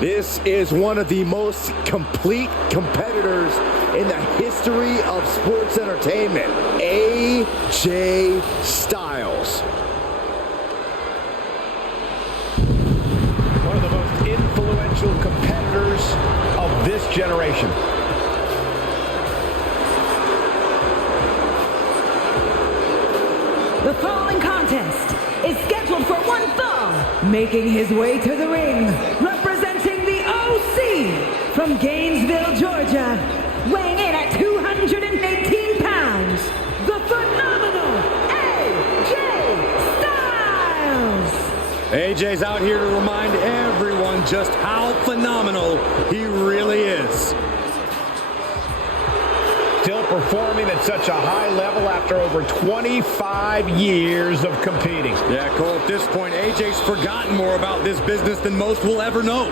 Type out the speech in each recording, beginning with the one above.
This is one of the most complete competitors in the history of sports entertainment, AJ Styles. One of the most influential competitors of this generation. The following contest is scheduled for one fall, making his way to the ring, representing the OC from Gainesville, Georgia, weighing in at 218 pounds, the phenomenal AJ Styles. AJ's out here to remind everyone just how phenomenal he really is. Still performing at such a high level after over 25 years of competing. Yeah, Cole, at this point, AJ's forgotten more about this business than most will ever know.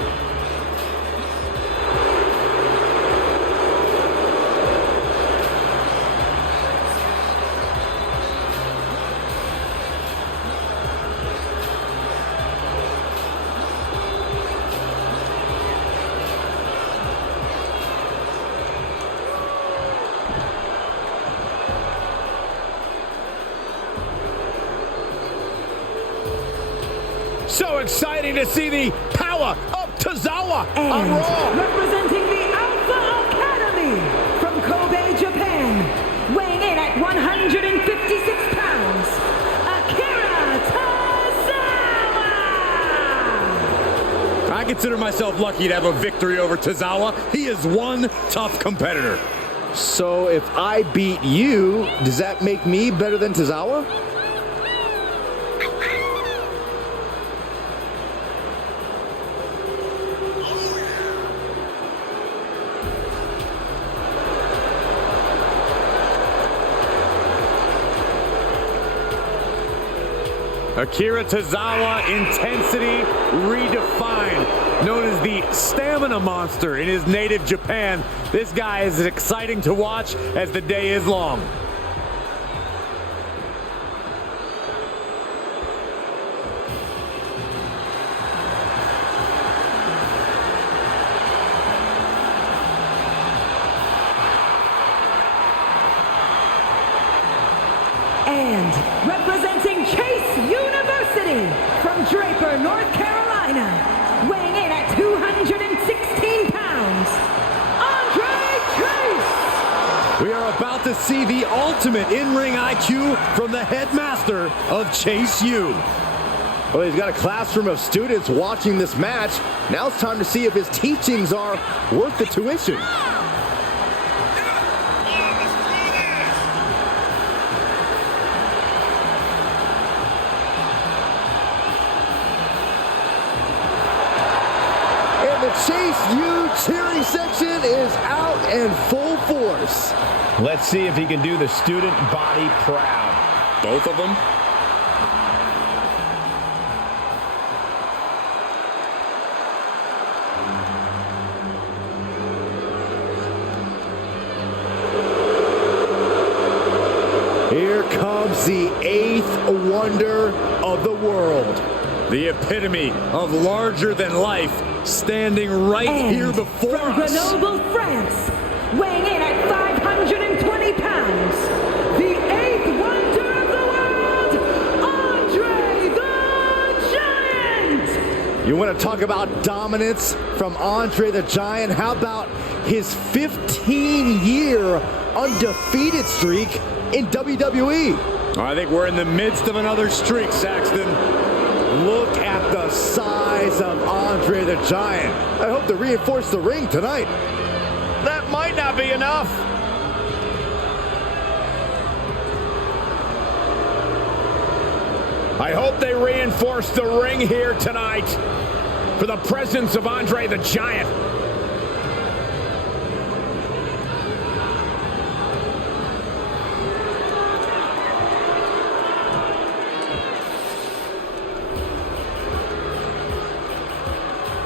So exciting to see the power of Tozawa on Raw. Representing the Alpha Academy from Kobe, Japan, weighing in at 156 pounds, Akira Tozawa. I consider myself lucky to have a victory over Tozawa. He is one tough competitor. So if I beat you, does that make me better than Tozawa? Akira Tozawa, intensity redefined, known as the stamina monster in his native Japan. This guy is as exciting to watch as the day is long. And representing Chase University from Draper, North Carolina, weighing in at 216 pounds, Andre Chase. We are about to see the ultimate in-ring IQ from the headmaster of Chase U. Well, he's got a classroom of students watching this match. Now it's time to see if his teachings are worth the tuition. Chase U cheering section is out in full force. Let's see if he can do the student body proud. Both of them? Here comes the eighth wonder of the world. The epitome of larger than life, standing right here before from us. Grenoble, France, weighing in at 520 pounds, the eighth wonder of the world, Andre the Giant! You want to talk about dominance from Andre the Giant? How about his 15-year undefeated streak in WWE? I think we're in the midst of another streak, Saxton. Look at the size of Andre the Giant. I hope to reinforce the ring tonight. That might not be enough. I hope they reinforce the ring here tonight for the presence of Andre the Giant.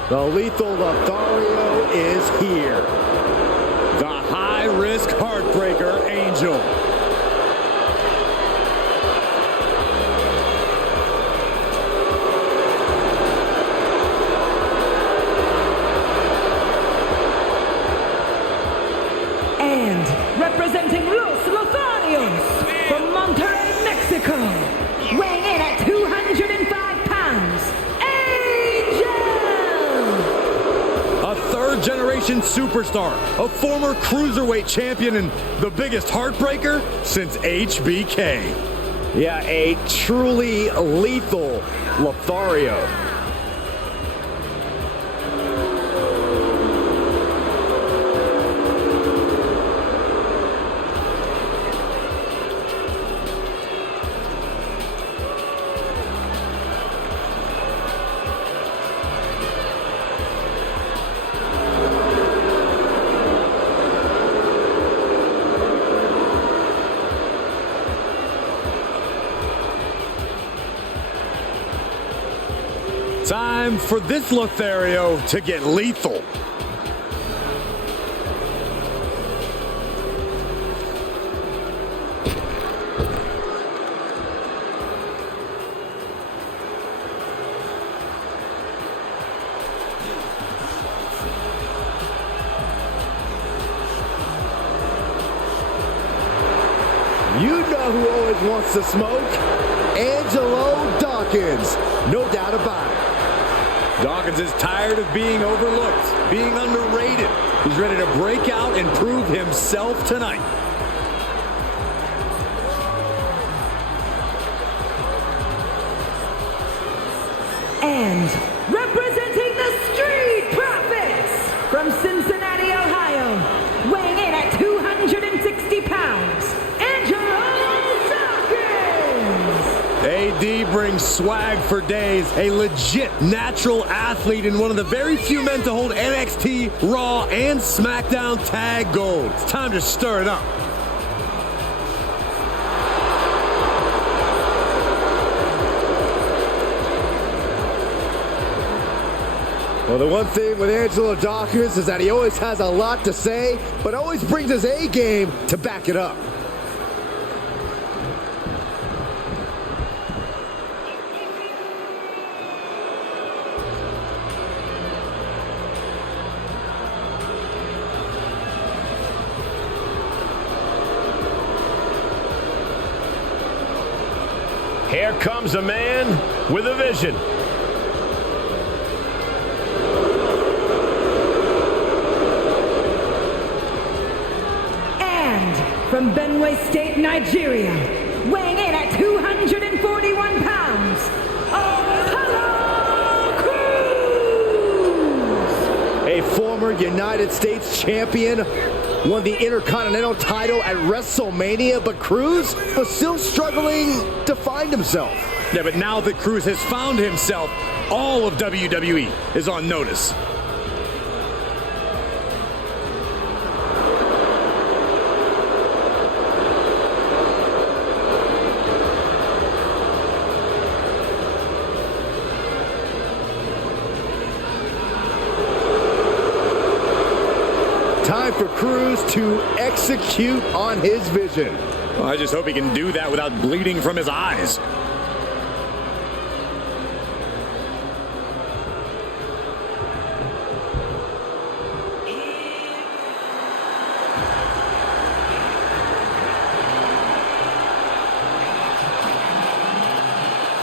The Lethal Lothario is here. The high-risk heartbreaker Angel. Generation superstar, a former cruiserweight champion, and the biggest heartbreaker since HBK. Yeah, a truly lethal Lothario. Time for this Lothario to get lethal. You know who always wants to smoke? Angelo Dawkins. No doubt about it. Dawkins is tired of being overlooked, being underrated. He's ready to break out and prove himself tonight. And representing the Street Profits from Cincinnati, Ohio, weighing in at 260 pounds, Angelo Dawkins. AD brings swag for days, a legit natural athlete and one of the very few men to hold NXT, Raw, and SmackDown tag gold. It's time to stir it up. Well, the one thing with Angelo Dawkins is that he always has a lot to say, but always brings his A game to back it up. Here comes a man with a vision. And from Benue State, Nigeria, weighing in at 241 pounds, Apollo Crews. A former United States champion, won the Intercontinental title at WrestleMania, but Crews was still struggling to find himself. Yeah, but now that Crews has found himself, all of WWE is on notice. Time for Crews to execute on his vision. Well, I just hope he can do that without bleeding from his eyes.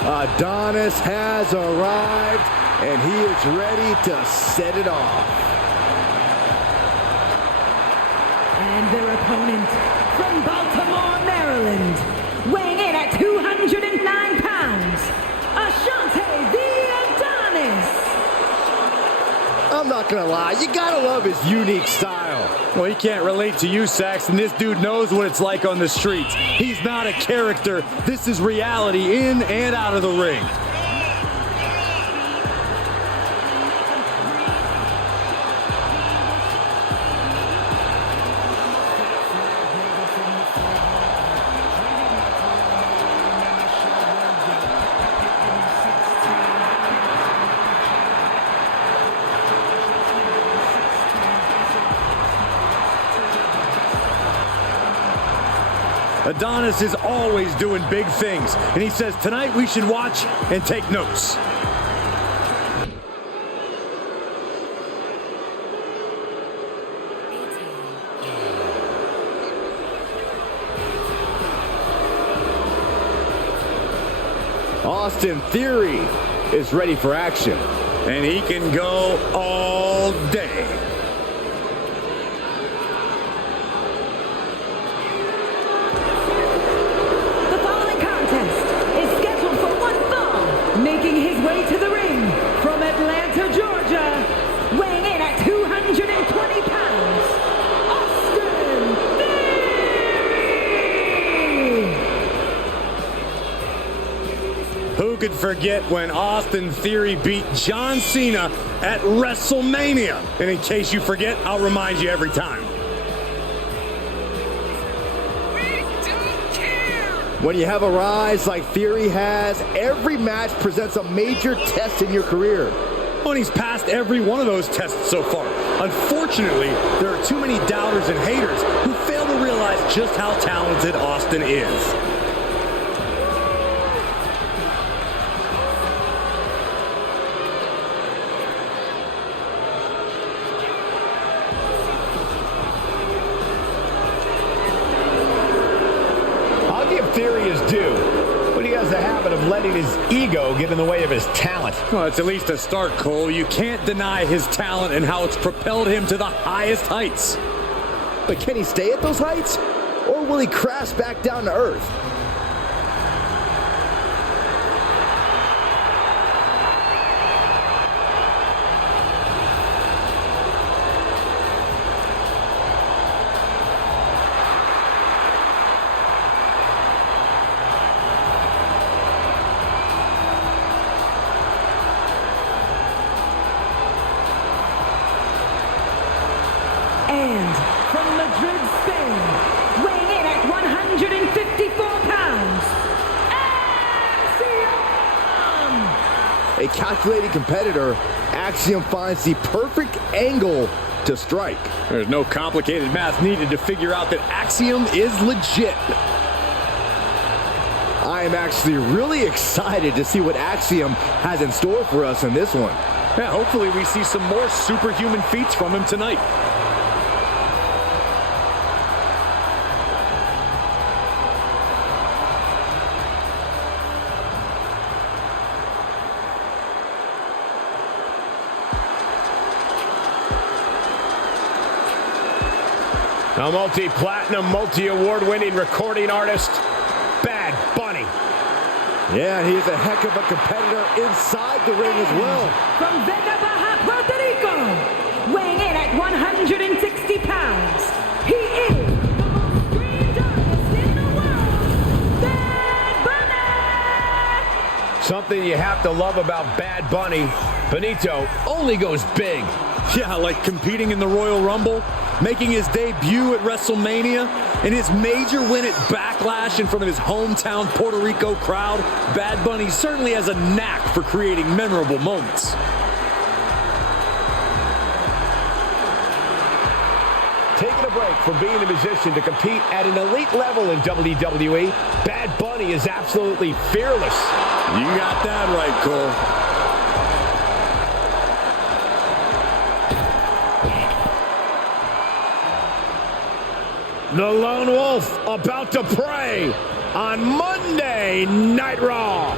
Adonis has arrived, and he is ready to set it off. And their opponent from Baltimore, Maryland, weighing in at 209 pounds, Ashante the Adonis. I'm not gonna lie, you gotta love his unique style. Well, he can't relate to you, Saxton. This dude knows what it's like on the streets. He's not a character. This is reality in and out of the ring. Adonis is always doing big things, and he says tonight we should watch and take notes. Austin Theory is ready for action. And he can go all day. way to the ring from Atlanta, Georgia, weighing in at 220 pounds, Austin Theory! Who could forget when Austin Theory beat John Cena at WrestleMania? And in case you forget, I'll remind you every time. When you have a rise like Theory has, every match presents a major test in your career. And he's passed every one of those tests so far. Unfortunately, there are too many doubters and haters who fail to realize just how talented Austin is. Theory is due, but he has a habit of letting his ego get in the way of his talent. Well, it's at least a start, Cole. You can't deny his talent and how it's propelled him to the highest heights. But can he stay at those heights? Or will he crash back down to earth? And from Madrid, Spain, weighing in at 154 pounds, Axiom! A calculated competitor, Axiom finds the perfect angle to strike. There's no complicated math needed to figure out that Axiom is legit. I am actually really excited to see what Axiom has in store for us in this one. Yeah, hopefully we see some more superhuman feats from him tonight. A multi-platinum, multi-award-winning recording artist, Bad Bunny. Yeah, he's a heck of a competitor inside the ring as well. From Vega Baja, Puerto Rico, weighing in at 160 pounds, he is the most dreamed artist in the world, Bad Bunny! Something you have to love about Bad Bunny, Benito only goes big. Yeah, like competing in the Royal Rumble, making his debut at WrestleMania, and his major win at Backlash in front of his hometown Puerto Rico crowd. Bad Bunny certainly has a knack for creating memorable moments. Taking a break from being in a position to compete at an elite level in WWE, Bad Bunny is absolutely fearless. You got that right, Cole. The Lone Wolf about to prey on Monday Night Raw.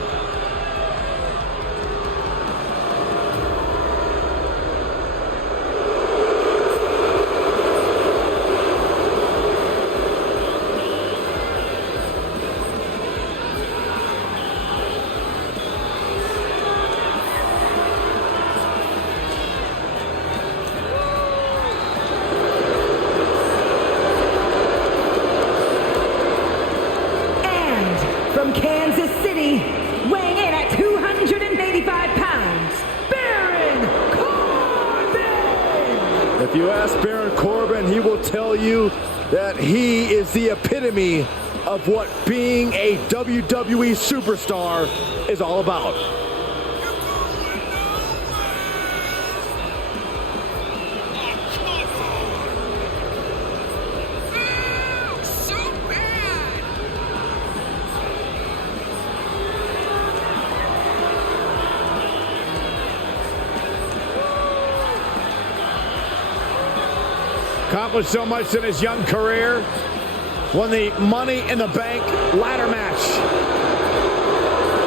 From Kansas City, weighing in at 285 pounds, Baron Corbin! If you ask Baron Corbin, he will tell you that he is the epitome of what being a WWE superstar is all about. Accomplished so much in his young career. Won the Money in the Bank ladder match.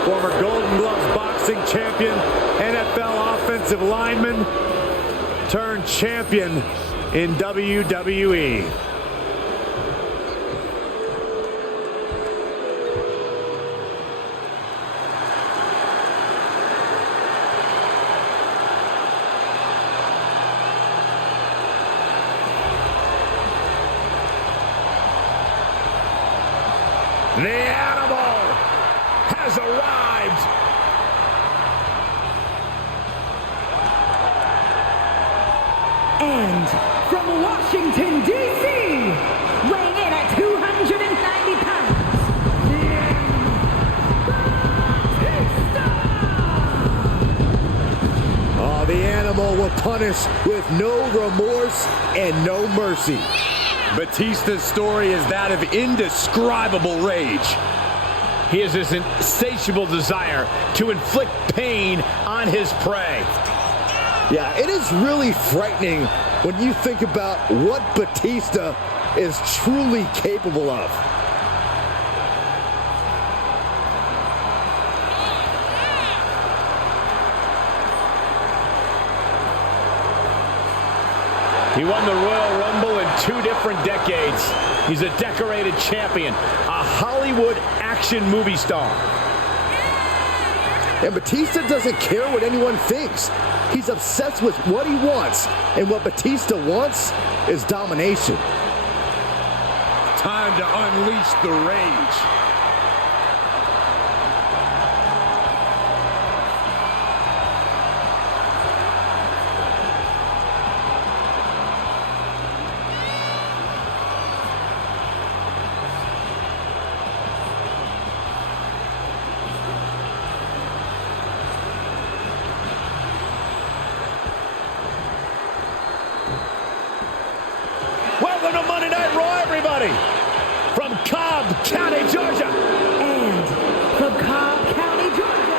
Former Golden Gloves boxing champion, NFL offensive lineman, turned champion in WWE. has arrived. And from Washington, D.C., weighing in at 290 pounds, Oh, the animal will punish with no remorse and no mercy. Batista's story is that of indescribable rage. He has this insatiable desire to inflict pain on his prey. Yeah, it is really frightening when you think about what Batista is truly capable of. He won the Royal Rumble in 2 different decades. He's a decorated champion, a Hollywood action movie star. And Batista doesn't care what anyone thinks. He's obsessed with what he wants, and what Batista wants is domination. Time to unleash the rage. Welcome to Monday Night Raw, everybody! From Cobb County, Georgia. and from Cobb County, Georgia,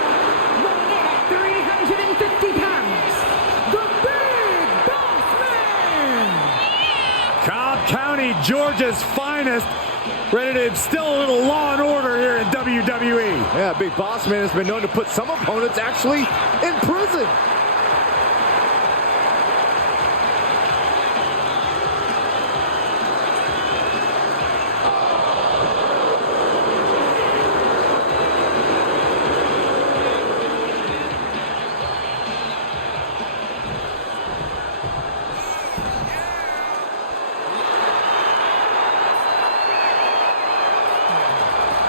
weighing in at 350 pounds, the Big Boss Man! Cobb County, Georgia's finest, ready to instill a little law and order here in WWE. Yeah, Big Boss Man has been known to put some opponents actually in prison.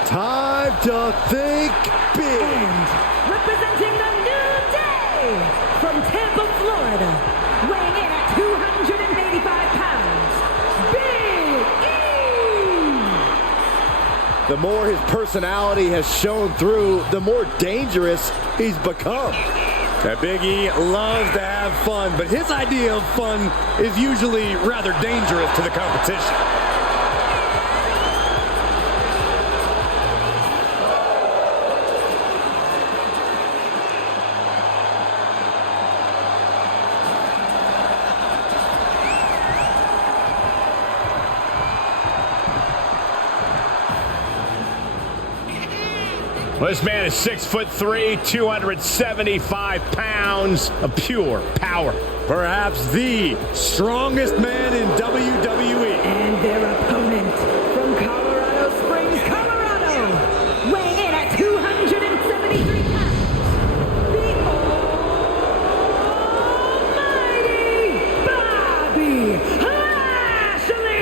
Time to think big. And representing the New Day from Tampa, Florida, weighing in at 285 pounds, Big E! The more his personality has shown through, the more dangerous he's become. That Big E loves to have fun, but his idea of fun is usually rather dangerous to the competition. Well, this man is 6'3", 275 pounds of pure power. Perhaps the strongest man in WWE. And their opponent from Colorado Springs, Colorado, weighing in at 273 pounds, the almighty Bobby Lashley!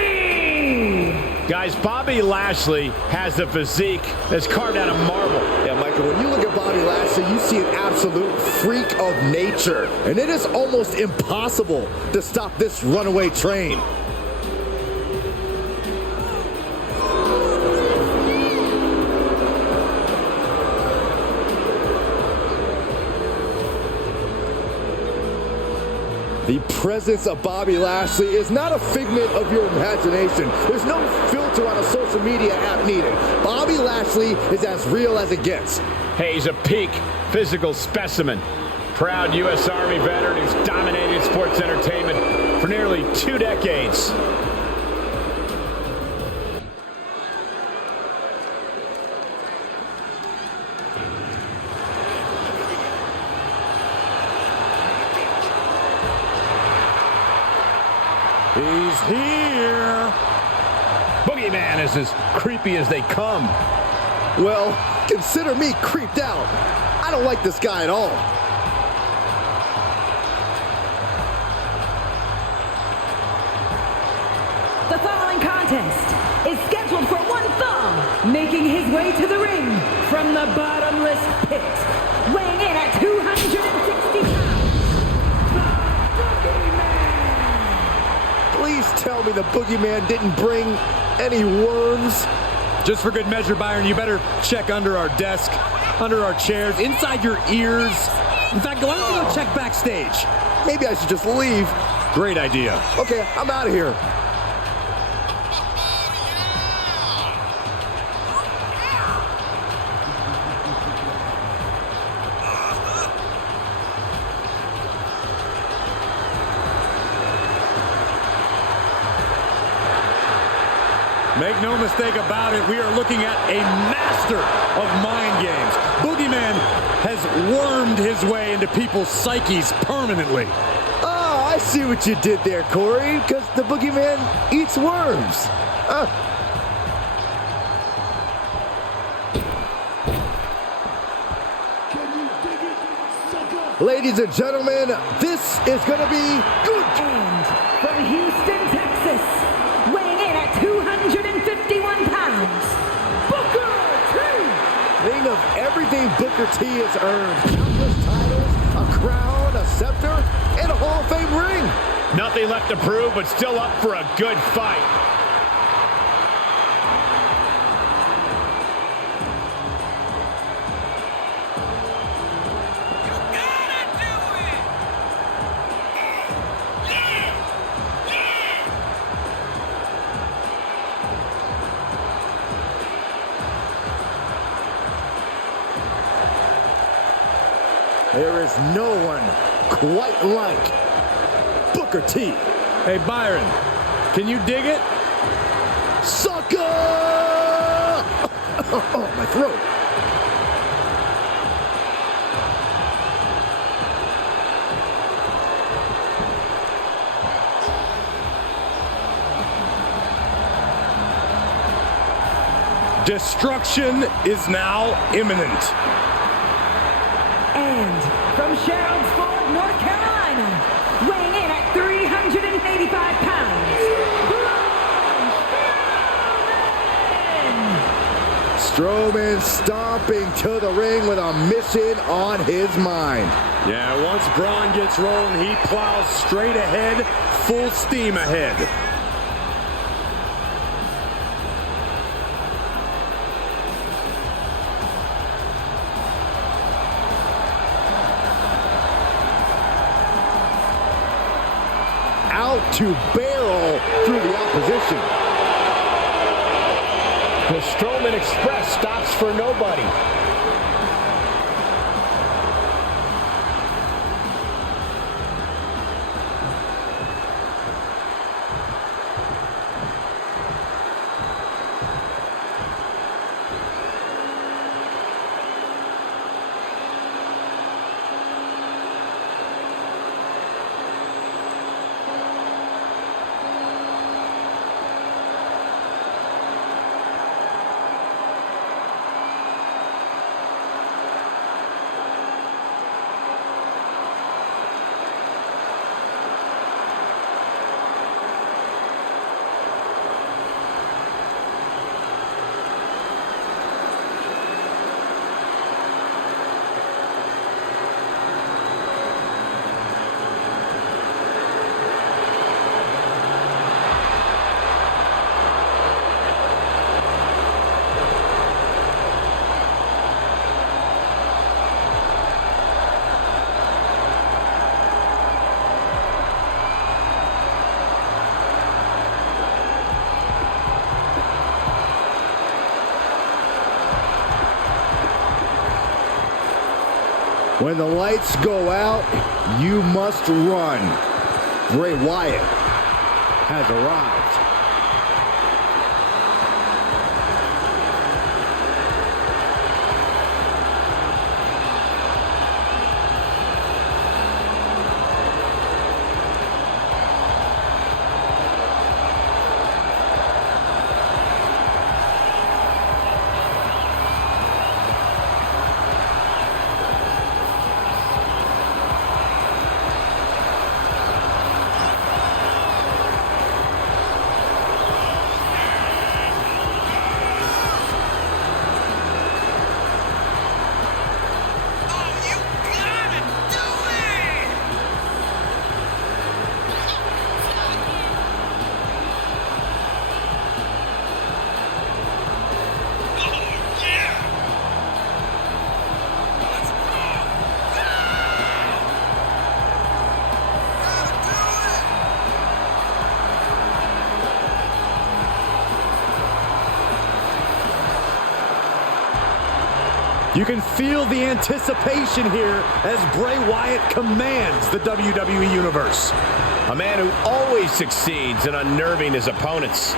Guys, Bobby Lashley has the physique that's carved out of marble. Yeah, Michael, when you look at Bobby Lashley, you see an absolute freak of nature. And it is almost impossible to stop this runaway train. The presence of Bobby Lashley is not a figment of your imagination. There's no filter on a social media app needed. Bobby Lashley is as real as it gets. Hey, he's a peak physical specimen. Proud U.S. Army veteran who's dominated sports entertainment for nearly 2 decades. He's here. Boogeyman is as creepy as they come. Well, consider me creeped out. I don't like this guy at all. The following contest is scheduled for one fall, making his way to the ring from the bottomless pit, weighing in at 260 pounds, the Boogeyman! Please tell me the Boogeyman didn't bring any worms. Just for good measure, Byron, you better check under our desk, under our chairs, inside your ears. In fact, why don't you go check backstage? Maybe I should just leave. Great idea. Okay, I'm out of here. Make no mistake about it, we are looking at a master of mind games. Boogeyman has wormed his way into people's psyches permanently. Oh, I see what you did there, Corey, because the Boogeyman eats worms. Ladies and gentlemen, this is going to be good. And from Houston, Texas, weighing in at 251 pounds, Booker T! Think of everything Booker T has earned. Countless titles, a crown, a scepter, and a Hall of Fame ring. Nothing left to prove, but still up for a good fight. There is no one quite like Booker T. Hey, Byron, can you dig it? Sucker! Oh, my throat. Destruction is now imminent. And from Sherrilsford, North Carolina, weighing in at 385 pounds, Strowman stomping to the ring with a mission on his mind. Yeah, once Braun gets rolling, he plows straight ahead, full steam ahead. Out to barrel through the opposition. The Strowman Express stops for nobody. When the lights go out, you must run. Bray Wyatt has arrived. You can feel the anticipation here as Bray Wyatt commands the WWE Universe. A man who always succeeds in unnerving his opponents.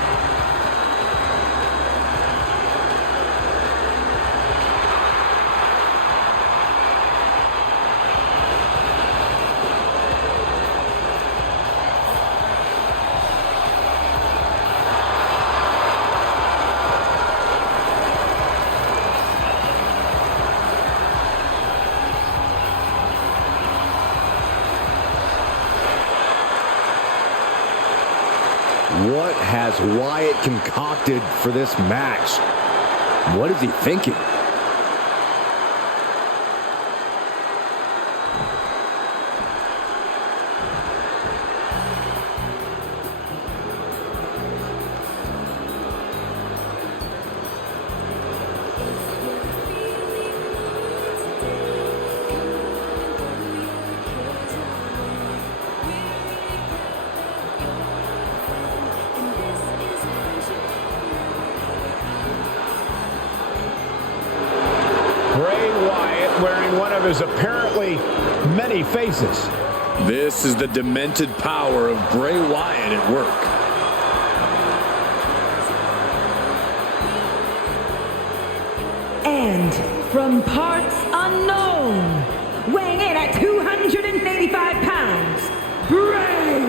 What has Wyatt concocted for this match? What is he thinking? Wearing one of his apparently many faces. This is the demented power of Bray Wyatt at work. And from parts unknown, weighing in at 285 pounds, Bray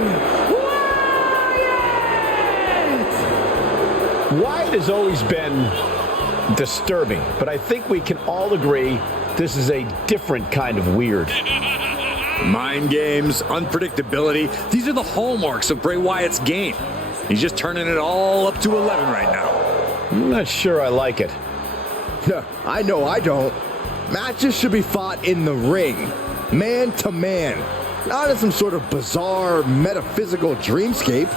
Wyatt! Wyatt has always been disturbing, but I think we can all agree this is a different kind of weird. Mind games, unpredictability, these are the hallmarks of Bray Wyatt's game. He's just turning it all up to 11 right now. I'm not sure I like it. I know I don't. Matches should be fought in the ring, man to man, not in some sort of bizarre metaphysical dreamscape.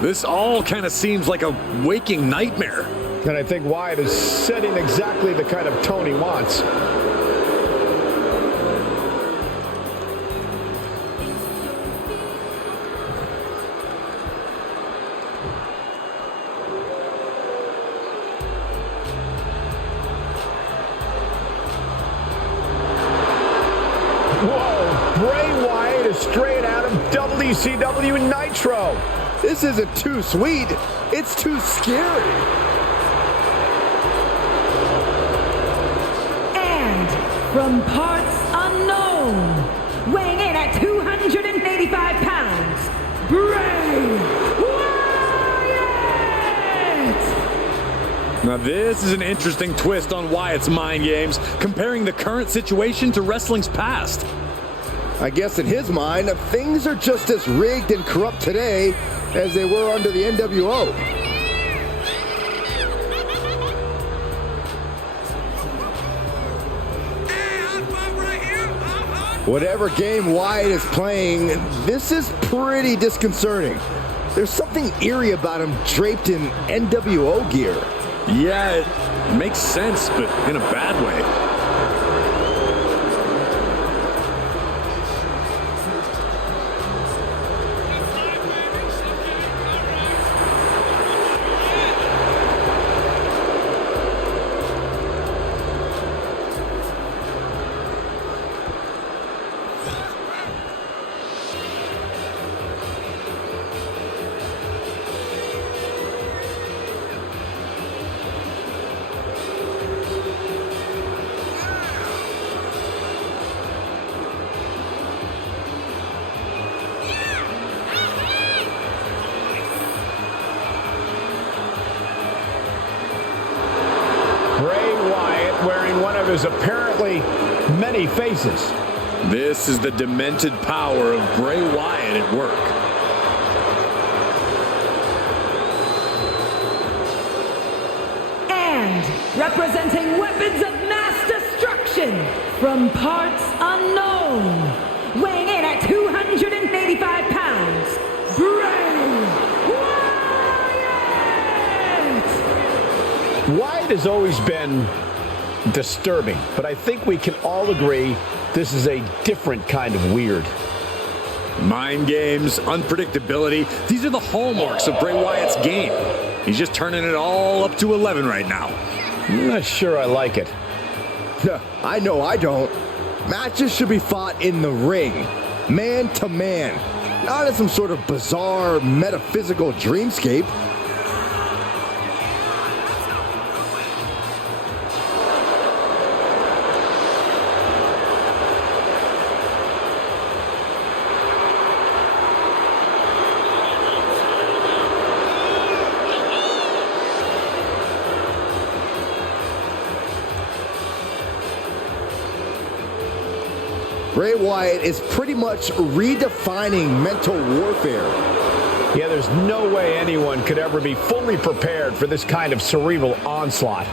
This all kind of seems like a waking nightmare. And I think Wyatt is setting exactly the kind of tone he wants. Whoa, Bray Wyatt is straight out of WCW Nitro. This isn't too sweet, it's too scary. And from parts unknown, weighing in at 285 pounds, Bray Wyatt! Now this is an interesting twist on Wyatt's mind games, comparing the current situation to wrestling's past. I guess in his mind, things are just as rigged and corrupt today as they were under the NWO. Whatever game Wyatt is playing, this is pretty disconcerting. There's something eerie about him draped in NWO gear. Yeah, it makes sense, but in a bad way. His apparently many faces. This is the demented power of Bray Wyatt at work. And representing weapons of mass destruction from parts unknown, weighing in at 280 Wyatt has always been disturbing, but I think we can all agree this is a different kind of weird. Mind games, unpredictability, these are the hallmarks of Bray Wyatt's game. He's just turning it all up to 11 right now. I'm not sure I like it. I know I don't. Matches should be fought in the ring, man to man, not in some sort of bizarre metaphysical dreamscape. Bray Wyatt is pretty much redefining mental warfare. Yeah, there's no way anyone could ever be fully prepared for this kind of cerebral onslaught.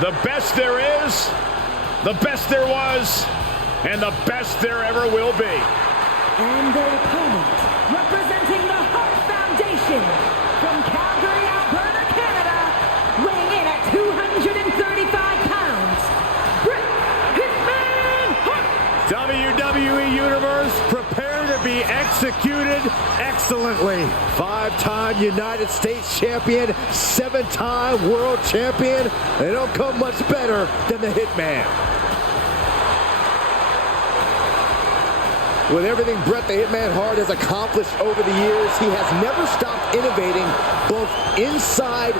The best there is, the best there was, and the best there ever will be. And their opponent, representing the Hart Foundation, from Calgary, Alberta, Canada, weighing in at 235 pounds, Bret Hitman Hart! WWE Universe, prepare to be executed excellently. 5-time United States champion, 7-time world champion. They don't come much better than the Hitman. With everything Bret the Hitman Hart has accomplished over the years, he has never stopped innovating both inside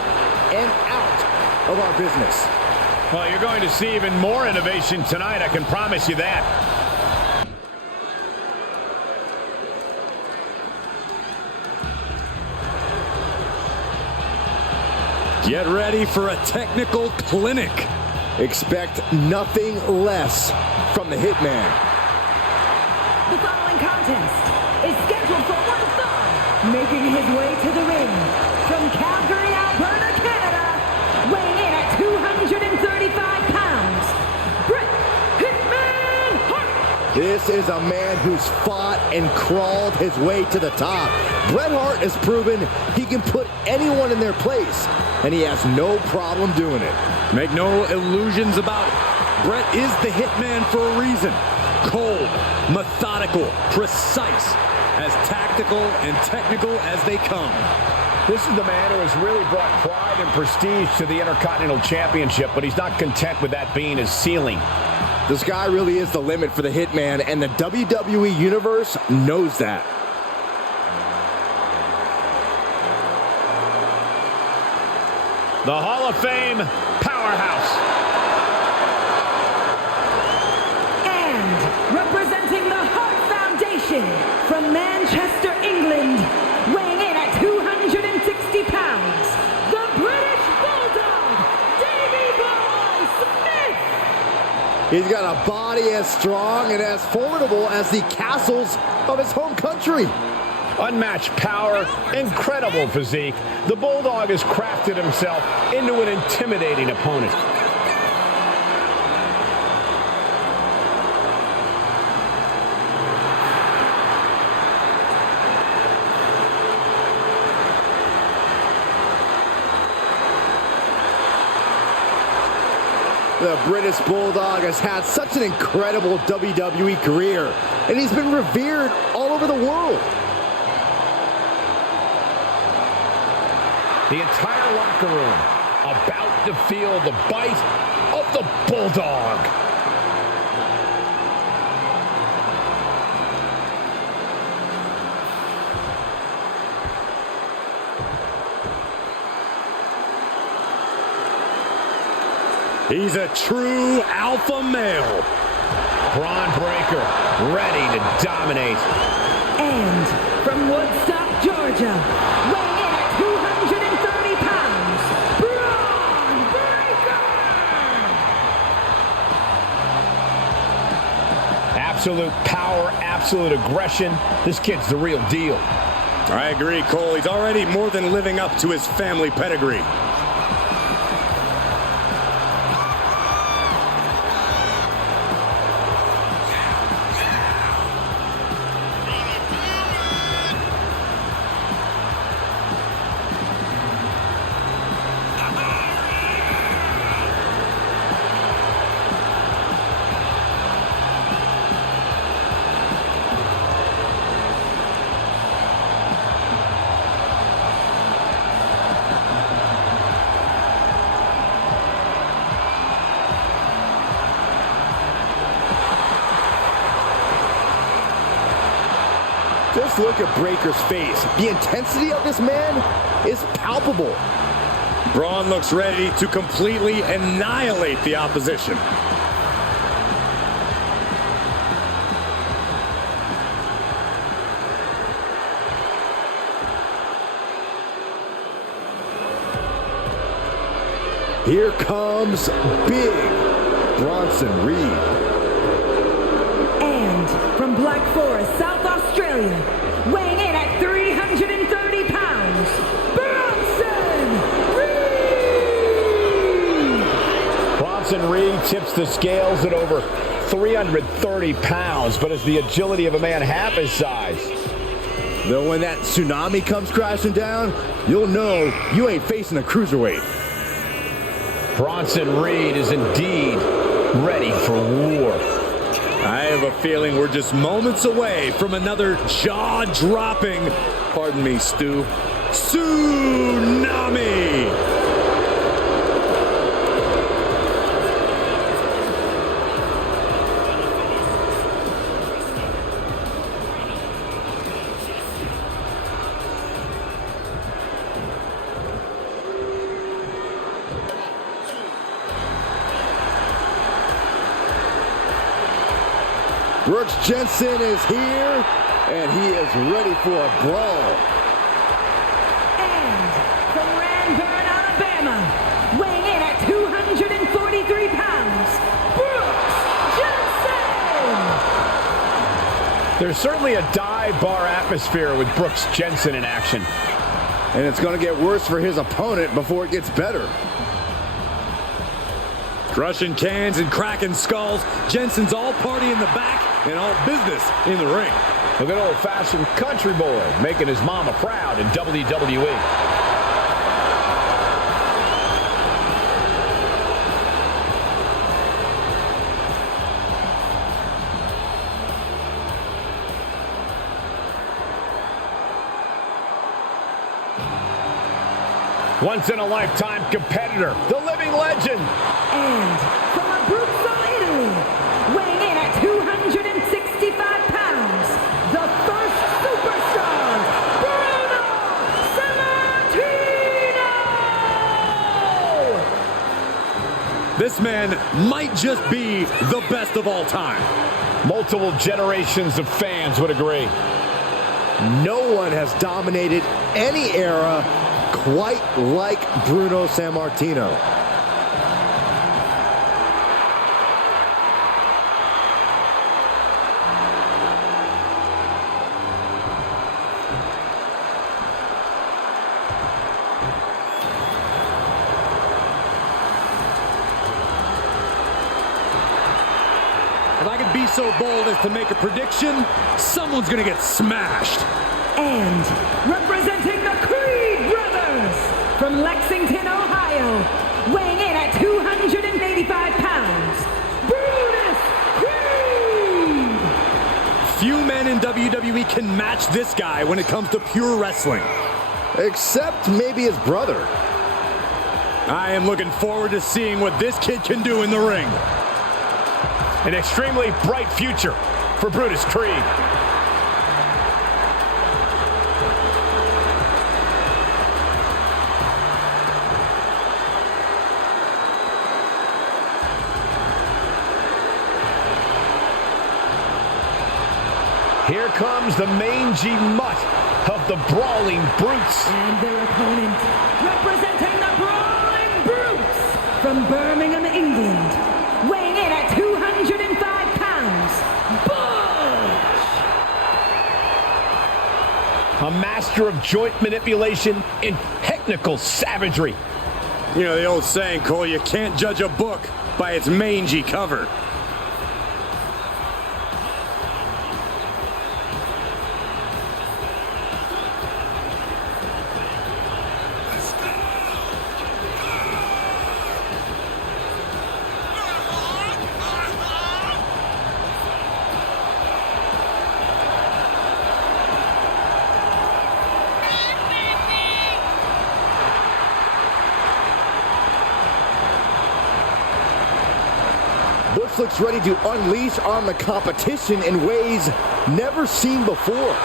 and out of our business. Well, you're going to see even more innovation tonight, I can promise you that. Get ready for a technical clinic. Expect nothing less from the Hitman. The following contest is scheduled for one fall, making his way to the ring, from Calgary, Alberta, Canada, weighing in at 235 pounds, Bret Hitman Hart! This is a man who's fought and crawled his way to the top. Bret Hart has proven he can put anyone in their place, and he has no problem doing it. Make no illusions about it. Bret is the Hitman for a reason. Cold, methodical, precise, as tactical and technical as they come. This is the man who has really brought pride and prestige to the Intercontinental Championship, but he's not content with that being his ceiling. This guy really is the limit for the Hitman, and the WWE Universe knows that. The Hall of Fame Powerhouse. Representing the Hart Foundation, from Manchester, England, weighing in at 260 pounds, the British Bulldog, Davey Boy Smith! He's got a body as strong and as formidable as the castles of his home country. Unmatched power, incredible physique. The Bulldog has crafted himself into an intimidating opponent. The British Bulldog has had such an incredible WWE career, and he's been revered all over the world. The entire locker room about to feel the bite of the Bulldog. He's a true alpha male. Braun Breaker, ready to dominate. And from Woodstock, Georgia, weighing in at 230 pounds, Braun Breaker! Absolute power, absolute aggression. This kid's the real deal. I agree, Cole. He's already more than living up to his family pedigree. Just look at Breaker's face. The intensity of this man is palpable. Braun looks ready to completely annihilate the opposition. Here comes Big Bronson Reed. And from Black Forest, South Australia, weighing in at 330 pounds, Bronson Reed! Bronson Reed tips the scales at over 330 pounds, but has the agility of a man half his size. Though when that tsunami comes crashing down, you'll know you ain't facing a cruiserweight. Bronson Reed is indeed ready for war. I have a feeling we're just moments away from another jaw-dropping, pardon me, Stu, tsunami! Brooks Jensen is here, and he is ready for a brawl. And from Ranburn, Alabama, weighing in at 243 pounds, Brooks Jensen! There's certainly a dive bar atmosphere with Brooks Jensen in action. And it's going to get worse for his opponent before it gets better. Crushing cans and cracking skulls, Jensen's all party in the back and all business in the ring. A good old-fashioned country boy making his mama proud in WWE. Once-in-a-lifetime competitor, the living legend. And from Abruzzo, Italy, weighing in at 265 pounds, the first superstar, Bruno Sammartino! This man might just be the best of all time. Multiple generations of fans would agree. No one has dominated any era quite like Bruno Sammartino. If I could be so bold as to make a prediction, someone's gonna get smashed. And representing the Creed brothers from Lexington, Ohio, weighing in at 285 pounds, Brutus Creed! Few men in WWE can match this guy when it comes to pure wrestling. Except maybe his brother. I am looking forward to seeing what this kid can do in the ring. An extremely bright future for Brutus Creed. Here comes the mangy mutt of the Brawling Brutes. And their opponent, representing the Brawling Brutes from Birmingham, England, weighing in at 205 pounds, Bush! A master of joint manipulation and technical savagery. You know the old saying, Cole, you can't judge a book by its mangy cover. Bush looks ready to unleash on the competition in ways never seen before.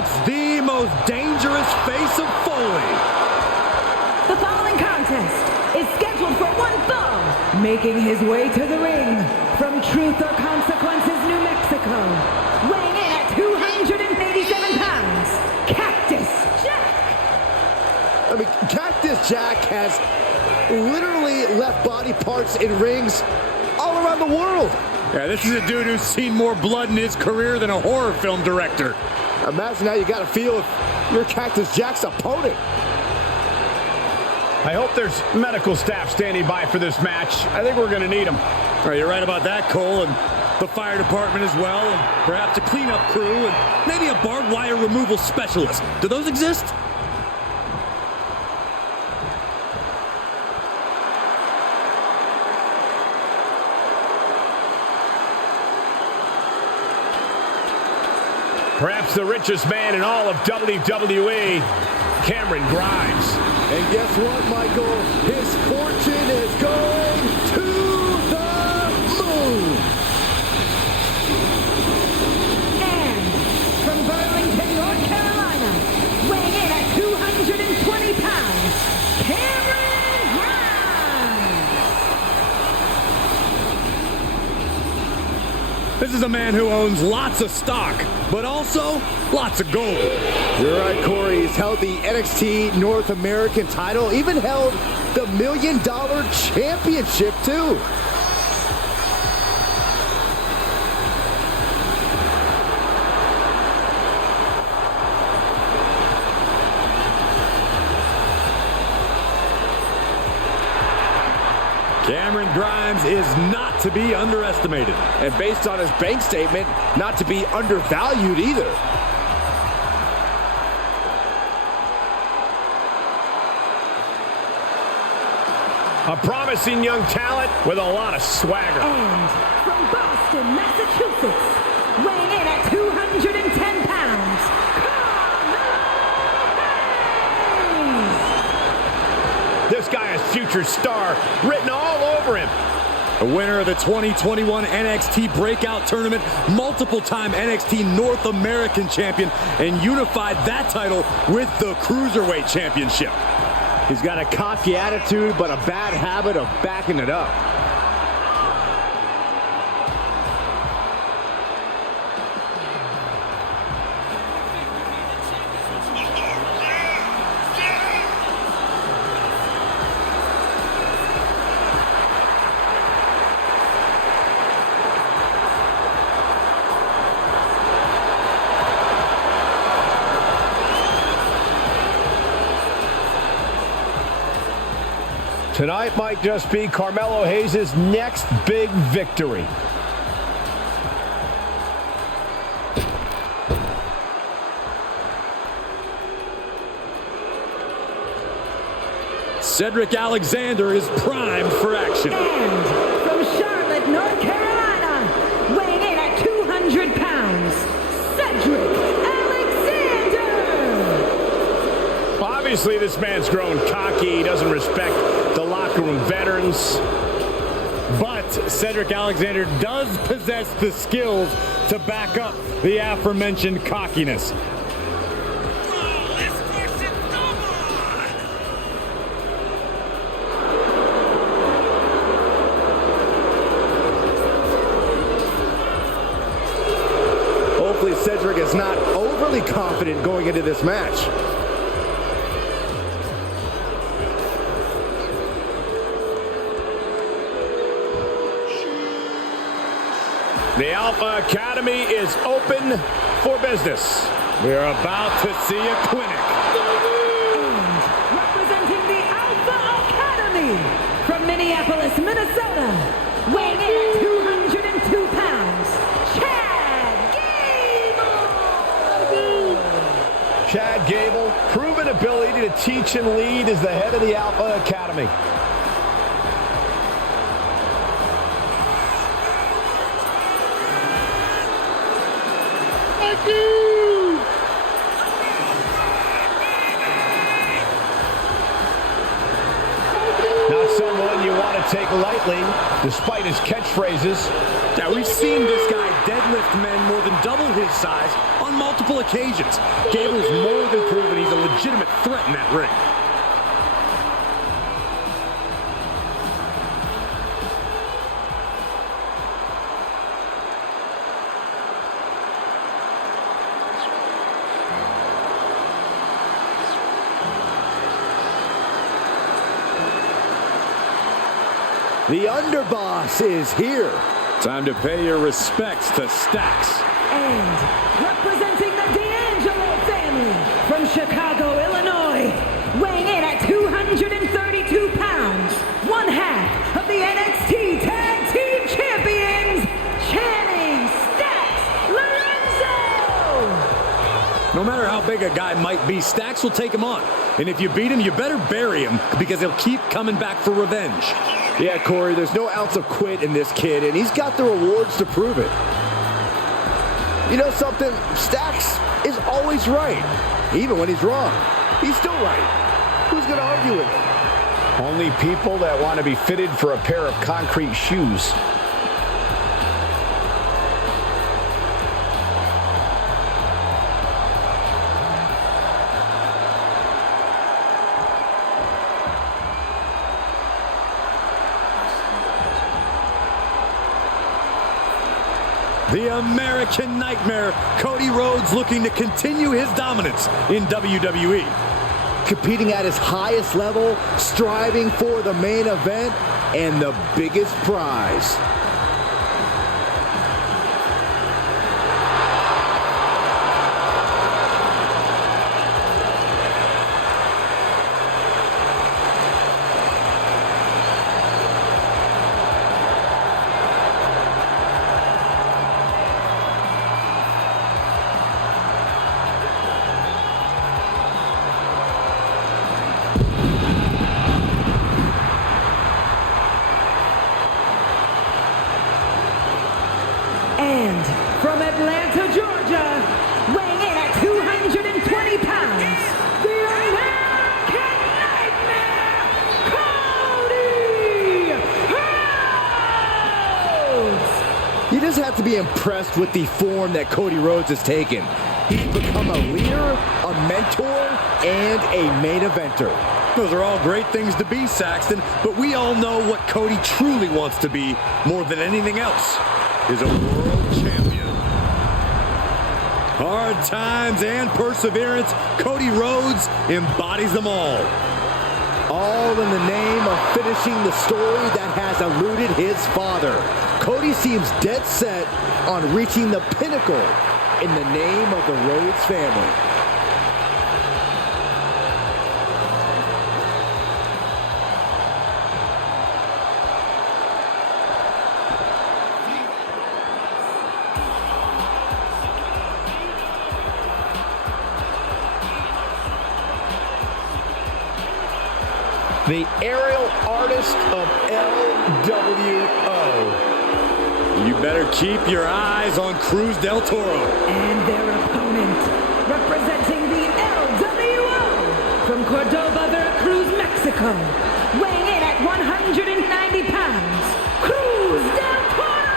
perhaps the most dangerous face of Foley. The following contest is scheduled for one fall. Making his way to the ring from Truth or Consequences, New Mexico. Weighing in at 287 pounds, Cactus Jack. I mean, Cactus Jack has literally left body parts in rings all around the world. Yeah, this is a dude who's seen more blood in his career than a horror film director. Imagine how you gotta feel if you're Cactus Jack's opponent. I hope there's medical staff standing by for this match. I think we're going to need them. All right, you're right about that, Cole, and the fire department as well, and perhaps a cleanup crew, and maybe a barbed wire removal specialist. Do those exist? Perhaps the richest man in all of WWE, Cameron Grimes. And guess what, Michael? His fortune is going to the moon. And from Burlington, North Carolina, weighing in at 220 pounds, Cameron Grimes. This is a man who owns lots of stock, but also lots of gold. You're right, Corey. He's held the NXT North American title, even held the $1 Million Championship, too. Cameron Grimes is not to be underestimated. And based on his bank statement, not to be undervalued either. A promising young talent with a lot of swagger. And from Boston, Massachusetts, weighing in at 210 pounds, Carmelo. This guy is future star written all over him. A winner of the 2021 NXT Breakout Tournament, multiple-time NXT North American champion, and unified that title with the Cruiserweight Championship. He's got a cocky attitude, but a bad habit of backing it up. Tonight might just be Carmelo Hayes' next big victory. Cedric Alexander is primed for action. And from Charlotte, North Carolina, weighing in at 200 pounds, Cedric Alexander. Obviously, this man's grown cocky. He doesn't respect the locker room veterans. But Cedric Alexander does possess the skills to back up the aforementioned cockiness. Hopefully Cedric is not overly confident going into this match. The Alpha Academy is open for business. We're about to see a clinic. And representing the Alpha Academy from Minneapolis, Minnesota, weighing in at 202 pounds, Chad Gable. Chad Gable, proven ability to teach and lead, is the head of the Alpha Academy. Not someone you want to take lightly, despite his catchphrases. Yeah, we've seen this guy deadlift men more than double his size on multiple occasions. Gable's more than proven he's a legitimate threat in that ring. The underboss is here. Time to pay your respects to Stacks. And representing the D'Angelo family from Chicago, Illinois, weighing in at 232 pounds, one half of the NXT Tag Team Champions, Channing Stacks Lorenzo! No matter how big a guy might be, Stacks will take him on. And if you beat him, you better bury him because he'll keep coming back for revenge. Yeah, Corey, there's no ounce of quit in this kid, and he's got the rewards to prove it. You know something? Stacks is always right. Even when he's wrong, he's still right. Who's going to argue with him? Only people that want to be fitted for a pair of concrete shoes. The American Nightmare, Cody Rhodes, looking to continue his dominance in WWE. Competing at his highest level, striving for the main event and the biggest prize. And from Atlanta, Georgia, weighing in at 220 pounds, the American Nightmare, Cody Rhodes! You just have to be impressed with the form that Cody Rhodes has taken. He's become a leader, a mentor, and a main eventer. Those are all great things to be, Saxton, but we all know what Cody truly wants to be more than anything else is a world champion. Hard times and perseverance, Cody Rhodes embodies them all. All in the name of finishing the story that has eluded his father. Cody seems dead set on reaching the pinnacle in the name of the Rhodes family. The aerial artist of LWO. You better keep your eyes on Cruz del Toro. And their opponent, representing the LWO from Cordoba, Veracruz, Mexico, weighing in at 190 pounds, Cruz del Toro!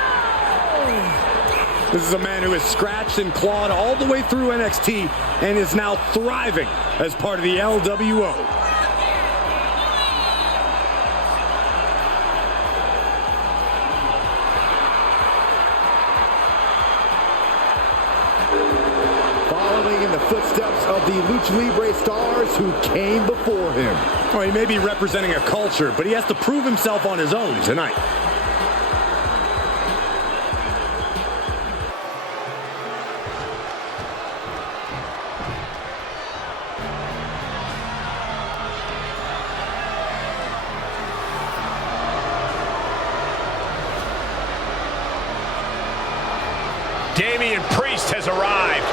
This is a man who has scratched and clawed all the way through NXT and is now thriving as part of the LWO. In the footsteps of the Lucha Libre stars who came before him. Well, he may be representing a culture, but he has to prove himself on his own tonight. Damian Priest has arrived.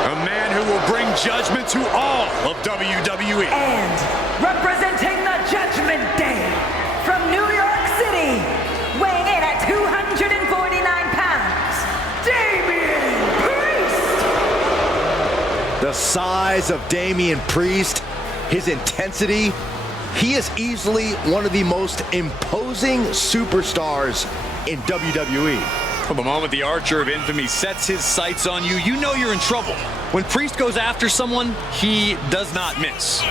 A man who will bring judgment to all of WWE. And representing the Judgment Day from New York City, weighing in at 249 pounds, Damian Priest! The size of Damian Priest, his intensity, he is easily one of the most imposing superstars in WWE. Well, the moment the Archer of Infamy sets his sights on you, you know you're in trouble. When Priest goes after someone, he does not miss.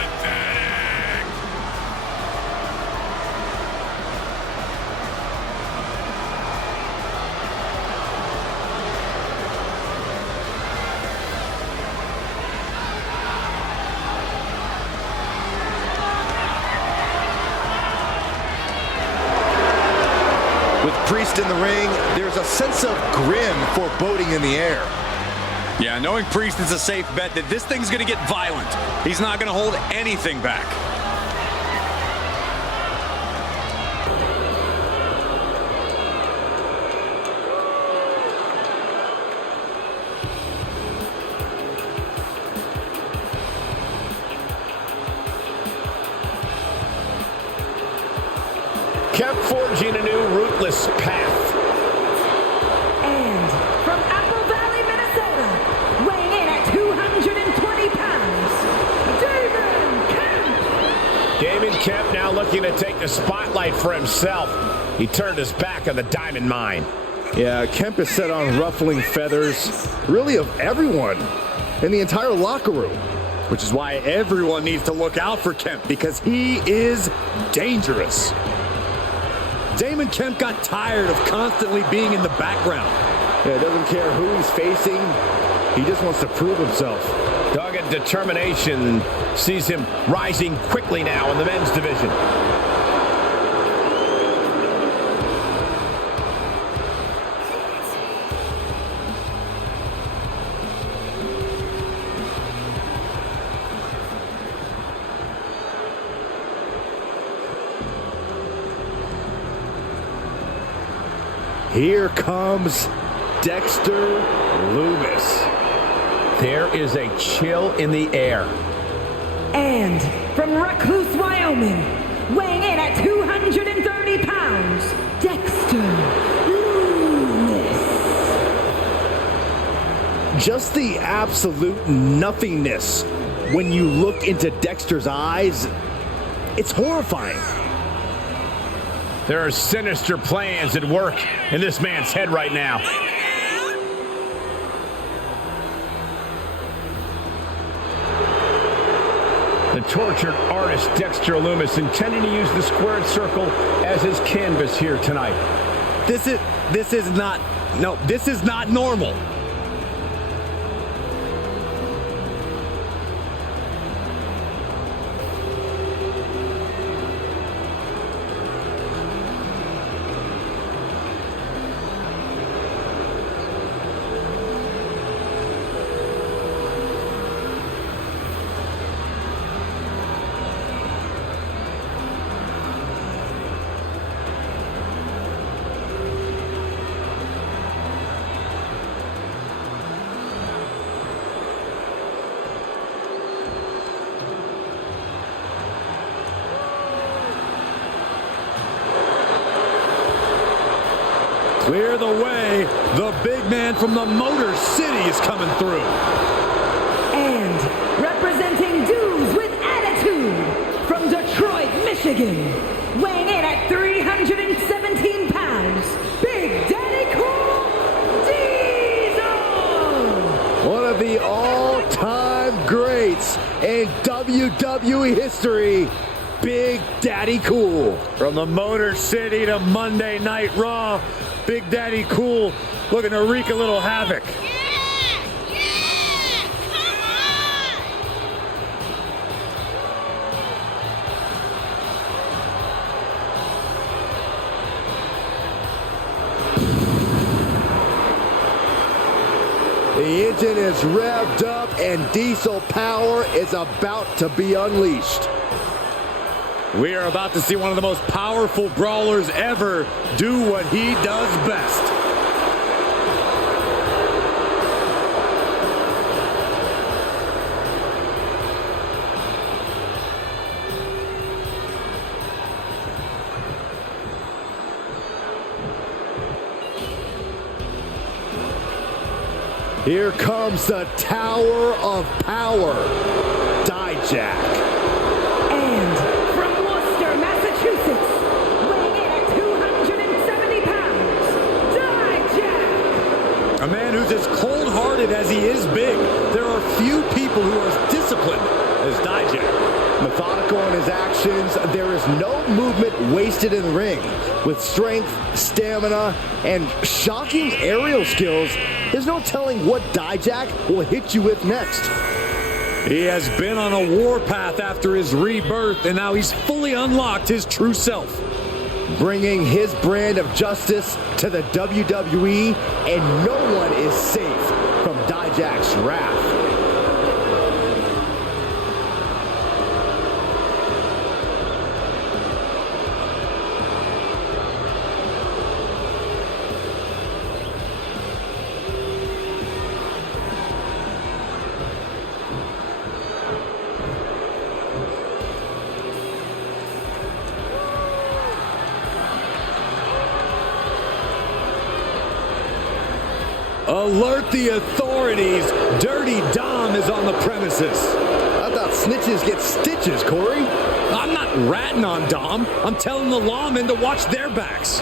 With Priest in the ring, there's a sense of grim foreboding in the air. Yeah, knowing Priest is a safe bet that this thing's going to get violent. He's not going to hold anything back. Kept forging a new Ruthless path. And from Apple Valley, Minnesota, weighing in at 220 pounds, Damon Kemp. Damon Kemp now looking to take the spotlight for himself. He turned his back on the Diamond Mine. Yeah, Kemp is set on ruffling feathers, really of everyone in the entire locker room. Which is why everyone needs to look out for Kemp, because he is dangerous. Damon Kemp got tired of constantly being in the background. Yeah, doesn't care who he's facing. He just wants to prove himself. Dogged determination sees him rising quickly now in the men's division. Here comes Dexter Lumis. There is a chill in the air. And from Recluse, Wyoming, weighing in at 230 pounds, Dexter Lumis. Just the absolute nothingness when you look into Dexter's eyes. It's horrifying. There are sinister plans at work in this man's head right now. The tortured artist Dexter Lumis intending to use the squared circle as his canvas here tonight. This is not normal. Clear the way. The big man from the Motor City is coming through. And representing dudes with attitude from Detroit, Michigan, weighing in at 317 pounds, Big Daddy Cool Diesel! One of the all-time greats in WWE history, Big Daddy Cool. From the Motor City to Monday Night Raw, Big Daddy Cool looking to wreak a little havoc. The engine is revved up and diesel power is about to be unleashed. We are about to see one of the most powerful brawlers ever do what he does best. Here comes the Tower of Power, Dijak. And from Worcester, Massachusetts, weighing in at 270 pounds, Dijak is as cold-hearted as he is big. There are few people who are as disciplined as Dijak. Methodical in his actions, there is no movement wasted in the ring. With strength, stamina, and shocking aerial skills, there's no telling what Dijak will hit you with next. He has been on a warpath after his rebirth, and now he's fully unlocked his true self. Bringing his brand of justice to the WWE, and no one is safe from Dijak's wrath. Alert the authorities. Dirty Dom is on the premises. I thought snitches get stitches, Corey. I'm not ratting on Dom. I'm telling the lawmen to watch their backs.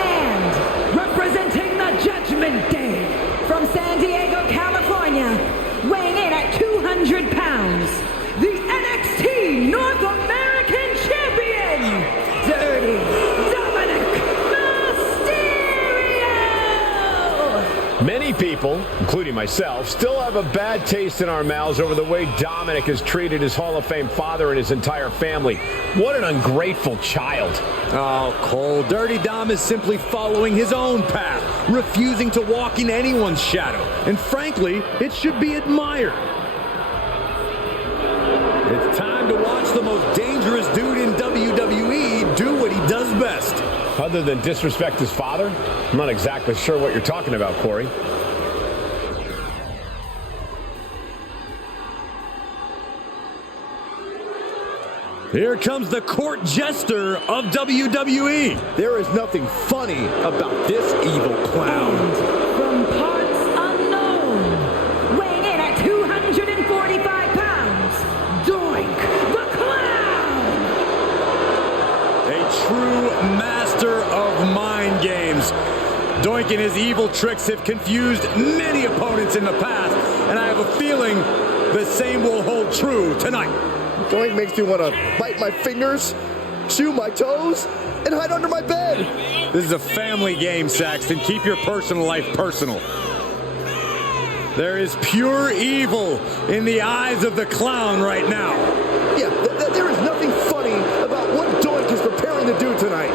And representing the Judgment Day from San Diego, California, weighing in at 200 pounds, the NXT North American Champion, Dirty Dominic Mysterio! Many people, including myself, still have a bad taste in our mouths over the way Dominic has treated his Hall of Fame father and his entire family. What an ungrateful child. Oh, Cole, Dirty Dom is simply following his own path, refusing to walk in anyone's shadow. And frankly, it should be admired. It's time to watch the most dangerous dude in WWE do what he does best. Other than disrespect his father? I'm not exactly sure what you're talking about, Corey. Here comes the court jester of WWE. There is nothing funny about this evil clown. And from parts unknown, weighing in at 245 pounds, Doink the Clown! A true master of mind games. Doink and his evil tricks have confused many opponents in the past, and I have a feeling the same will hold true tonight. Doink makes me want to bite my fingers, chew my toes, and hide under my bed. This is a family game, Saxton. Keep your personal life personal. There is pure evil in the eyes of the clown right now. Yeah, there is nothing funny about what Doink is preparing to do tonight.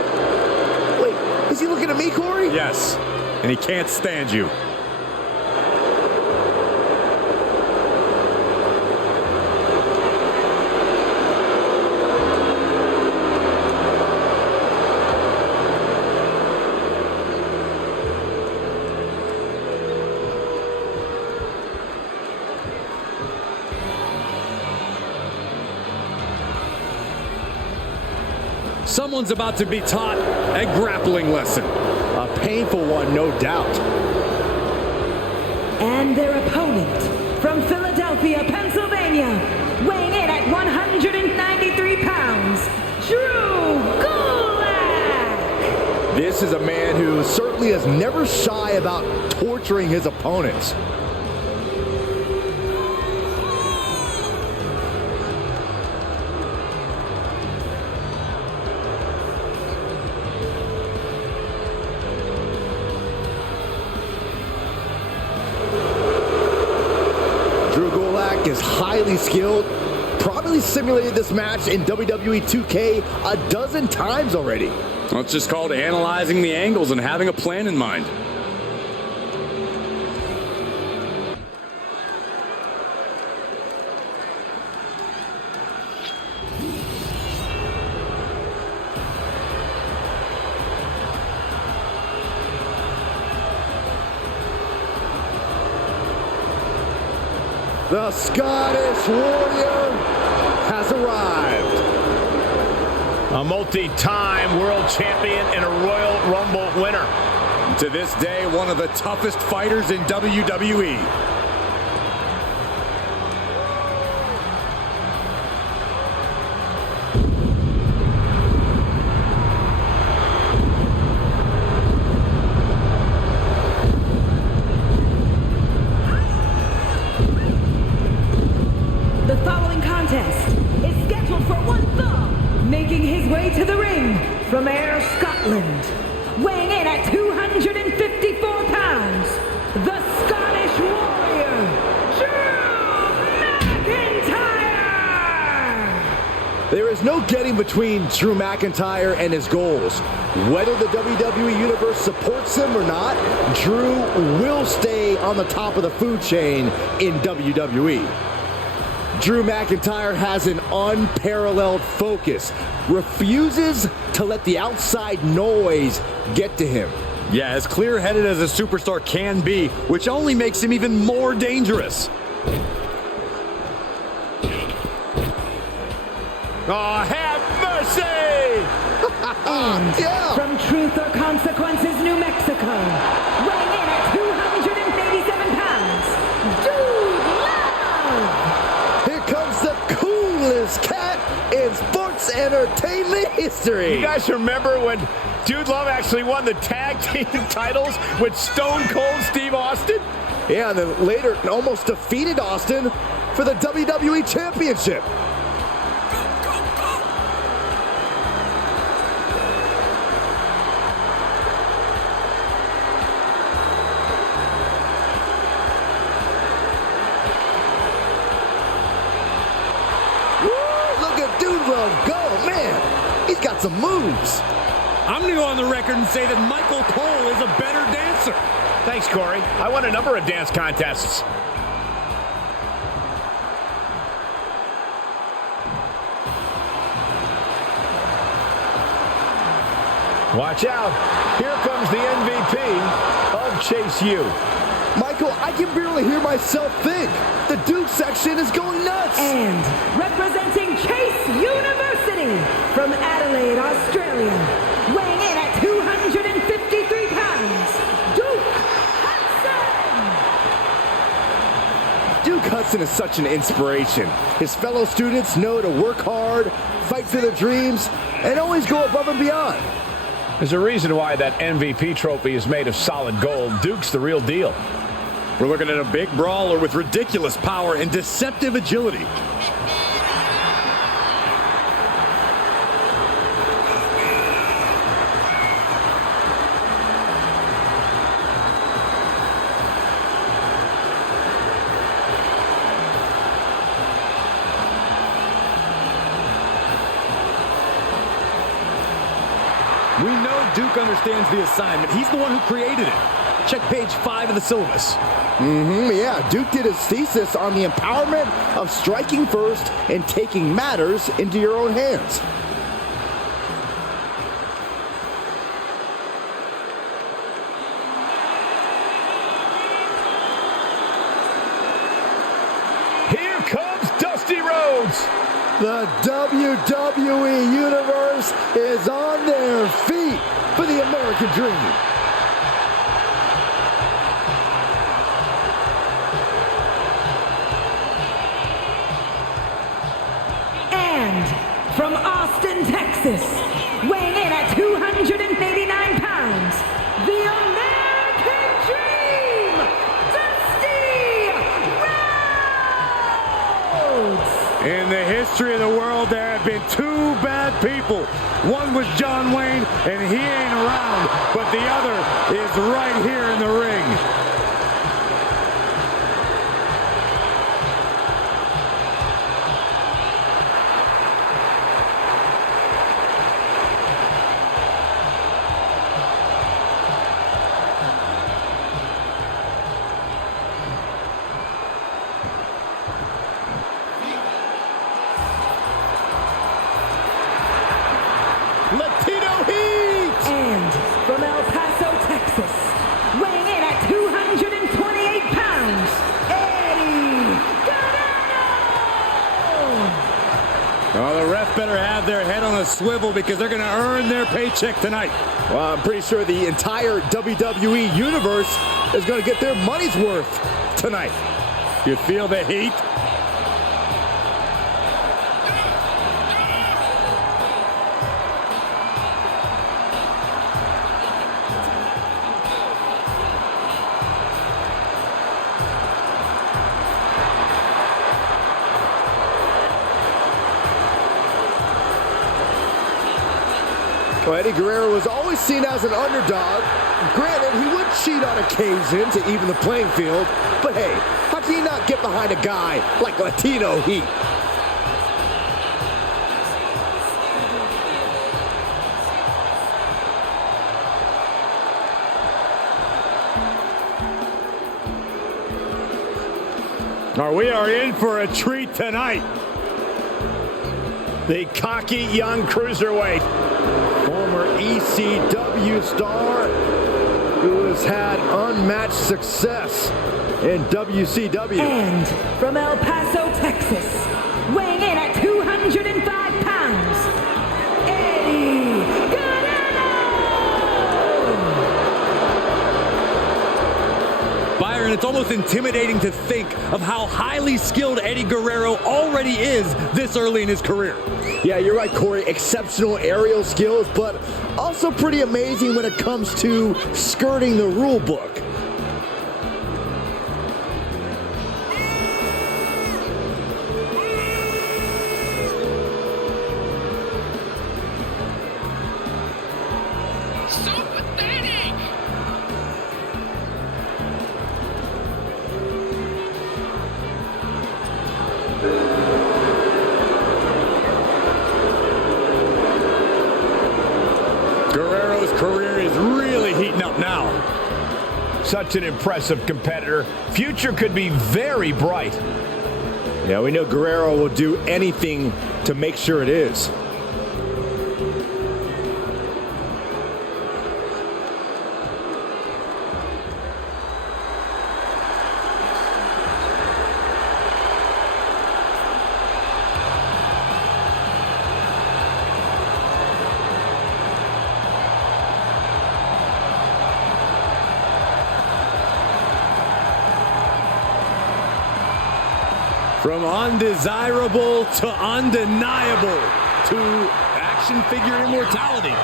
Wait, is he looking at me, Corey? Yes, and he can't stand you. Someone's about to be taught a grappling lesson. A painful one, no doubt. And their opponent from Philadelphia, Pennsylvania, weighing in at 193 pounds, Drew Gulak! This is a man who certainly is never shy about torturing his opponents. Drew Gulak is highly skilled, probably simulated this match in WWE 2K a dozen times already. Well, it's just called analyzing the angles and having a plan in mind. The Scottish Warrior has arrived. A multi-time world champion and a Royal Rumble winner. To this day, one of the toughest fighters in WWE. Scotland, weighing in at 254 pounds, the Scottish Warrior, Drew McIntyre! There is no getting between Drew McIntyre and his goals. Whether the WWE Universe supports him or not, Drew will stay on the top of the food chain in WWE. Drew McIntyre has an unparalleled focus, refuses to let the outside noise get to him. Yeah, as clear-headed as a superstar can be, which only makes him even more dangerous. Oh, have mercy! And Yeah. from Truth or Consequences, New Mexico, weighing in at 287 pounds, Dude Love! Here comes the coolest cat in sports entertainment history. You guys remember when Dude Love actually won the tag team titles with Stone Cold Steve Austin? Yeah, and then later almost defeated Austin for the WWE Championship. Look at Dude Love go, man. He's got some moves. I'm going to go on the record and say that Michael Cole is a better dancer. Thanks, Corey. I won a number of dance contests. Watch out. Here comes the MVP of Chase U. Michael, I can barely hear myself think. The Duke section is going nuts. And representing Chase University from Adelaide, Australia, weighing in at 253 pounds, Duke Hudson! Duke Hudson is such an inspiration. His fellow students know to work hard, fight for their dreams, and always go above and beyond. There's a reason why that MVP trophy is made of solid gold. Duke's the real deal. We're looking at a big brawler with ridiculous power and deceptive agility. We know Duke understands the assignment. He's the one who created it. Check page 5 of the syllabus. Yeah, Duke did his thesis on the empowerment of striking first and taking matters into your own hands. Here comes Dusty Rhodes. The WWE Universe is on their feet for the American Dream. And from Austin, Texas, weighing in at 289 pounds, the American Dream, Dusty Rhodes! In the history of the world, there have been two bad people. One was John Wayne, and he ain't around, but the other is right here in the ring. Latino Heat. And from El Paso, Texas, weighing in at 228 pounds, Eddie Guerrero! Oh, the ref better have their head on a swivel because they're going to earn their paycheck tonight. Well, I'm pretty sure the entire WWE Universe is going to get their money's worth tonight. You feel the heat? Well, Eddie Guerrero was always seen as an underdog. Granted, he would cheat on occasion to even the playing field. But hey, how can you not get behind a guy like Latino Heat? We are in for a treat tonight. The cocky young cruiserweight, Former ECW star who has had unmatched success in WCW. And from El Paso, Texas, weighing in at 205 pounds, Eddie Guerrero! Byron, it's almost intimidating to think of how highly skilled Eddie Guerrero already is this early in his career. Yeah, you're right, Corey. Exceptional aerial skills, but also pretty amazing when it comes to skirting the rule book. Guerrero's career is really heating up now. such an impressive competitor. Future could be very bright. Yeah, we know Guerrero will do anything to make sure it is. From undesirable to undeniable to action figure immortality.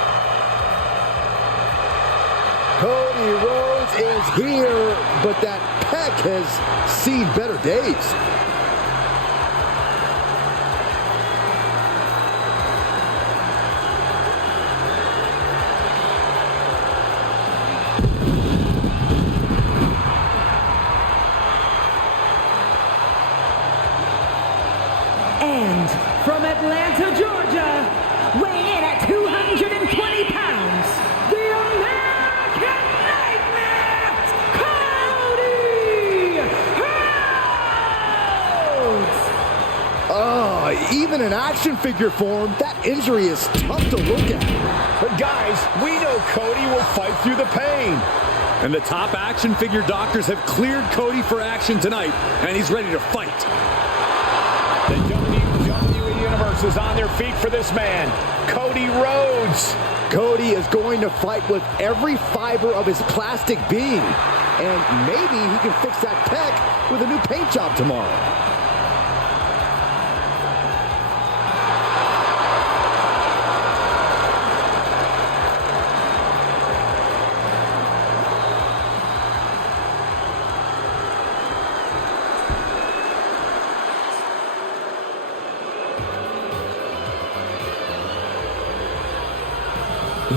Cody Rhodes is here, but that pec has seen better days. And from Atlanta, Georgia, weighing in at 220 pounds, the American Nightmare, Cody Rhodes! Oh, even in action figure form, that injury is tough to look at. But guys, we know Cody will fight through the pain. And the top action figure doctors have cleared Cody for action tonight, and he's ready to fight. The WWE Universe is on their feet for this man, Cody Rhodes. Cody is going to fight with every fiber of his plastic being. And maybe he can fix that pec with a new paint job tomorrow.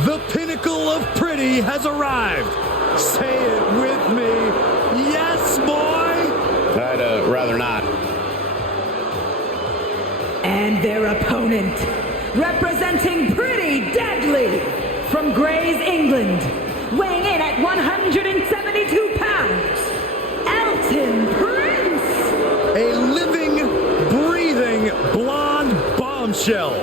The pinnacle of pretty has arrived. Say it with me. Yes, boy. I'd rather not. And their opponent, representing Pretty Deadly from Grays, England, weighing in at 172 pounds, Elton Prince. A living, breathing, blonde bombshell.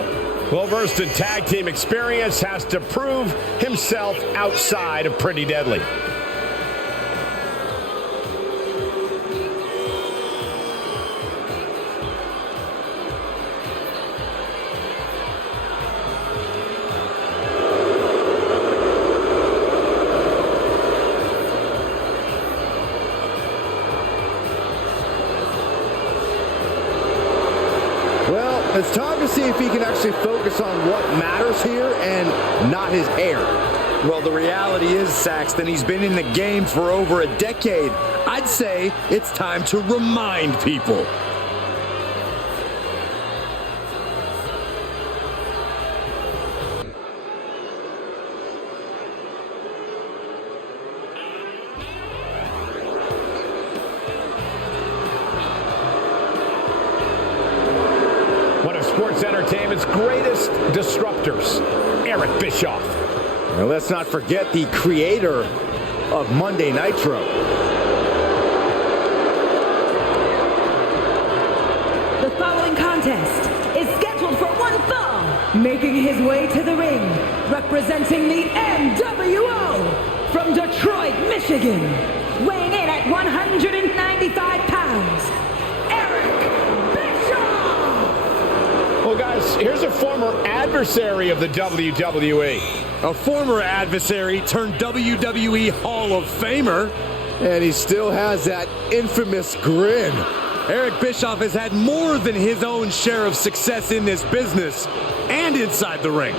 Well-versed in tag team experience, has to prove himself outside of Pretty Deadly. It's time to see if he can actually focus on what matters here and not his hair. Well, the reality is, Saxton, he's been in the game for over a decade. I'd say it's time to remind people. sports entertainment's greatest disruptors, Eric Bischoff. And let's not forget the creator of Monday Nitro. The following contest is scheduled for one fall, making his way to the ring, representing the NWO from Detroit, Michigan, weighing in at 195 pounds, Eric Bischoff! Well, guys, here's a former adversary of the WWE. A former adversary turned WWE Hall of Famer. And he still has that infamous grin. Eric Bischoff has had more than his own share of success in this business and inside the ring.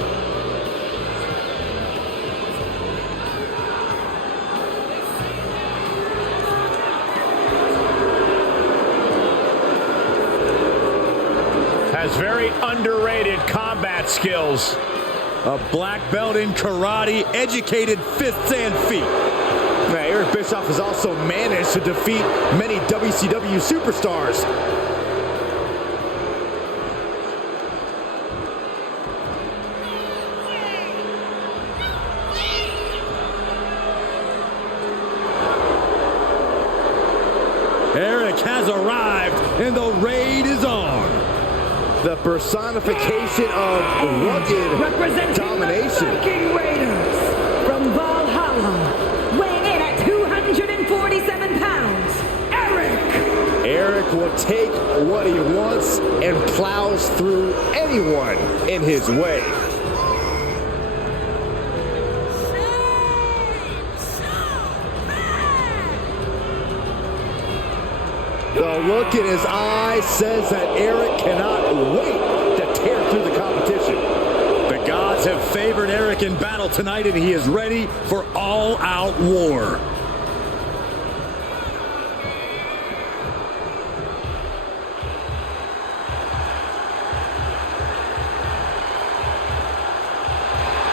Has very underrated combat skills. A black belt in karate, educated fists and feet. Now, Eric Bischoff has also managed to defeat many WCW superstars. Eric has arrived, and the raid is on. The personification of rugged Representing domination. the Viking Raiders from Valhalla, weighing in at 247 pounds, Eric! Eric will take what he wants and plows through anyone in his way. The look in his eyes says that Eric cannot wait to tear through the competition. The gods have favored Eric in battle tonight, and he is ready for all-out war.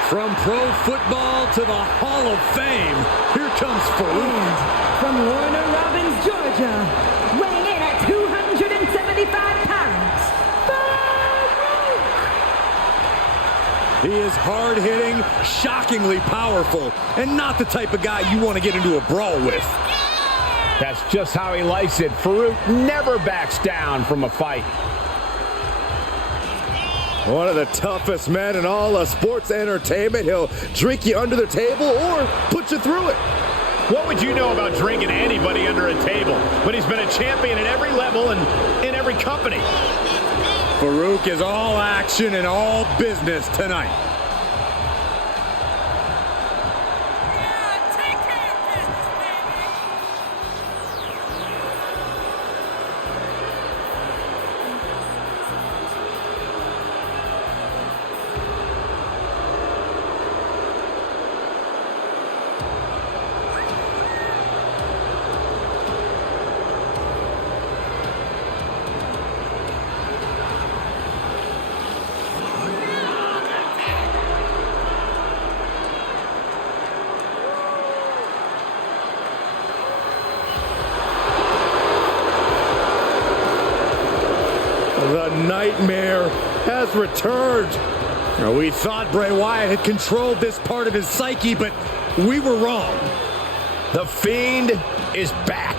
From pro football to the Hall of Fame, here comes Farouk. From Warner Robins, Georgia, weighing in at 275 pounds, Farouk! He is hard-hitting, shockingly powerful, and not the type of guy you want to get into a brawl with. That's just how he likes it. Farouk never backs down from a fight. One of the toughest men in all of sports entertainment. He'll drink you under the table or put you through it. What would you know about drinking anybody under a table? But he's been a champion at every level and in every company. Farouk is all action and all business tonight. The nightmare has returned. Now, we thought Bray Wyatt had controlled this part of his psyche, but we were wrong. The Fiend is back.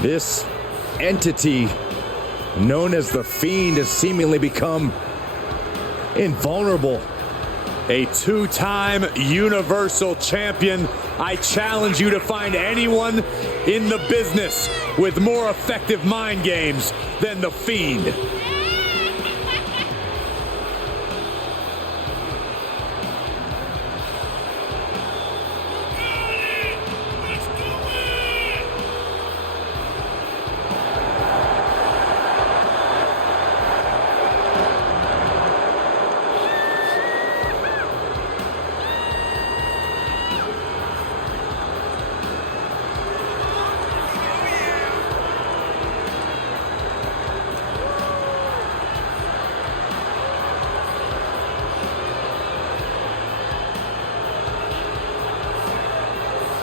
This entity known as the Fiend has seemingly become invulnerable. A two-time Universal Champion. I challenge you to find anyone in the business with more effective mind games than the Fiend.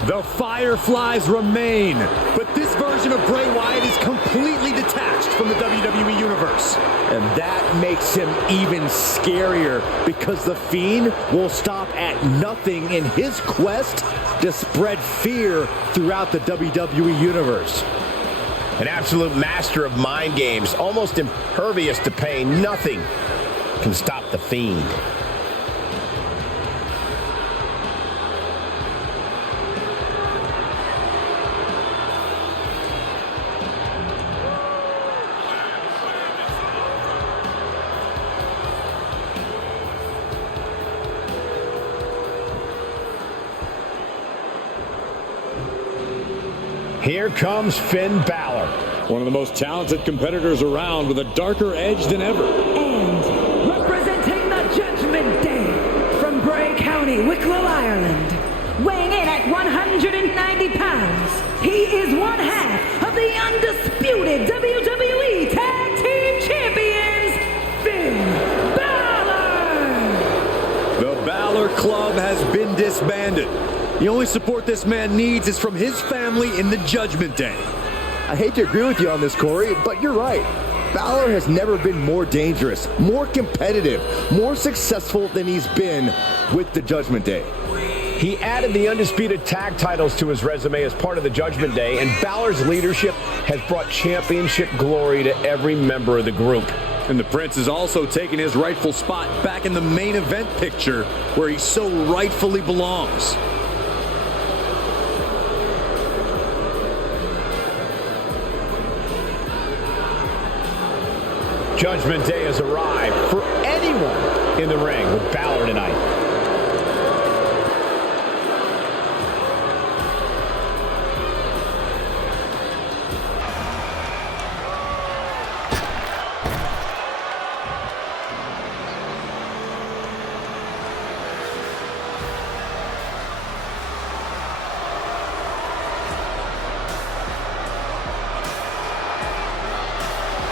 The Fireflies remain, but this version of Bray Wyatt is completely detached from the WWE Universe. And that makes him even scarier because the Fiend will stop at nothing in his quest to spread fear throughout the WWE Universe. An absolute master of mind games, almost impervious to pain. Nothing can stop the Fiend. Here comes Finn Balor. One of the most talented competitors around with a darker edge than ever. And representing the Judgment Day from Bray County, Wicklow, Ireland, weighing in at 190 pounds, he is one half of the undisputed WWE Tag Team Champions, Finn Balor! The Balor Club has been disbanded. The only support this man needs is from his family in the Judgment Day. I hate to agree with you on this, Corey, but you're right. Balor has never been more dangerous, more competitive, more successful than he's been with the Judgment Day. He added the undisputed tag titles to his resume as part of the Judgment Day, and Balor's leadership has brought championship glory to every member of the group. And the Prince has also taken his rightful spot back in the main event picture where he so rightfully belongs. Judgment Day has arrived for anyone in the ring with Balor tonight.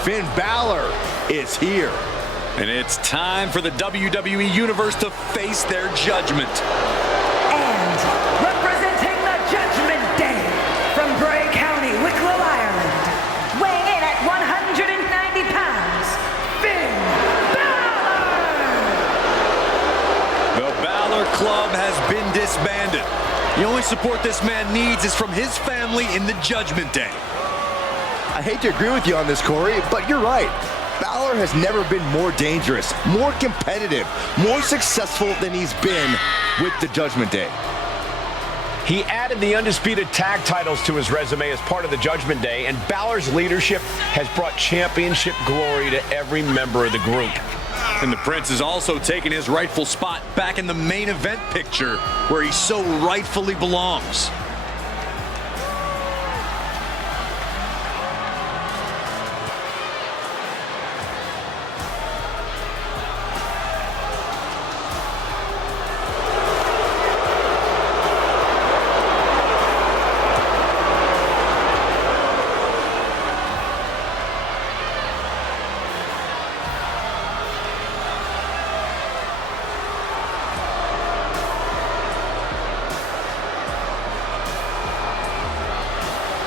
Finn Balor is here. And it's time for the WWE Universe to face their judgment. And representing the Judgment Day from Bray County, Wicklow, Ireland, weighing in at 190 pounds, Finn Balor! The Balor Club has been disbanded. The only support this man needs is from his family in the Judgment Day. I hate to agree with you on this, Corey, but you're right. Balor has never been more dangerous, more competitive, more successful than he's been with the Judgment Day. He added the undisputed tag titles to his resume as part of the Judgment Day, and Balor's leadership has brought championship glory to every member of the group. And the Prince has also taken his rightful spot back in the main event picture where he so rightfully belongs.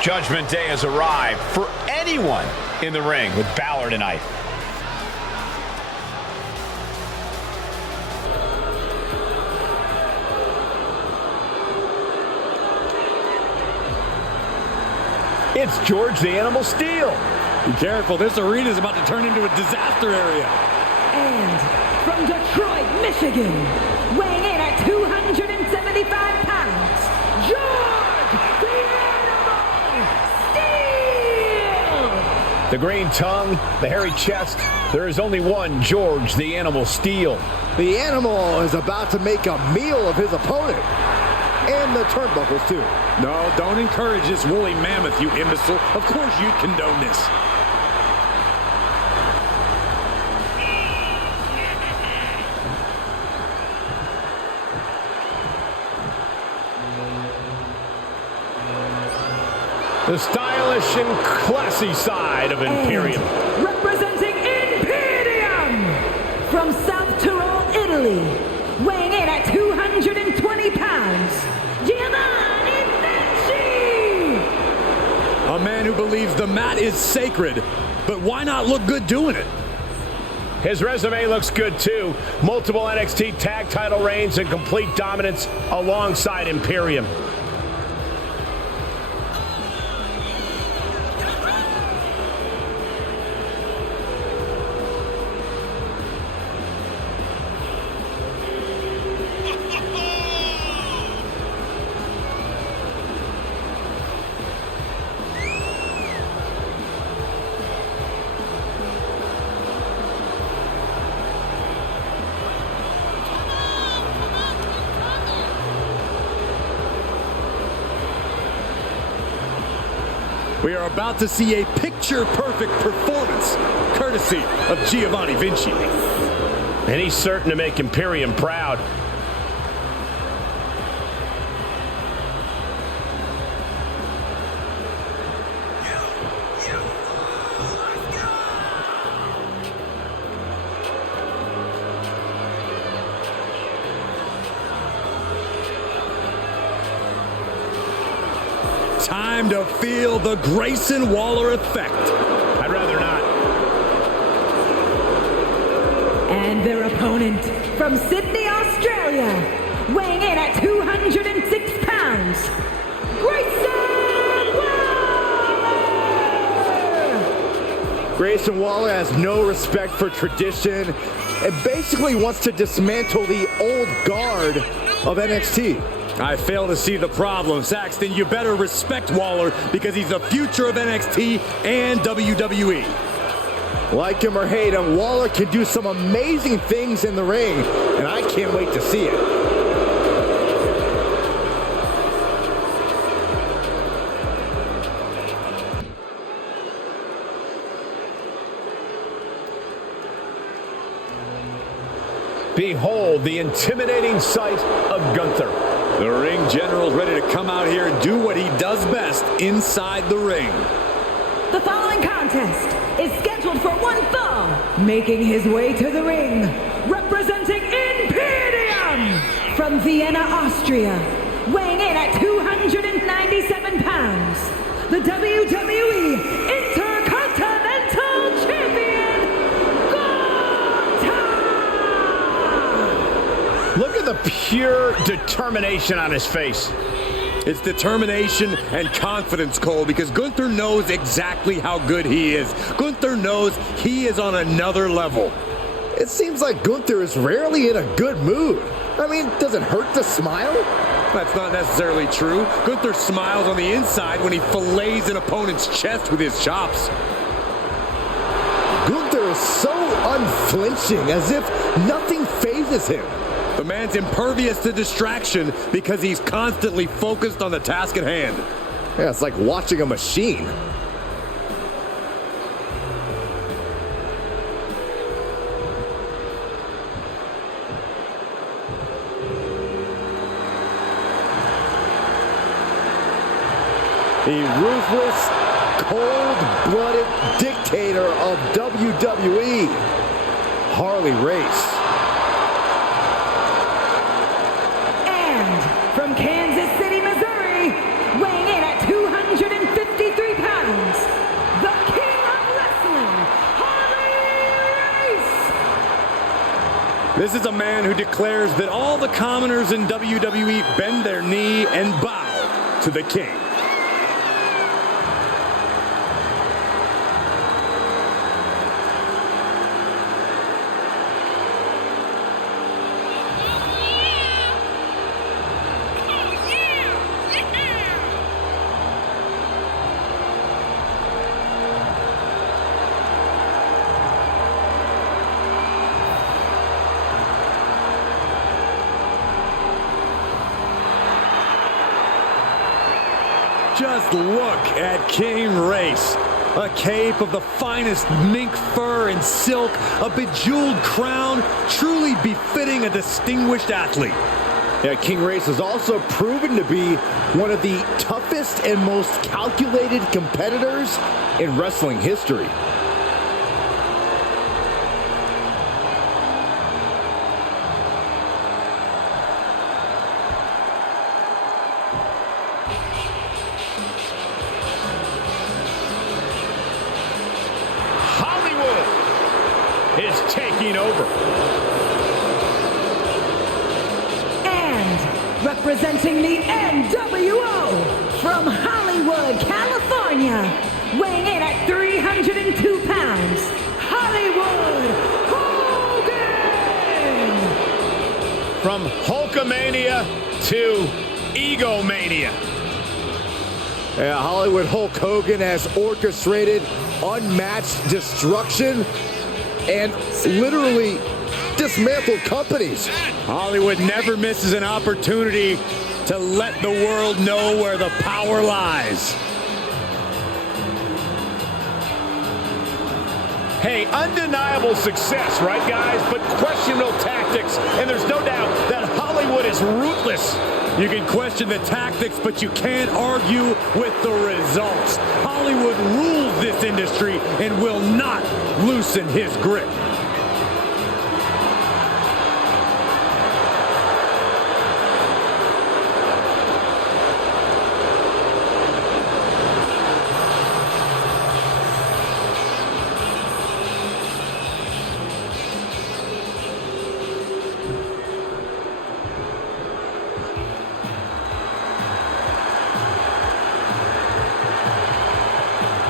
Judgment Day has arrived for anyone in the ring with Balor tonight. It's George the Animal Steel. Be careful, this arena is about to turn into a disaster area. And from Detroit, Michigan, weighing in at 275 pounds, George the Animal Steel! The green tongue, the hairy chest, there is only one George the Animal Steel. The Animal is about to make a meal of his opponent. And the turnbuckles, too. No, don't encourage this woolly mammoth, you imbecile. Of course you'd condone this. The stylish and classy side of Imperium. And representing Imperium from South Tyrol, Italy, weighing in at 220 pounds, Giovanni A man who believes the mat is sacred, but why not look good doing it? His resume looks good too. Multiple NXT tag title reigns and complete dominance alongside Imperium. We are about to see a picture-perfect performance, courtesy of Giovanni Vinci. And he's certain to make Imperium proud. Time to feel the Grayson Waller effect. I'd rather not. And their opponent from Sydney, Australia, weighing in at 206 pounds, Grayson Waller! Grayson Waller has no respect for tradition and basically wants to dismantle the old guard of NXT. I fail to see the problem. Saxton, you better respect Waller because he's the future of NXT and WWE. Like him or hate him, Waller can do some amazing things in the ring, and I can't wait to see it. Behold the intimidating sight of Gunther. The ring general's ready to come out here and do what he does best inside the ring. The following contest is scheduled for one fall, making his way to the ring, representing Imperium from Vienna, Austria, weighing in at 297 pounds, the WWE Intercontinental Champion, Gunther! Look at the pure determination on his face. It's determination and confidence, Cole, because Gunther knows exactly how good he is. Gunther knows he is on another level. It seems like Gunther is rarely in a good mood. I mean, does it hurt to smile? That's not necessarily true. Gunther smiles on the inside when he fillets an opponent's chest with his chops. Gunther is so unflinching, as if nothing phases him. The man's impervious to distraction because he's constantly focused on the task at hand. Yeah, it's like watching a machine. The ruthless, cold-blooded dictator of WWE, Harley Race. From Kansas City, Missouri, weighing in at 253 pounds, the King of Wrestling, Harley Race! This is a man who declares that all the commoners in WWE bend their knee and bow to the King. Just look at King Race. A cape of the finest mink fur and silk, a bejeweled crown, truly befitting a distinguished athlete. Yeah, King Race has also proven to be one of the toughest and most calculated competitors in wrestling history. taking over. And representing the NWO from Hollywood, California, weighing in at 302 pounds, Hollywood Hogan! From Hulkamania to Egomania. Yeah, Hollywood Hulk Hogan has orchestrated unmatched destruction and literally dismantled companies. Hollywood never misses an opportunity to let the world know where the power lies. Hey, undeniable success, right, guys? But questionable tactics, and there's no doubt that Hollywood is ruthless. You can question the tactics, but you can't argue with the results. Hollywood rules this industry and will not loosen his grip.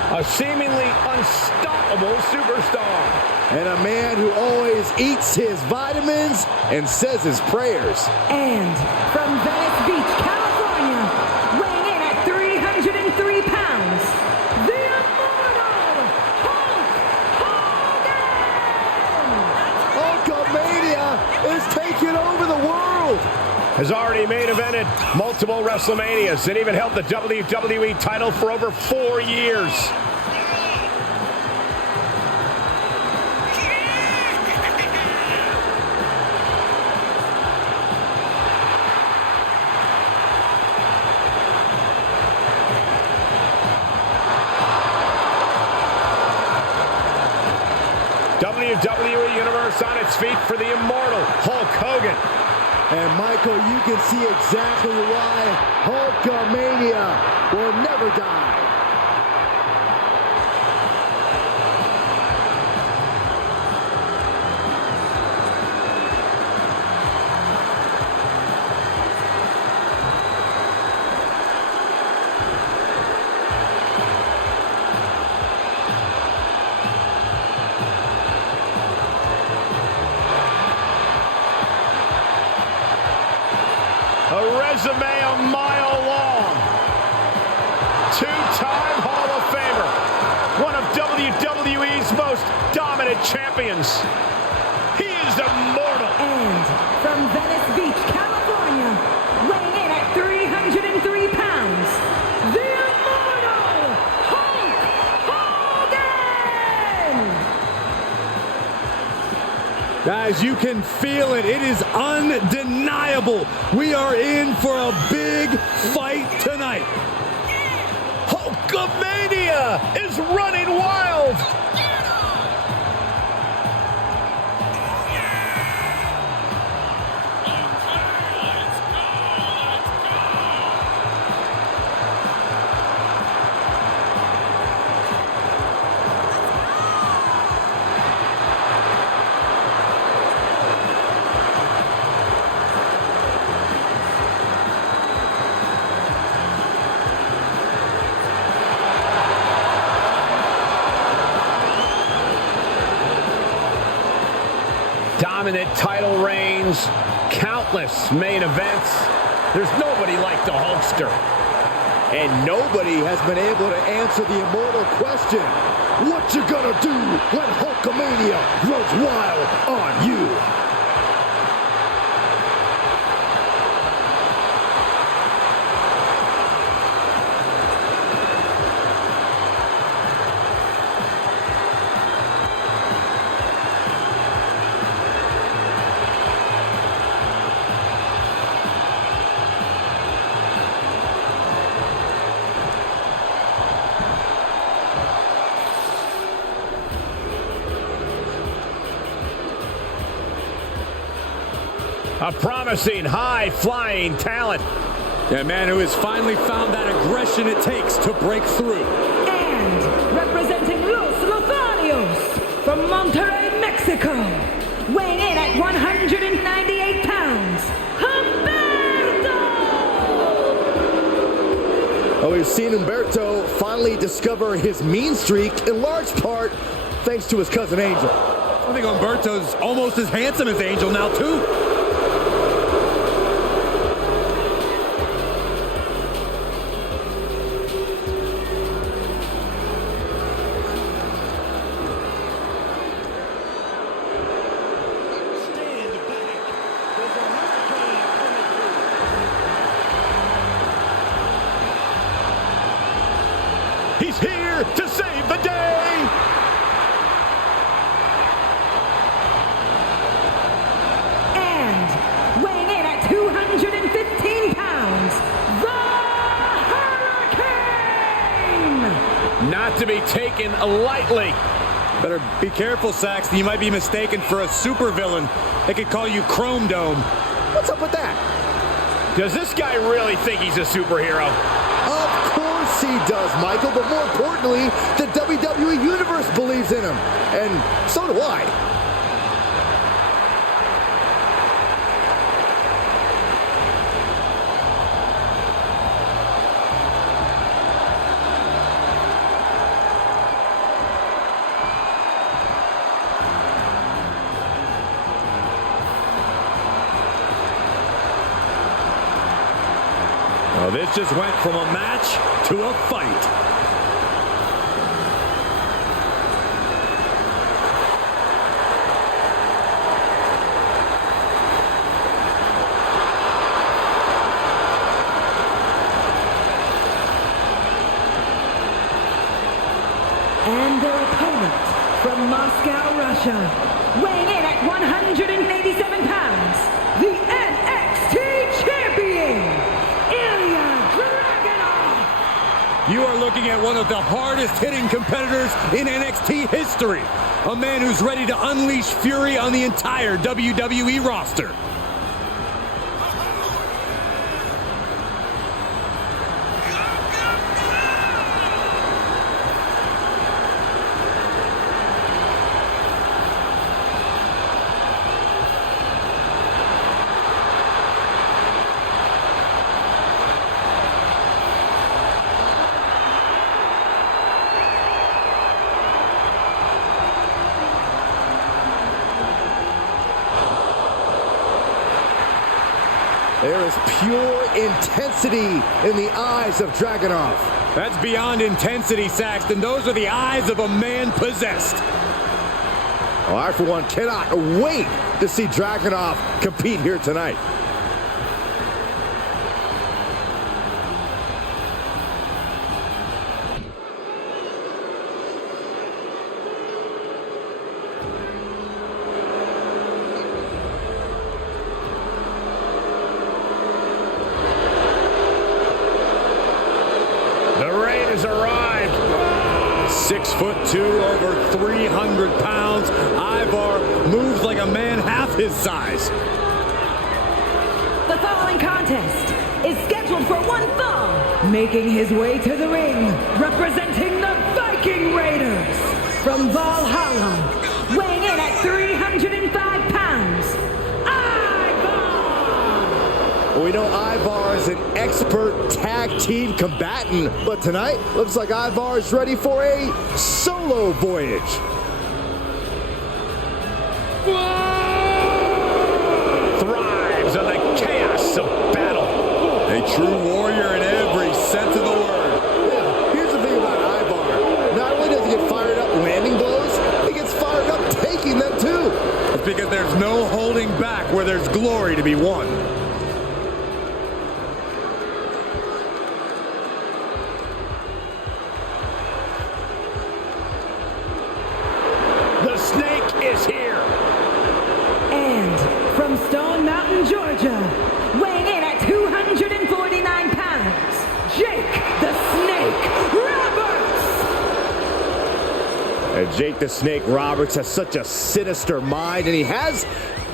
A seemingly unstoppable superstar. And a man who always eats his vitamins and says his prayers. And from Venice Beach, California, weighing in at 303 pounds, the immortal Hulk Hogan! Hulkamania is taking over the world. Has already main evented multiple WrestleManias and even held the WWE title for over 4 years. WWE Universe on its feet for the immortal Hulk Hogan. And Michael, you can see exactly why Hulkamania will never die. A resume a mile long. Two-time Hall of Famer. One of WWE's most dominant champions. He is immortal. And from Venice Beach, California, weighing in at 303 pounds, the immortal Hulk Hogan! Guys, you can feel it. It is undeniable. We are in for a big fight tonight. Hulkamania is running wild. Dominant title reigns, countless main events. There's nobody like the Hulkster. And nobody has been able to answer the immortal question, what you gonna do when Hulkamania runs wild on you? A promising, high-flying talent. A man who has finally found that aggression it takes to break through. And representing Los Lotharios from Monterrey, Mexico. Metaphysical. Weighing in at 198 pounds, Humberto! Oh, we've seen Humberto finally discover his mean streak, in large part thanks to his cousin Angel. I think Humberto's almost as handsome as Angel now, too. He's here to save the day! And weighing in at 215 pounds, the Hurricane! Not to be taken lightly. Better be careful, Saxton. You might be mistaken for a supervillain. They could call you Chrome Dome. What's up with that? Does this guy really think he's a superhero? Of course he does, Michael, but more importantly, the WWE Universe believes in him. And so do I. Well, this just went from a match to a fight. And their opponent from Moscow, Russia, weighing in at 187 pounds, the NXT Champion, You are looking at one of the hardest hitting competitors in NXT history. A man who's ready to unleash fury on the entire WWE roster. There is pure intensity in the eyes of Dragunov. That's beyond intensity, Saxton. Those are the eyes of a man possessed. Well, I, for one, cannot wait to see Dragunov compete here tonight. Arrived. 6'2", over 300 pounds. Ivar moves like a man half his size. The following contest is scheduled for one fall. Making his way to the ring, representing the Viking Raiders from Valhalla, weighing in at 305 pounds, We know Ivar is an expert tag team combatant, but tonight looks like Ivar is ready for a solo voyage. Thrives on the chaos of battle. A true warrior in every sense of the word. Yeah, here's the thing about Ivar. Not only does he get fired up landing blows, he gets fired up taking them too. It's because there's no holding back where there's glory to be won. The snake is here. and from Stone Mountain, Georgia, weighing in at 249 pounds, Jake the Snake Roberts. And Jake the Snake Roberts has such a sinister mind, and he has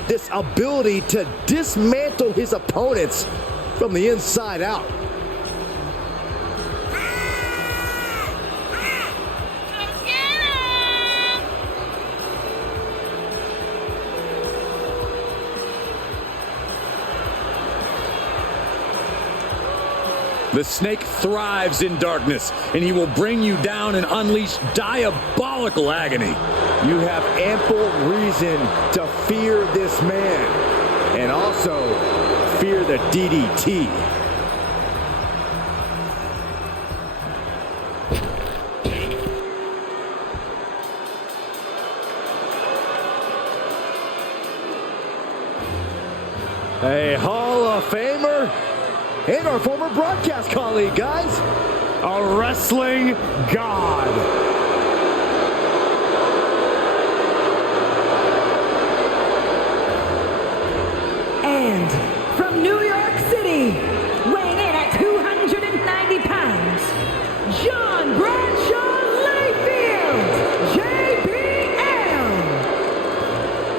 this ability to dismantle his opponents from the inside out. The snake thrives in darkness, and he will bring you down and unleash diabolical agony. You have ample reason to fear this man, and also fear the DDT. A Hall of Famer and our former broadcast colleague, guys. A wrestling god. And from New York City, weighing in at 290 pounds, John Bradshaw Layfield,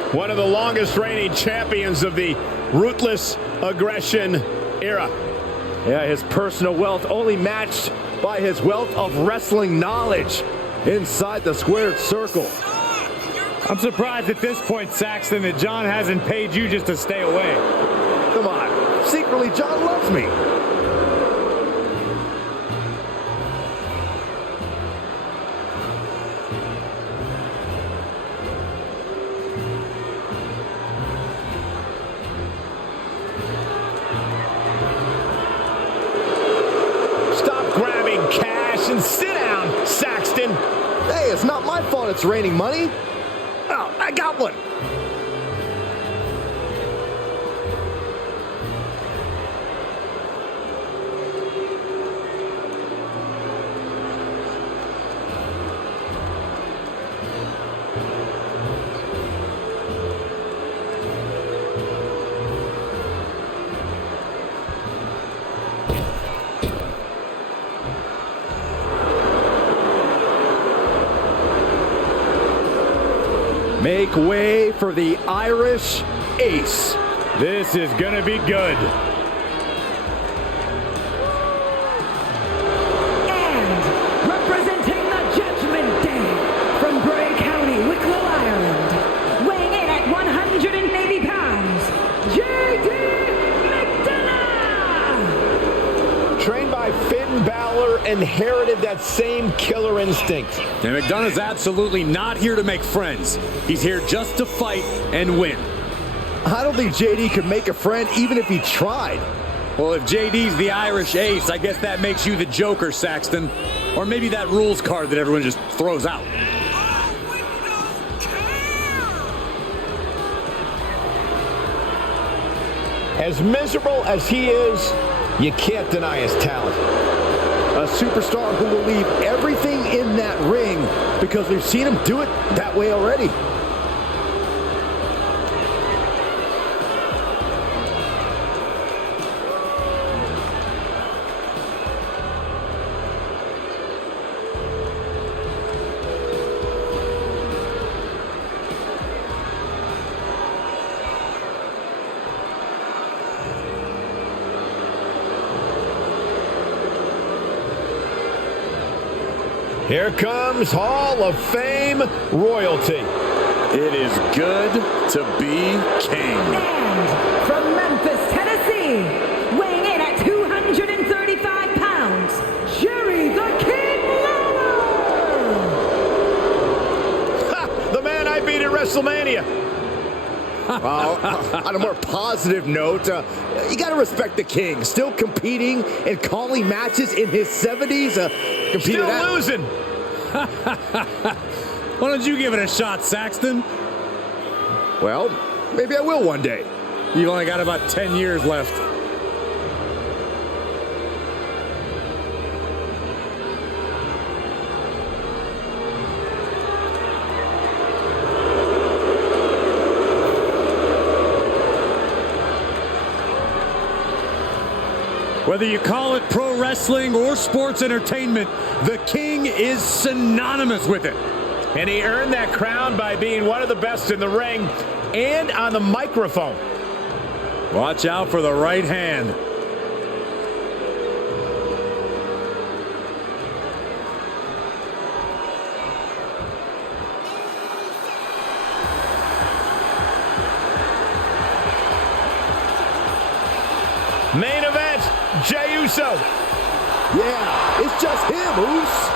JBL. One of the longest reigning champions of the Ruthless aggression era. Yeah, his personal wealth only matched by his wealth of wrestling knowledge inside the squared circle. I'm surprised at this point, Saxton, that John hasn't paid you just to stay away. Come on, secretly John loves me. And sit down, Saxton. Hey, it's not my fault it's raining money. Oh, I got one. Make way for the Irish Ace. This is gonna be good. And representing the Judgment Day from Bray County, Wicklow, Ireland, weighing in at 180 pounds, J.D. McDonough. Trained by Finn Balor, inherited that same killer instinct. And McDonough's absolutely not here to make friends. He's here just to fight and win. I don't think JD could make a friend even if he tried. Well, if JD's the Irish Ace, I guess that makes you the Joker, Saxton. Or maybe that rules card that everyone just throws out. As miserable as he is, you can't deny his talent. A superstar who will leave everything in that ring because we've seen him do it that way already. Here comes Hall of Fame royalty. It is good to be king. And from Memphis, Tennessee, weighing in at 235 pounds, Jerry the King Lawler. Ha! The man I beat at WrestleMania. Well, on a more positive note, you got to respect the King. Still competing and calling matches in his 70s. Still losing. Why don't you give it a shot, Saxton? Well, maybe I will one day. You've only got about 10 years left. Whether you call it pro wrestling or sports entertainment, the King is synonymous with it. And he earned that crown by being one of the best in the ring and on the microphone. Watch out for the right hand. Main event, Jey Uso Yeah, it's just him, Uso.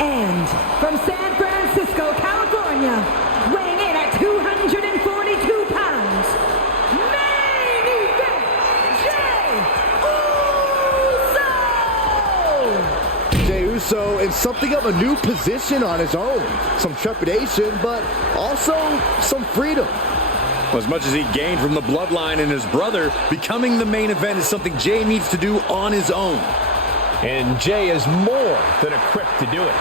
And from San Francisco, California, weighing in at 242 pounds, main event, Jey Uso! Jey Uso in something of a new position on his own. Some trepidation, but also some freedom. As much as he gained from the bloodline and his brother, becoming the main event is something Jey needs to do on his own. And Jey is more than equipped to do it.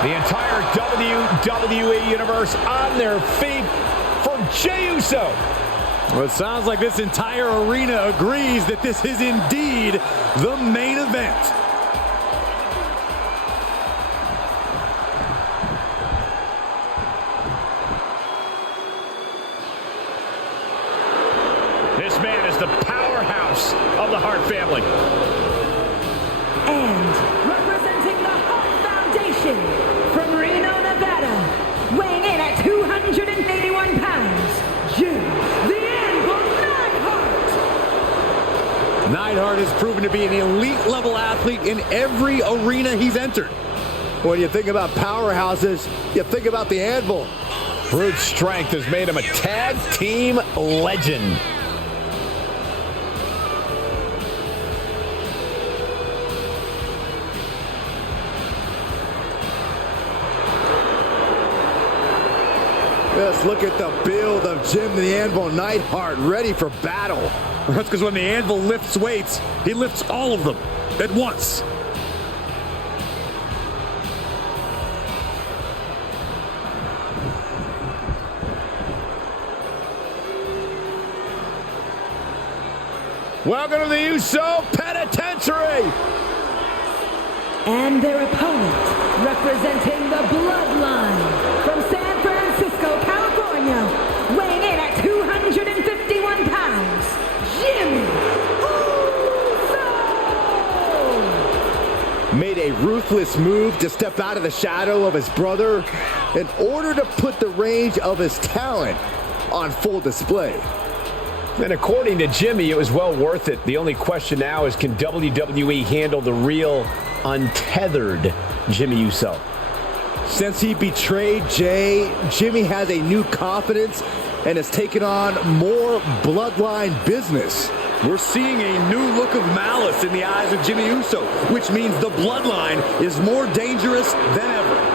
The entire WWE Universe on their feet for Jey Uso. Well, it sounds like this entire arena agrees that this is indeed the main event. This man is the powerhouse of the Hart family. And representing the Hart Foundation from Reno, Nevada, weighing in at 281 pounds, Jim the Anvil Neidhart. Neidhart has proven to be an elite-level athlete in every arena he's entered. When you think about powerhouses, you think about the Anvil. Brute strength has made him a tag team legend. Just look at the build of Jim the Anvil Neidhart, ready for battle. That's because when the Anvil lifts weights, he lifts all of them at once. Welcome to the Uso Penitentiary. And their opponent, representing the Bloodline from San Francisco, California, weighing in at 251 pounds, Jimmy Uso! Made a ruthless move to step out of the shadow of his brother in order to put the range of his talent on full display. And according to Jimmy, it was well worth it. The only question now is, can WWE handle the real, untethered Jimmy Uso? Since he betrayed Jey, Jimmy has a new confidence and has taken on more bloodline business. We're seeing a new look of malice in the eyes of Jimmy Uso, which means the bloodline is more dangerous than ever.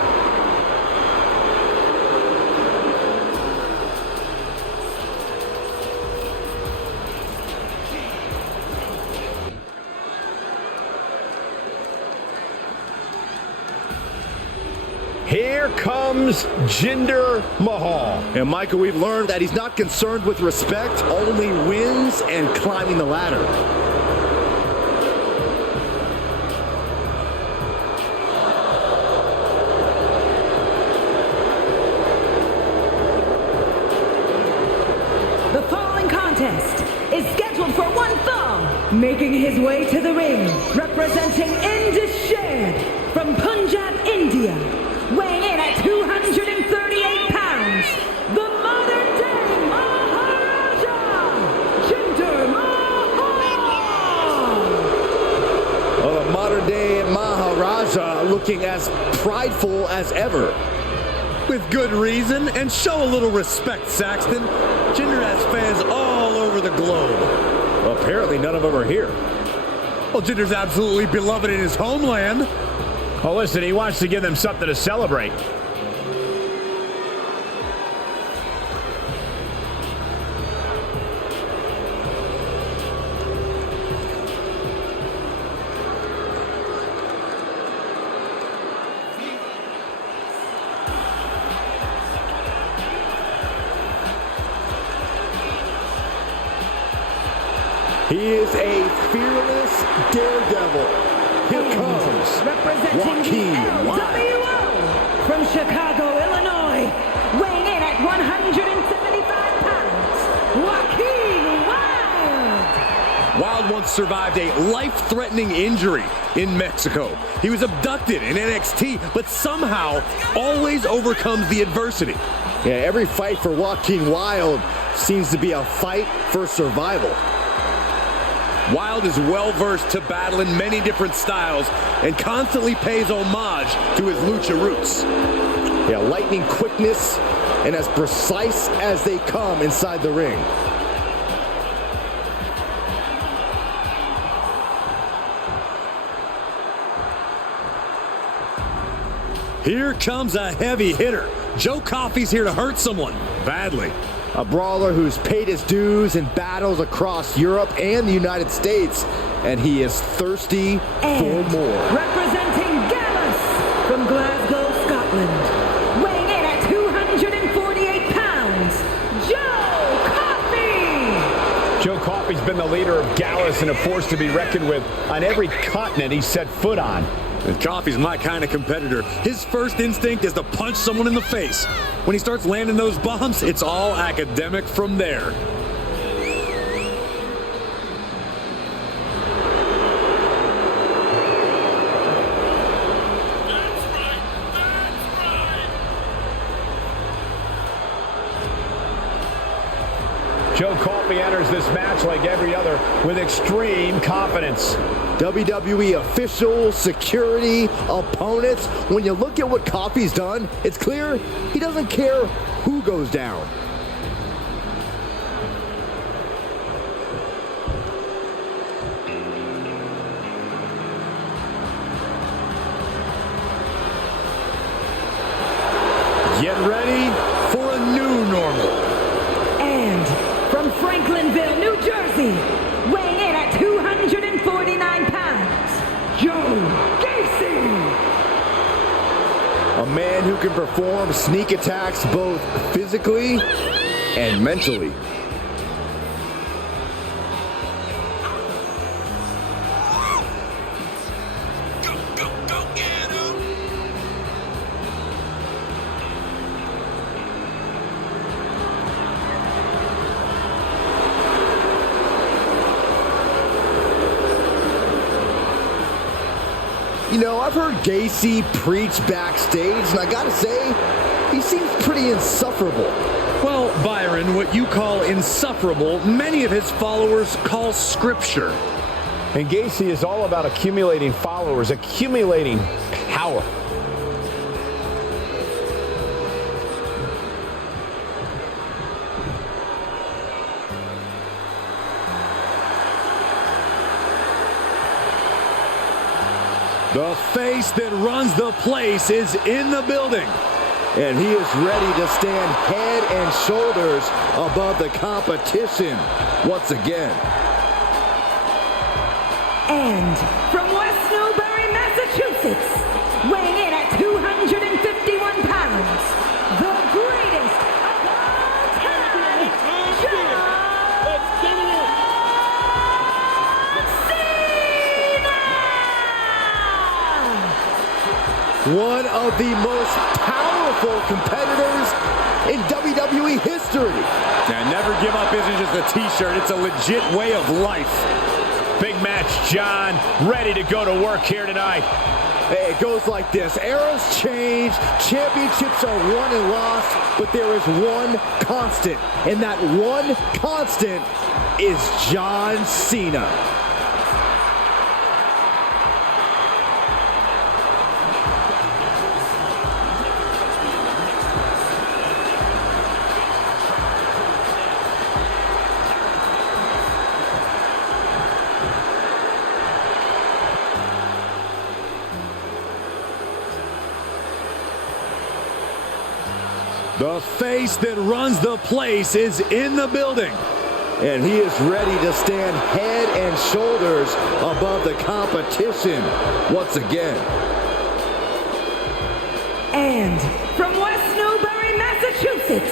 Here comes Jinder Mahal. And Michael, we've learned that he's not concerned with respect, only wins and climbing the ladder. The following contest is scheduled for one fall, making his way to the ring, representing Indished from Punjab, India, weighing in at 238 pounds, the modern-day Maharaja, Jinder Mahal! Well, the modern-day Maharaja looking as prideful as ever. With good reason, and show a little respect, Saxton. Jinder has fans all over the globe. Well, apparently none of them are here. Well, Jinder's absolutely beloved in his homeland. Oh, listen, he wants to give them something to celebrate. He is a fearless daredevil. Here comes representing the LWO from Chicago, Illinois, weighing in at 175 pounds, Joaquin Wilde. Wilde once survived a life-threatening injury in Mexico. He was abducted in NXT, but somehow always overcomes the adversity. Yeah, every fight for Joaquin Wilde seems to be a fight for survival. Wilde is well-versed to battle in many different styles and constantly pays homage to his lucha roots. Yeah, lightning quickness and as precise as they come inside the ring. Here comes a heavy hitter. Joe Coffey's here to hurt someone badly. A brawler who's paid his dues in battles across Europe and the United States, and he is thirsty for more. Representing Gallus from Glasgow, Scotland, weighing in at 248 pounds, Joe Coffey! Joe Coffey's been the leader of Gallus and a force to be reckoned with on every continent he's set foot on. And Coffey's my kind of competitor. His first instinct is to punch someone in the face. When he starts landing those bombs, it's all academic from there. Joe Coffey enters this match like every other with extreme confidence. WWE officials, security, opponents. When you look at what Coffey's done, it's clear he doesn't care who goes down. Get ready for a new normal. And from Franklinville, New Jersey, weighing in at 249 pounds, Joe Gacy! A man who can perform sneak attacks both physically and mentally. You know, I've heard Gacy preach backstage, and I gotta say, he seems pretty insufferable. Well, Byron, what you call insufferable, many of his followers call scripture. And Gacy is all about accumulating followers, accumulating power. The face that runs the place is in the building. And he is ready to stand head and shoulders above the competition once again. And from West Newbury, Massachusetts, weighing in at 251 pounds, the greatest of all time, John Cena! One of the most powerful competitors in WWE history. And never give up isn't just a t-shirt, it's a legit way of life. Big match, John. Ready to go to work here tonight. Hey, it goes like this. Eras change, championships are won and lost, but there is one constant, and that one constant is John Cena. The face that runs the place is in the building. And he is ready to stand head and shoulders above the competition once again. And from West Newbury, Massachusetts,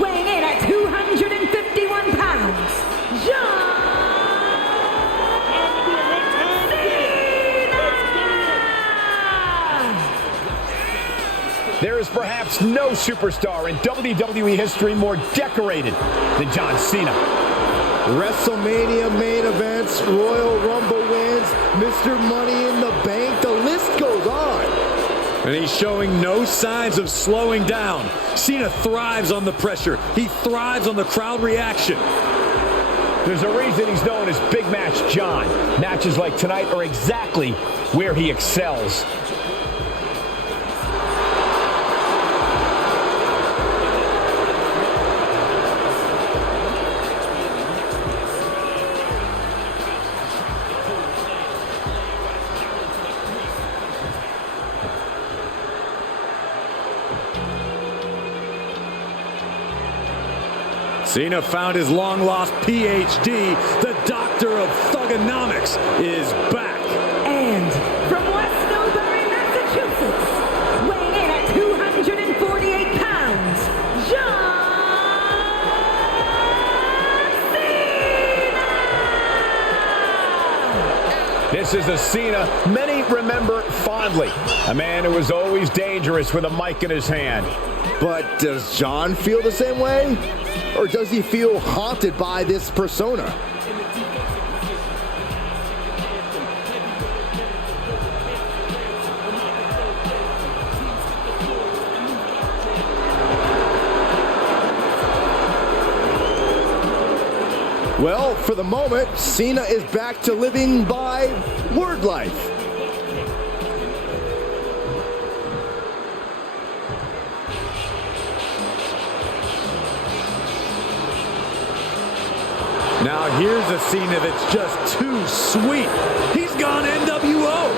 weighing in at 251 pounds, John perhaps no superstar in WWE history more decorated than John Cena. WrestleMania main events, Royal Rumble wins, Mr. Money in the Bank, the list goes on. And he's showing no signs of slowing down. Cena thrives on the pressure. He thrives on the crowd reaction. There's a reason he's known as Big Match John. Matches like tonight are exactly where he excels. Cena found his long-lost PhD. The doctor of thugonomics is back. And from West Newbury, Massachusetts, weighing in at 248 pounds, John Cena! This is a Cena many remember fondly. A man who was always dangerous with a mic in his hand. But does John feel the same way? Or does he feel haunted by this persona? Well, for the moment, Cena is back to living by word life. Now here's a Cena that's just too sweet. He's gone NWO.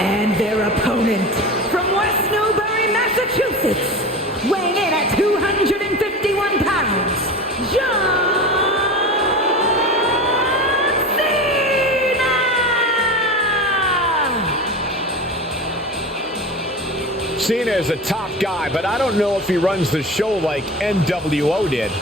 And their opponent from West Newbury, Massachusetts, weighing in at 251 pounds, John Cena! Cena is a top guy, but I don't know if he runs the show like NWO did.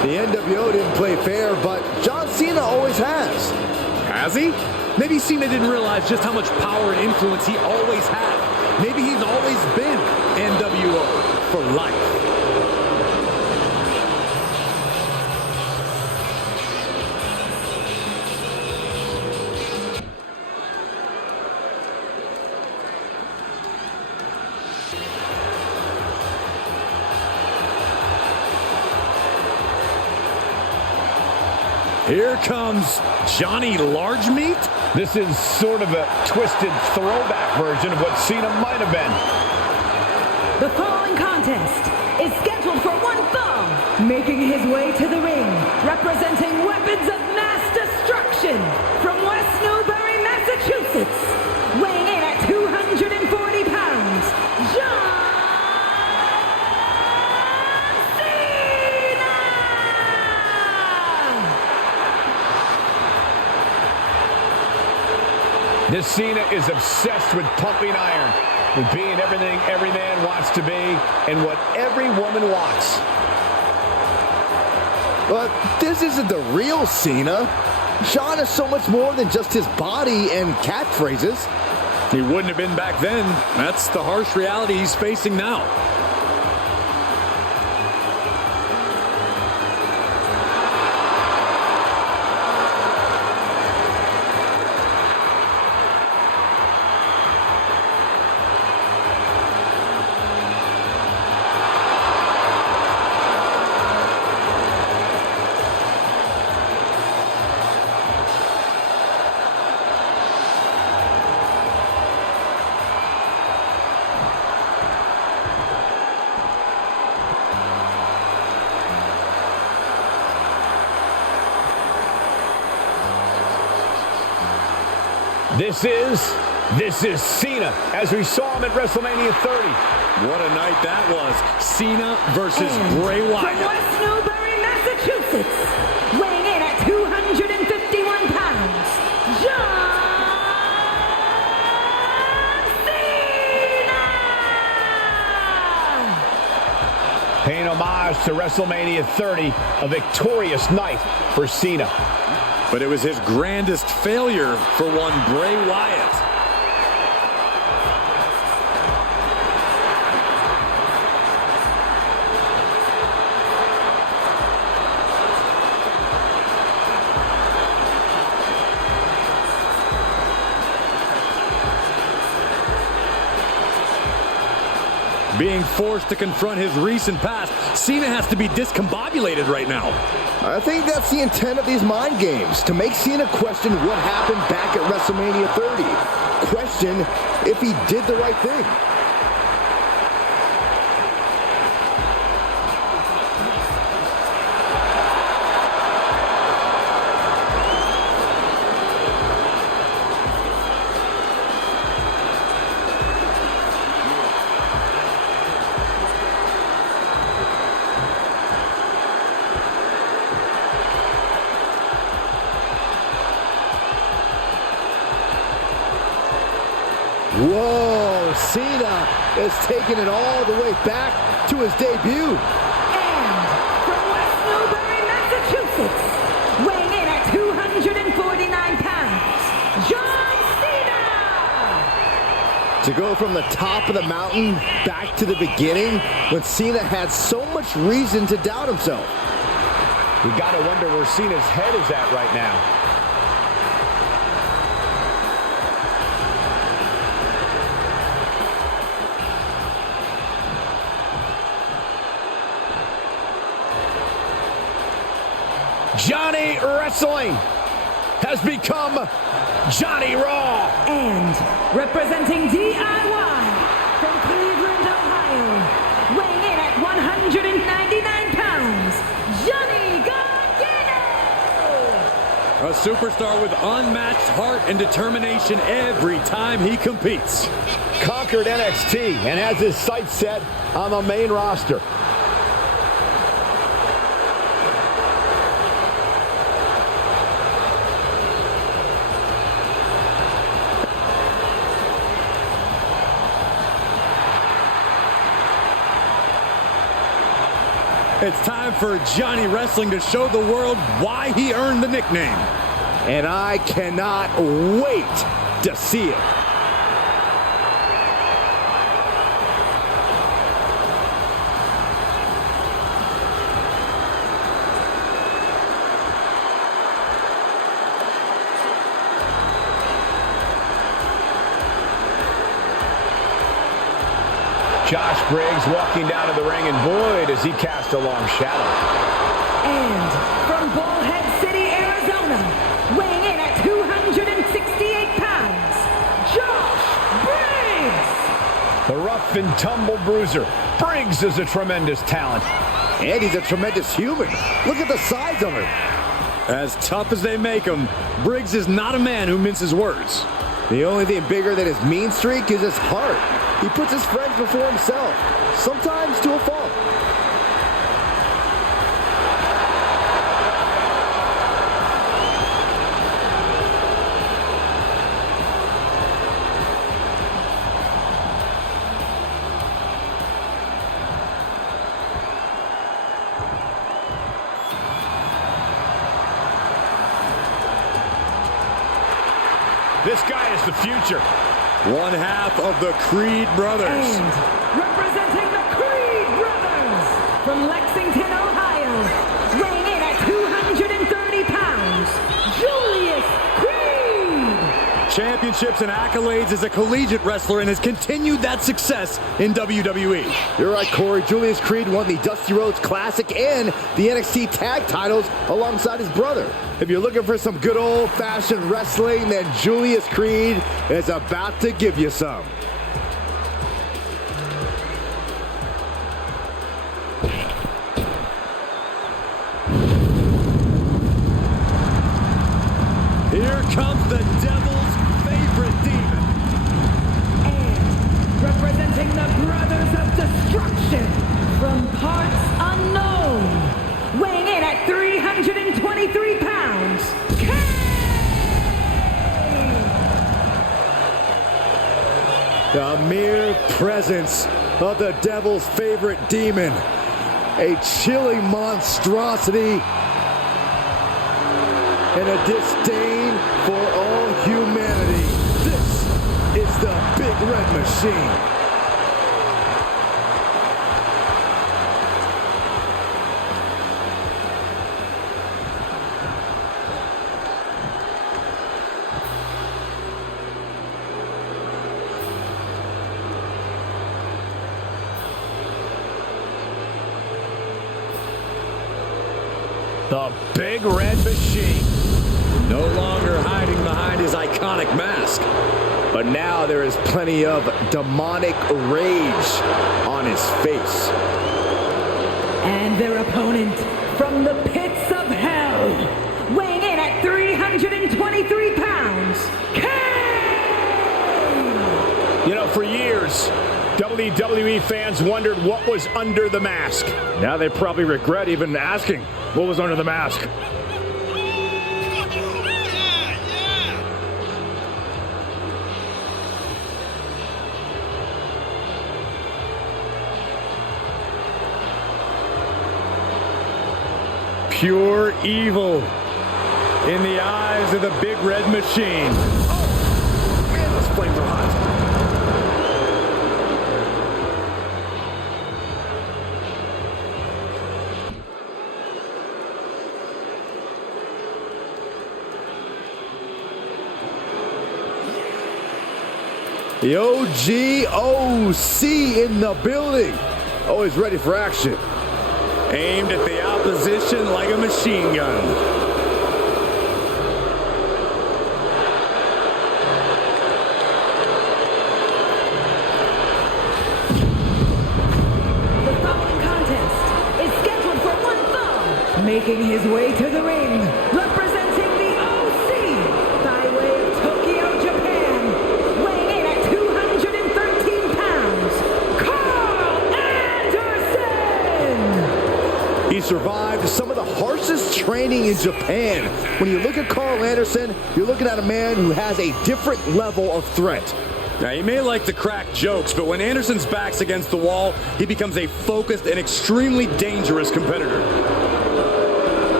The NWO didn't play fair, but John Cena always has. Has he? Maybe Cena didn't realize just how much power and influence he always had. Maybe he's always been NWO for life. Here comes Johnny Large Meat. This is sort of a twisted throwback version of what Cena might have been. The following contest is scheduled for one fall, making his way to the ring, representing weapons of mass destruction from West Newbury, Massachusetts, weighing in at 240 pounds, John Cena! This Cena is obsessed with pumping iron, with being everything every man wants to be, and what every woman wants. But this isn't the real Cena. John is so much more than just his body and catchphrases. He wouldn't have been back then. That's the harsh reality he's facing now. This is Cena, as we saw him at WrestleMania 30. What a night that was. Cena versus Bray Wyatt. From West Newbury, Massachusetts, weighing in at 251 pounds, John Cena! Paying homage to WrestleMania 30, a victorious night for Cena. But it was his grandest failure for one Bray Wyatt. Being forced to confront his recent past, Cena has to be discombobulated right now. I think that's the intent of these mind games, to make Cena question what happened back at WrestleMania 30. Question if he did the right thing. Whoa, Cena is taking it all the way back to his debut. And from West Newbury, Massachusetts, weighing in at 249 pounds, John Cena! To go from the top of the mountain back to the beginning when Cena had so much reason to doubt himself. You gotta wonder where Cena's head is at right now. Johnny Wrestling has become Johnny Raw. And representing DIY from Cleveland, Ohio, weighing in at 199 pounds, Johnny Gargano! A superstar with unmatched heart and determination every time he competes. Conquered NXT and has his sights set on the main roster. It's time for Johnny Wrestling to show the world why he earned the nickname. And I cannot wait to see it. Josh Briggs walking down to the ring, and boy, does he cast a long shadow. And from Bullhead City, Arizona, weighing in at 268 pounds, Josh Briggs! The rough and tumble bruiser. Briggs is a tremendous talent. And he's a tremendous human. Look at the size of him. As tough as they make him, Briggs is not a man who minces words. The only thing bigger than his mean streak is his heart. He puts his friends before himself, sometimes to a fault. This guy is the future. One half of the Creed brothers. And representing the Creed brothers from Lexington, Ohio, weighing in at 230 pounds, Julius Creed! Championships and accolades as a collegiate wrestler and has continued that success in WWE. You're right, Corey. Julius Creed won the Dusty Rhodes Classic and the NXT Tag Titles alongside his brother. If you're looking for some good old-fashioned wrestling, then Julius Creed is about to give you some. Here comes the devil's favorite demon. And representing representing the Brothers of Destruction from parts unknown, weighing in at 323 pounds, The mere presence of the devil's favorite demon, a chilling monstrosity and a disdain for all humanity. This is the Big Red Machine. The Big Red Machine. No longer hiding behind his iconic mask. But now there is plenty of demonic rage on his face. and their opponent from the pits of hell, weighing in at 323 pounds, Kane! You know, for years, WWE fans wondered what was under the mask. Now they probably regret even asking what was under the mask. Pure evil in the eyes of the Big Red Machine. Oh, man, those flames are hot. The OGOC in the building. Always ready for action. Aimed at the opposition like a machine gun. The following contest is scheduled for one fall. Making his way to the ring, representing the OC, by way of Tokyo, Japan, weighing in at 213 pounds, Carl Anderson! He survived some of the harshest training in Japan. When you look at Carl Anderson, you're looking at a man who has a different level of threat. Now, he may like to crack jokes, but when Anderson's back's against the wall, he becomes a focused and extremely dangerous competitor.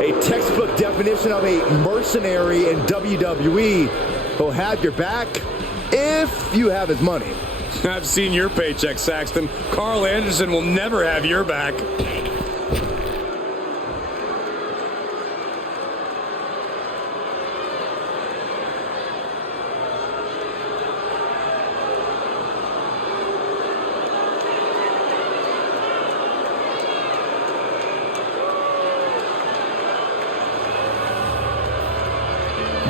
A textbook definition of a mercenary in WWE who'll have your back if you have his money. I've seen your paycheck, Saxton. Carl Anderson will never have your back.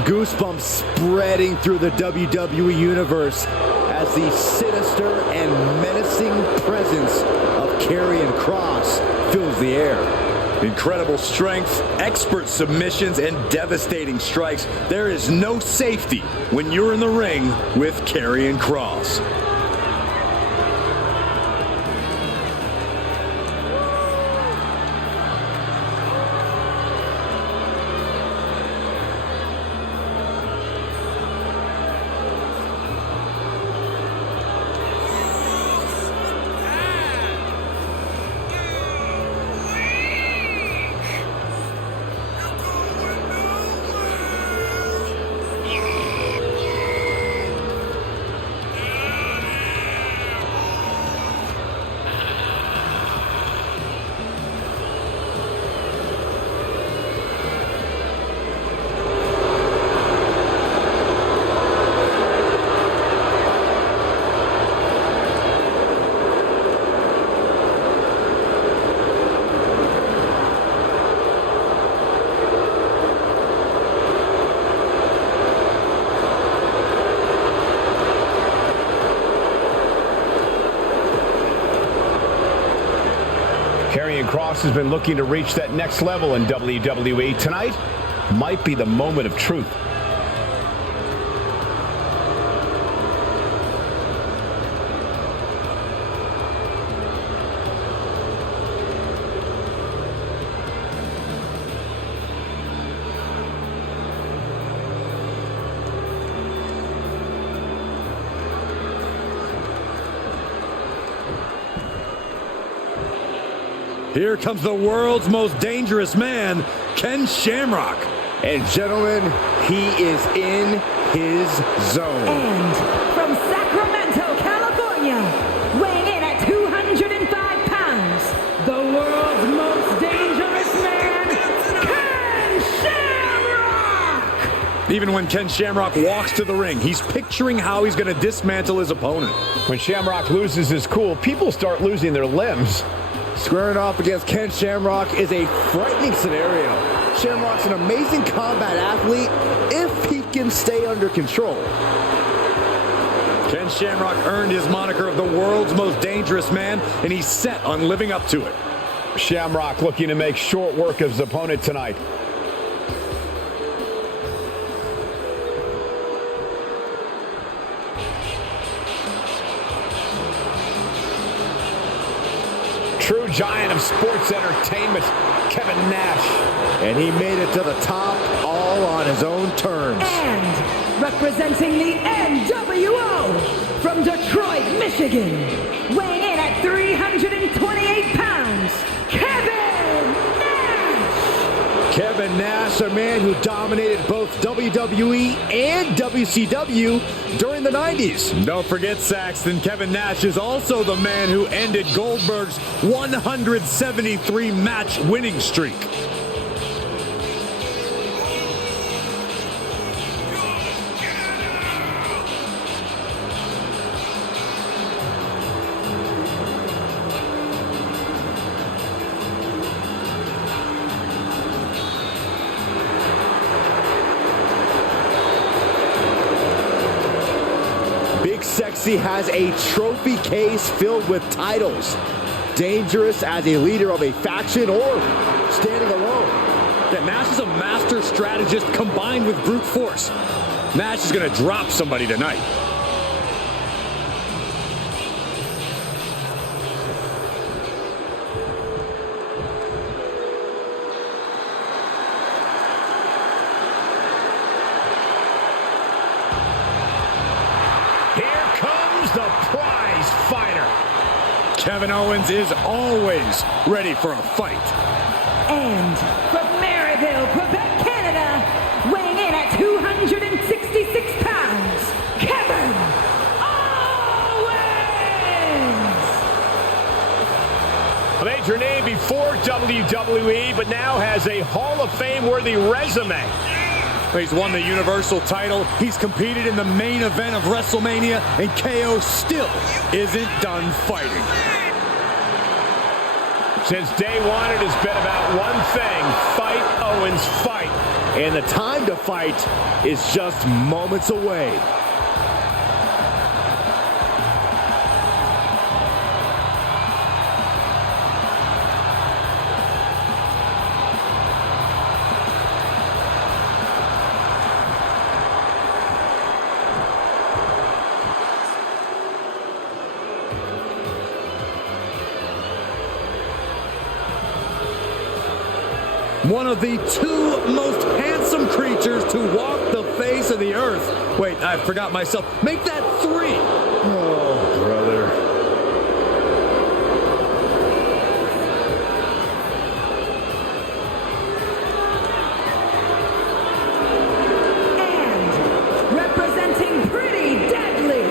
Goosebumps spreading through the WWE universe as the sinister and menacing presence of Karrion Kross fills the air. Incredible strength, expert submissions, and devastating strikes. There is no safety when you're in the ring with Karrion Kross. Karrion Kross has been looking to reach that next level in WWE. Tonight might be the moment of truth. Here comes the world's most dangerous man, Ken Shamrock. And gentlemen, he is in his zone. And from Sacramento, California, weighing in at 205 pounds, the world's most dangerous man, Ken Shamrock! Even when Ken Shamrock walks to the ring, he's picturing how he's going to dismantle his opponent. When Shamrock loses his cool, people start losing their limbs. Squaring off against Ken Shamrock is a frightening scenario. Shamrock's an amazing combat athlete if he can stay under control. Ken Shamrock earned his moniker of the world's most dangerous man, and he's set on living up to it. Shamrock looking to make short work of his opponent tonight. True giant of sports entertainment, Kevin Nash. And he made it to the top all on his own terms. And representing the NWO from Detroit, Michigan, weighing in at 328 pounds, Kevin Nash! Kevin Nash, a man who dominated both WWE and WCW during the 90s. Don't forget, Saxton, Kevin Nash is also the man who ended Goldberg's 173-match winning streak. Sexy has a trophy case filled with titles. Dangerous as a leader of a faction or standing alone. Yeah, Nash is a master strategist combined with brute force. Nash is going to drop somebody tonight. The prize fighter. Kevin Owens is always ready for a fight. And from Maryville, Quebec, Canada, weighing in at 266 pounds, Kevin Owens! A major name before WWE, but now has a Hall of Fame-worthy resume. He's won the Universal title, he's competed in the main event of WrestleMania, and KO still isn't done fighting. Since day one, it has been about one thing: fight, Owens, fight. And the time to fight is just moments away. One of the two most handsome creatures to walk the face of the earth. Wait, I forgot myself. Make that three. Oh, brother. And representing Pretty Deadly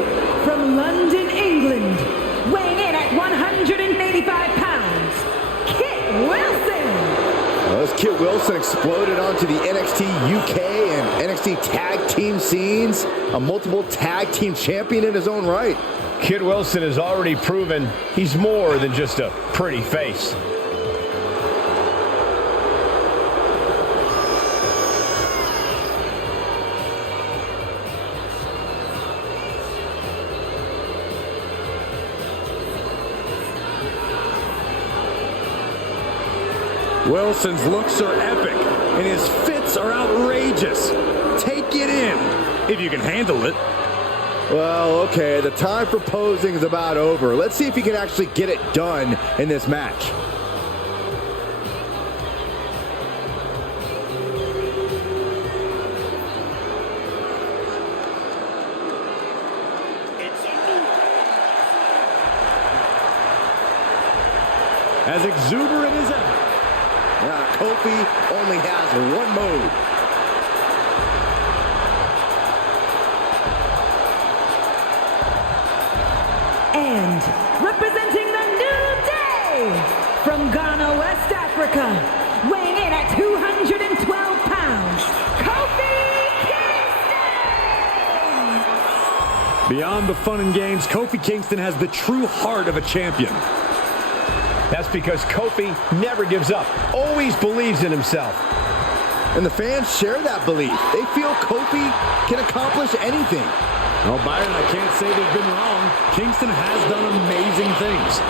from London, England, weighing in at 185 pounds, Kit Wilson! Well, as Kit Wilson exploded onto the NXT UK and NXT tag team scenes, a multiple tag team champion in his own right. Kit Wilson has already proven he's more than just a pretty face. Wilson's looks are epic, and his fits are outrageous. Take it in, if you can handle it. Well, okay, the time for posing is about over. Let's see if he can actually get it done in this match. as exuberant as ever. Kofi only has one mode. And representing the New Day, from Ghana, West Africa, weighing in at 212 pounds, Kofi Kingston! Beyond the fun and games, Kofi Kingston has the true heart of a champion. That's because Kofi never gives up, always believes in himself. And the fans share that belief. They feel Kofi can accomplish anything. Well, Byron, I can't say they've been wrong. Kingston has done amazing things.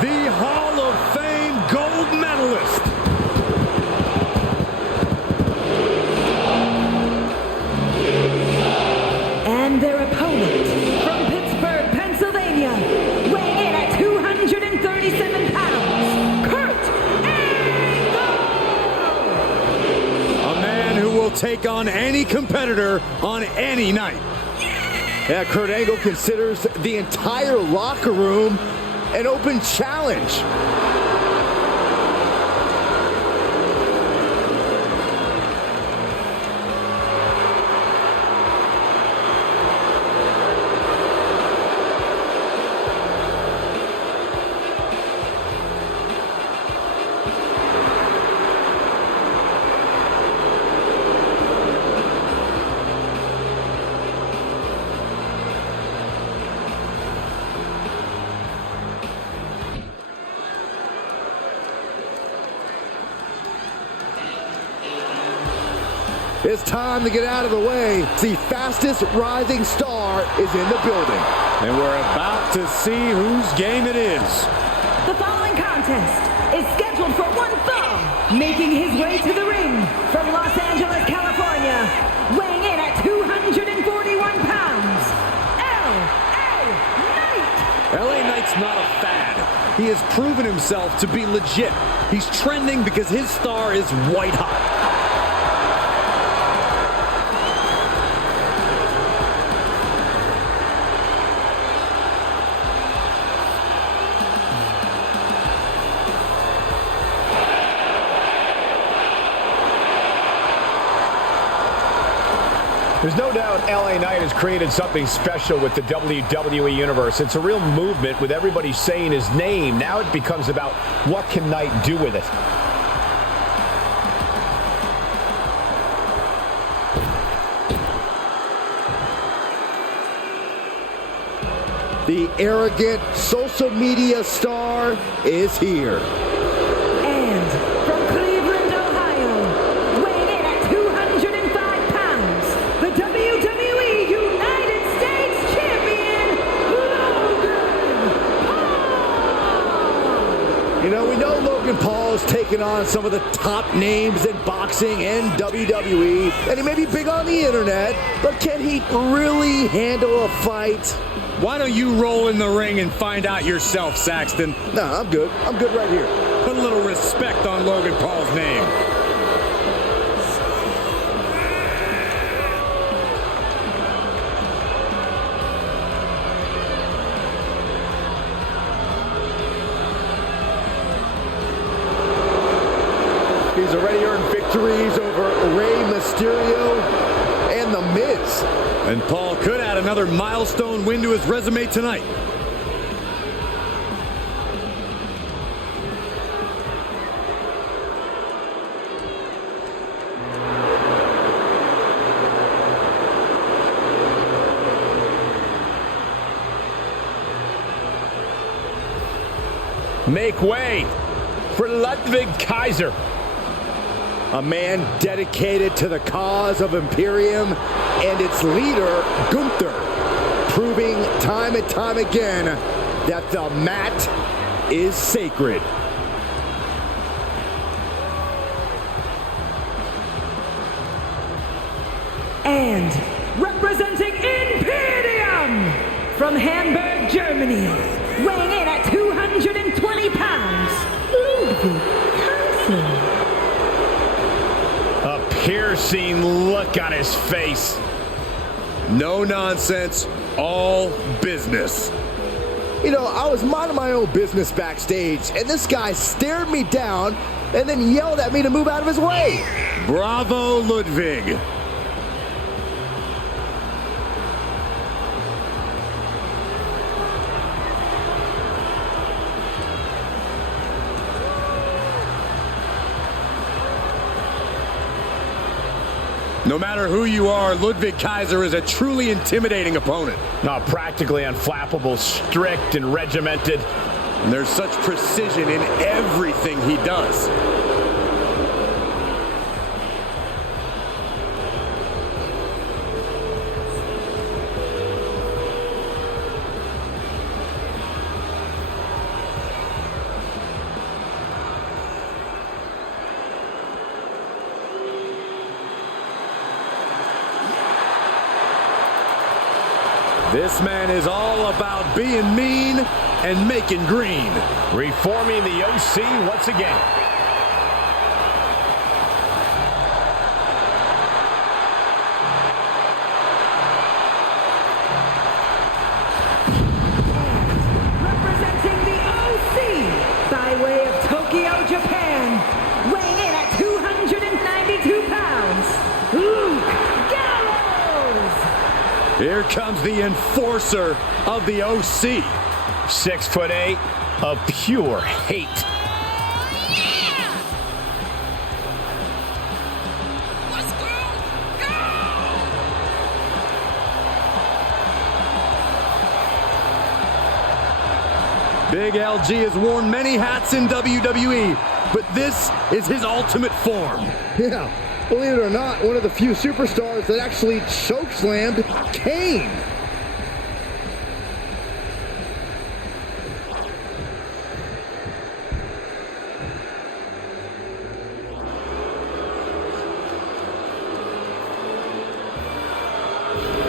The Hall of Fame gold medalist. And their opponent, from Pittsburgh, Pennsylvania, weighing in at 237 pounds, Kurt Angle! A man who will take on any competitor on any night. Yeah, Kurt Angle considers the entire locker room an open challenge. It's time to get out of the way. The fastest rising star is in the building. And we're about to see whose game it is. The following contest is scheduled for one fall, making his way to the ring from Los Angeles, California, weighing in at 241 pounds, L.A. Knight! LA Knight's not a fad. He has proven himself to be legit. He's trending because his star is white hot. There's no doubt LA Knight has created something special with the WWE Universe. It's a real movement with everybody saying his name. Now it becomes about what can Knight do with it. The arrogant social media star is here. And from Cleveland, Ohio, weighing in at 205 pounds, the WWE United States Champion, Logan Paul! You know, we know Logan Paul's taken on some of the top names in boxing and WWE, and he may be big on the internet, but can he really handle a fight? Why don't you roll in the ring and find out yourself, Saxton? No, I'm good. I'm good right here. Put a little respect on Logan Paul's name. He's already earned victories over Rey Mysterio and The Miz. And Paul could add another milestone win to his resume tonight. Make way for Ludwig Kaiser. A man dedicated to the cause of Imperium and its leader, Gunther, proving time and time again that the mat is sacred. And representing Imperium from Hamburg, Germany, weighing in at 220 pounds, Ludwig Kaiser. A piercing look on his face. No nonsense, all business. You know, I was minding my own business backstage, and this guy stared me down and then yelled at me to move out of his way. Bravo, Ludwig. No matter who you are, Ludwig Kaiser is a truly intimidating opponent. Practically unflappable, strict and regimented. And there's such precision in everything he does. This man is all about being mean and making green. Reforming the OC once again. Representing the OC by way of Tokyo, Japan, weighing in at 292 pounds, Luke Gallows. Here comes the enforcer of the OC. 6'8" of pure hate. Let's go! Big LG has worn many hats in WWE, but this is his ultimate form. Yeah, believe it or not, one of the few superstars that actually chokeslammed Kane.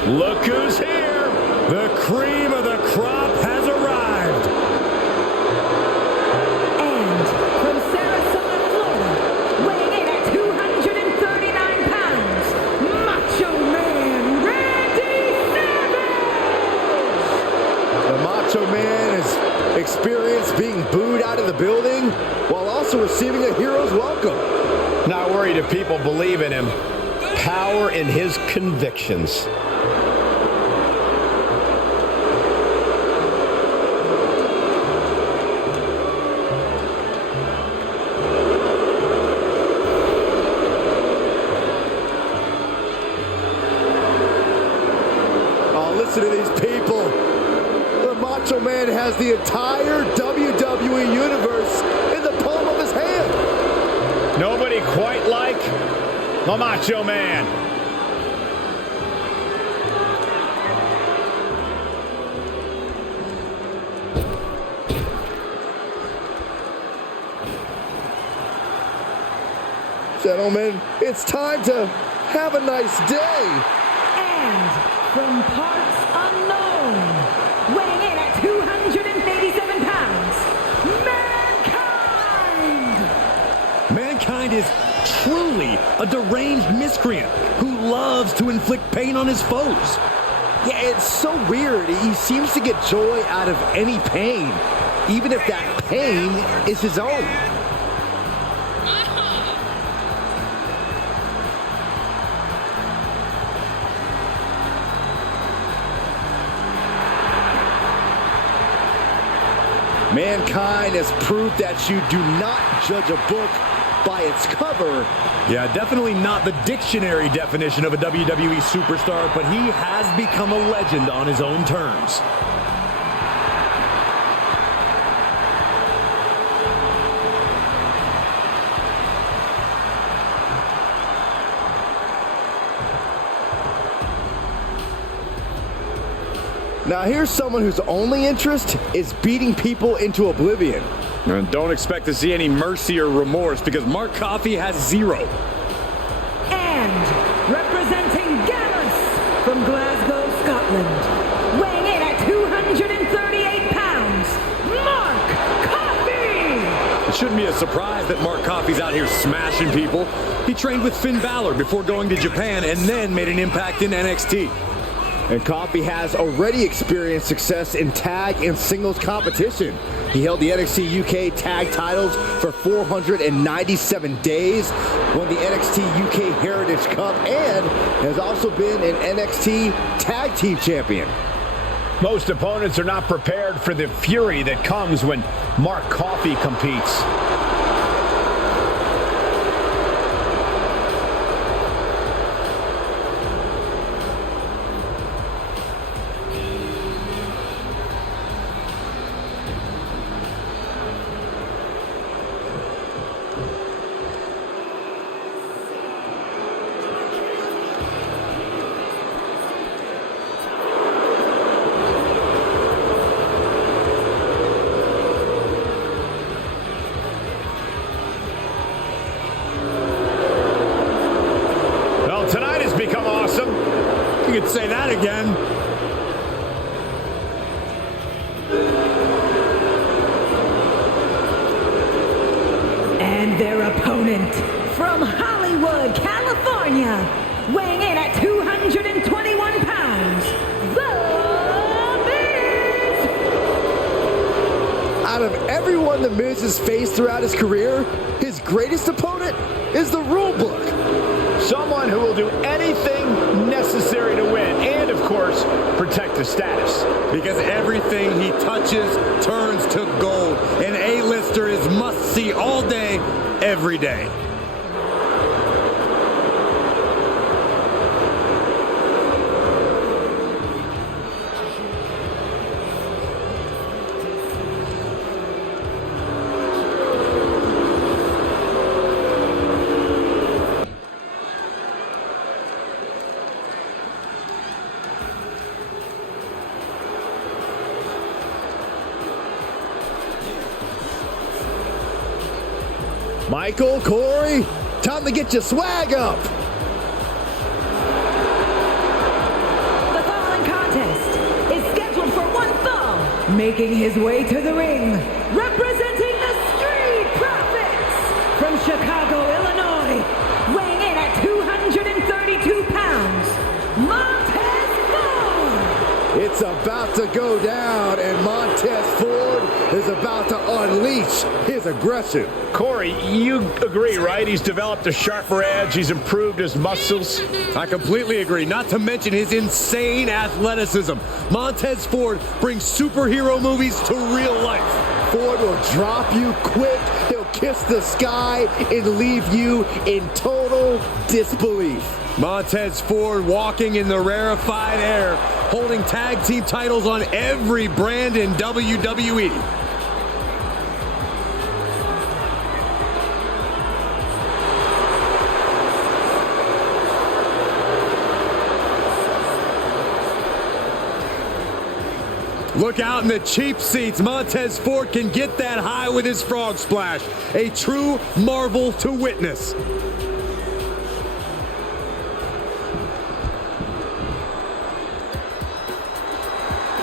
Look who's here! The cream of the crop has arrived! And from Sarasota, Florida, weighing in at 239 pounds, Macho Man Randy Savage! The Macho Man has experienced being booed out of the building while also receiving a hero's welcome. Not worried if people believe in him. Power in his convictions. Listen to these people. The Macho Man has the entire WWE Universe in the palm of his hand. Nobody quite like the Macho Man. Gentlemen, it's time to have a nice day. And from parts unknown, weighing in at 287 pounds, Mankind! Mankind is truly a deranged miscreant who loves to inflict pain on his foes. Yeah, it's so weird. He seems to get joy out of any pain, even if that pain is his own. Mankind has proved that you do not judge a book by its cover. Yeah, definitely not the dictionary definition of a WWE superstar, but he has become a legend on his own terms. Now here's someone whose only interest is beating people into oblivion. And don't expect to see any mercy or remorse because Mark Coffey has zero. And representing Gallus from Glasgow, Scotland, weighing in at 238 pounds, Mark Coffey! It shouldn't be a surprise that Mark Coffey's out here smashing people. He trained with Finn Balor before going to Japan and then made an impact in NXT. And Coffey has already experienced success in tag and singles competition. He held the NXT UK tag titles for 497 days, won the NXT UK Heritage Cup, and has also been an NXT Tag Team Champion. Most opponents are not prepared for the fury that comes when Mark Coffey competes. Tonight has become awesome. You could say that again. And their opponent from Hollywood, California, weighing in at 221 pounds, The Miz! Out of everyone The Miz has faced throughout his career, his greatest opponent is the rule book. Someone who will do anything necessary to win and, of course, protect his status. Because everything he touches turns to gold. An A-lister is must-see all day, every day. Michael, Corey, time to get your swag up. The following contest is scheduled for one fall, making his way to the ring, representing the Street Profits from Chicago, Illinois, weighing in at 232 pounds, Montez Ford. It's about to go down, and Montez Ford is about to unleash his aggression. Corey, you agree, right? He's developed a sharper edge. He's improved his muscles. I completely agree, not to mention his insane athleticism. Montez Ford brings superhero movies to real life. Ford will drop you quick. He'll kiss the sky and leave you in total disbelief. Montez Ford walking in the rarefied air, holding tag team titles on every brand in WWE. Look out in the cheap seats. Montez Ford can get that high with his frog splash. A true marvel to witness.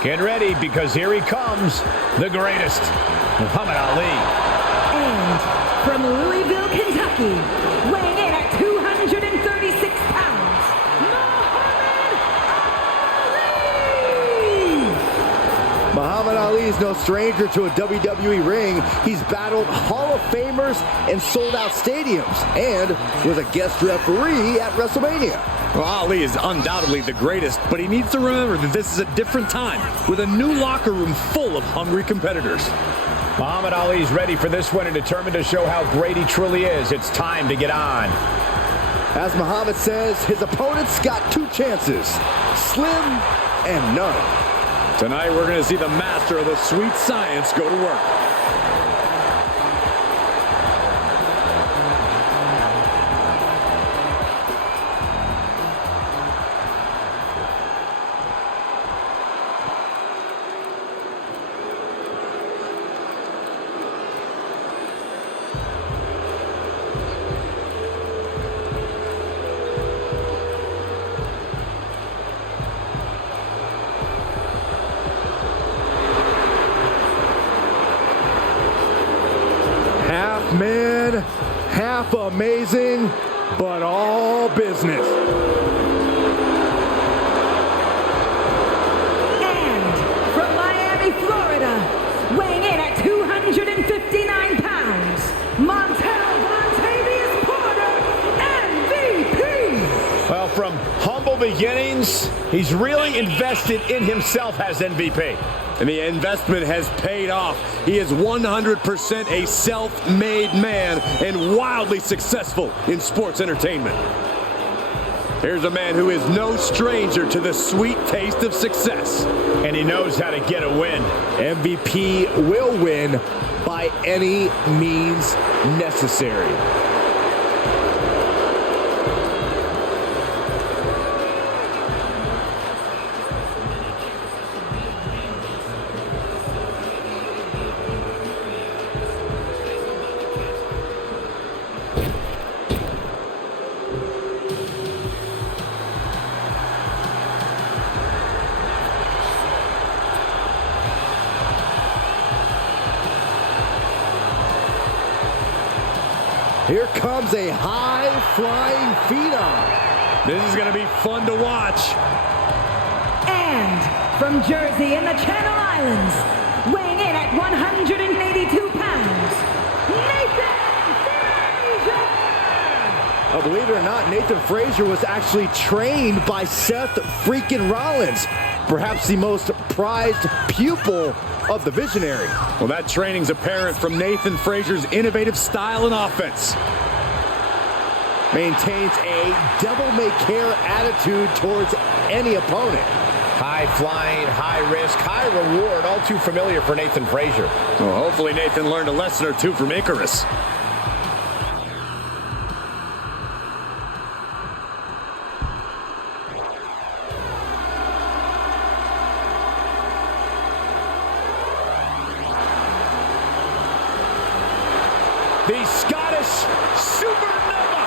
Get ready, because here he comes, the greatest, Muhammad Ali. And from Louisville, Kentucky, weighing in at 236 pounds, Muhammad Ali is no stranger to a WWE ring. He's battled Hall of Famers and sold out stadiums, and was a guest referee at WrestleMania. Well, Ali is undoubtedly the greatest, but he needs to remember that this is a different time, with a new locker room full of hungry competitors. Muhammad Ali's ready for this one and determined to show how great he truly is. It's time to get on. As Muhammad says, his opponent's got two chances, slim and none. Tonight, we're going to see the master of the sweet science go to work. half amazing, but all business. And from Miami, Florida, weighing in at 259 pounds, Montel Vontavious Porter, MVP. Well, from humble beginnings, he's really invested in himself as MVP. And the investment has paid off. He is 100% a self-made man and wildly successful in sports entertainment. Here's a man who is no stranger to the sweet taste of success. And he knows how to get a win. MVP will win by any means necessary. Here comes a high-flying phenom. This is going to be fun to watch. And from Jersey in the Channel Islands, weighing in at 182 pounds, Nathan Frazier! Oh, believe it or not, Nathan Frazier was actually trained by Seth freaking Rollins, perhaps the most prized pupil of the Visionary. Well, that training's apparent from Nathan Frazier's innovative style and offense. Maintains a devil-may-care attitude towards any opponent. High flying, high risk, high reward, all too familiar for Nathan Frazier. Well, hopefully Nathan learned a lesson or two from Icarus. The Scottish Supernova.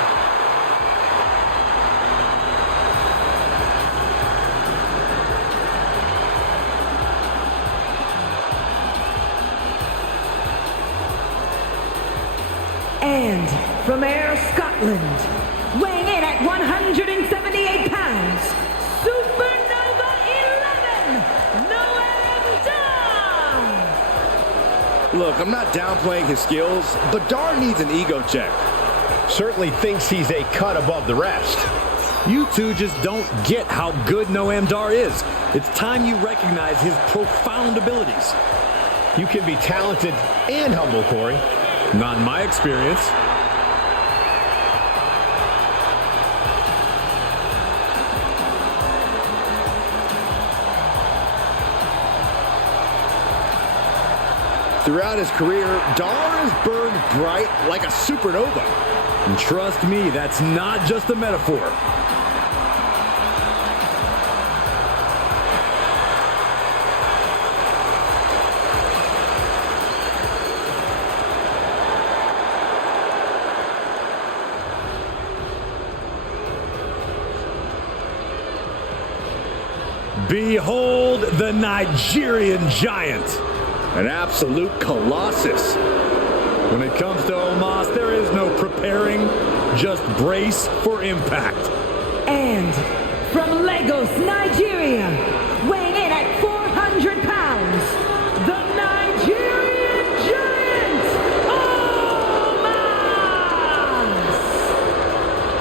And from Ayr, Scotland, weighing in at 178 pounds, Supernova 11, Noam Dar! Look, I'm not downplaying his skills, but Dar needs an ego check. Certainly thinks he's a cut above the rest. You two just don't get how good Noam Dar is. It's time you recognize his profound abilities. You can be talented and humble, Corey. Not in my experience. Throughout his career, Dar has burned bright like a supernova. And trust me, that's not just a metaphor. Behold the Nigerian giant. An absolute colossus. When it comes to Omos, there is no preparing, just brace for impact. And from Lagos, Nigeria, weighing in at 400 pounds, the Nigerian Giant,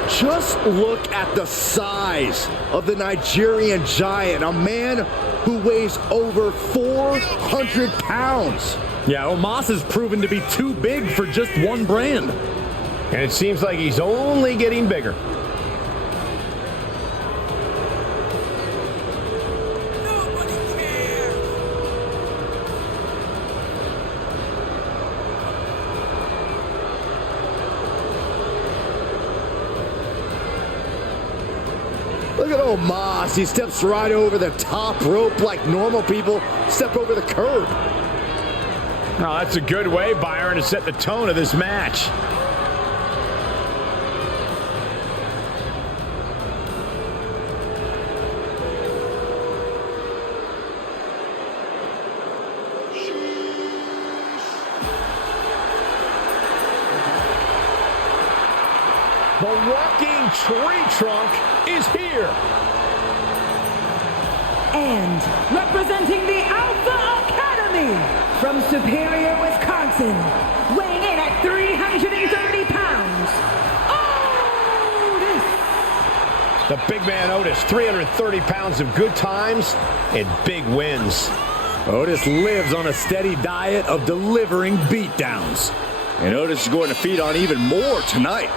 Omos! Just look at the size of the Nigerian Giant, a man who weighs over 400 pounds. Yeah, Omos has proven to be too big for just one brand. And it seems like he's only getting bigger. Nobody cares. Look at Omos. He steps right over the top rope like normal people step over the curb. Oh, that's a good way, Byron, to set the tone of this match. The walking tree trunk is here. And representing the Alpha Academy from Superior, Wisconsin, weighing in at 330 pounds, Otis! The big man Otis, 330 pounds of good times and big wins. Otis lives on a steady diet of delivering beatdowns. And Otis is going to feed on even more tonight.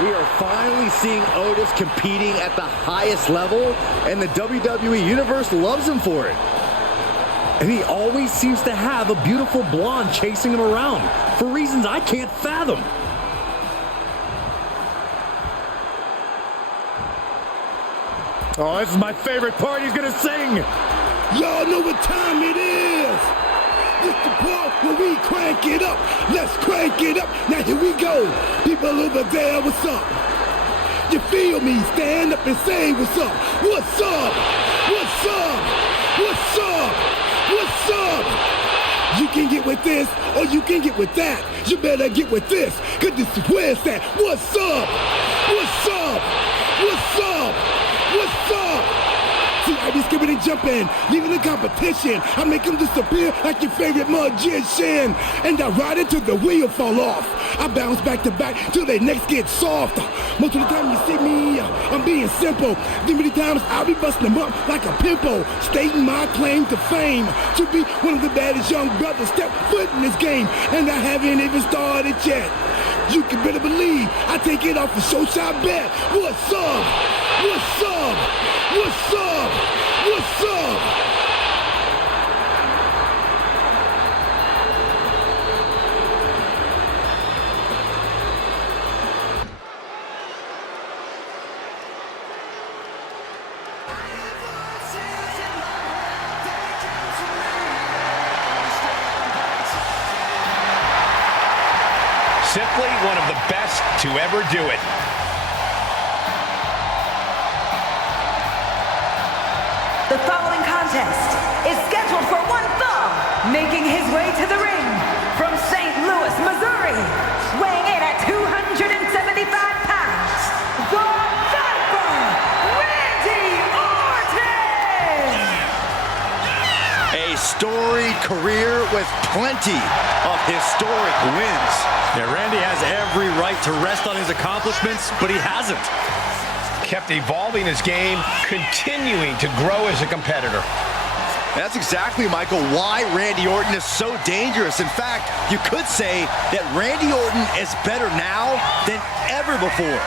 We are finally seeing Otis competing at the highest level, and the WWE Universe loves him for it. And he always seems to have a beautiful blonde chasing him around for reasons I can't fathom. Oh, this is my favorite part. He's gonna sing. Y'all know what time it is. It's the part where we crank it up. Let's crank it up. Now here we go. People over there, what's up? You feel me? Stand up and say what's up. What's up? What's up? What's up? What's up? You can get with this or you can get with that. You better get with this, cause this is where it's at. What's up? What's up? What's up? What's up? See, I be skipping and jumping, leaving the competition. I make them disappear like your favorite magician. And I ride it till the wheel fall off. I bounce back to back till their necks get soft. Most of the time you see me, I'm being simple. Then many times I'll be busting them up like a pimple, stating my claim to fame, to be one of the baddest young brothers step foot in this game. And I haven't even started yet. You can better believe I take it off the show shot bet. What's up? What's up? What's up? What's up? Simply one of the best to ever do it. The following contest is scheduled for one fall, making his way to the ring from St. Louis, Missouri, weighing in at 275 pounds, the Viper, Randy Orton! A storied career with plenty of historic wins. Yeah, Randy has every right to rest on his accomplishments, but he hasn't. Kept evolving his game, continuing to grow as a competitor. That's exactly, Michael, why Randy Orton is so dangerous. In fact, you could say that Randy Orton is better now than ever before.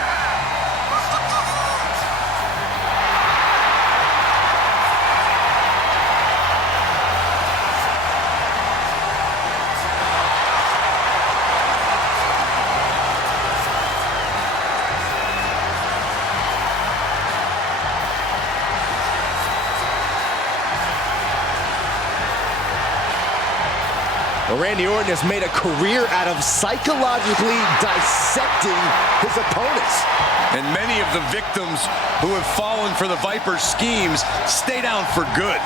Randy Orton has made a career out of psychologically dissecting his opponents. And many of the victims who have fallen for the Viper's schemes stay down for good.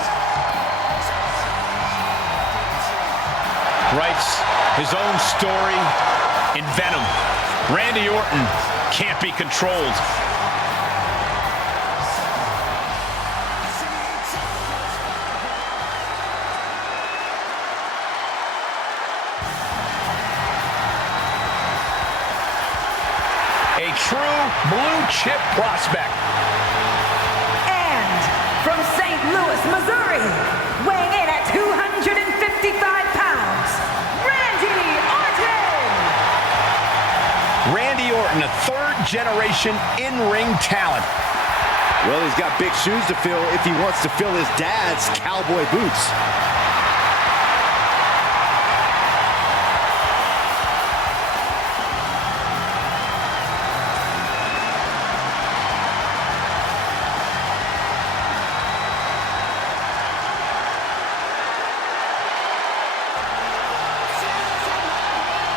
Writes his own story in Venom. Randy Orton can't be controlled. True blue chip prospect. And from St. Louis, Missouri, weighing in at 255 pounds, Randy Orton! Randy Orton, a third-generation in-ring talent. Well, he's got big shoes to fill if he wants to fill his dad's cowboy boots.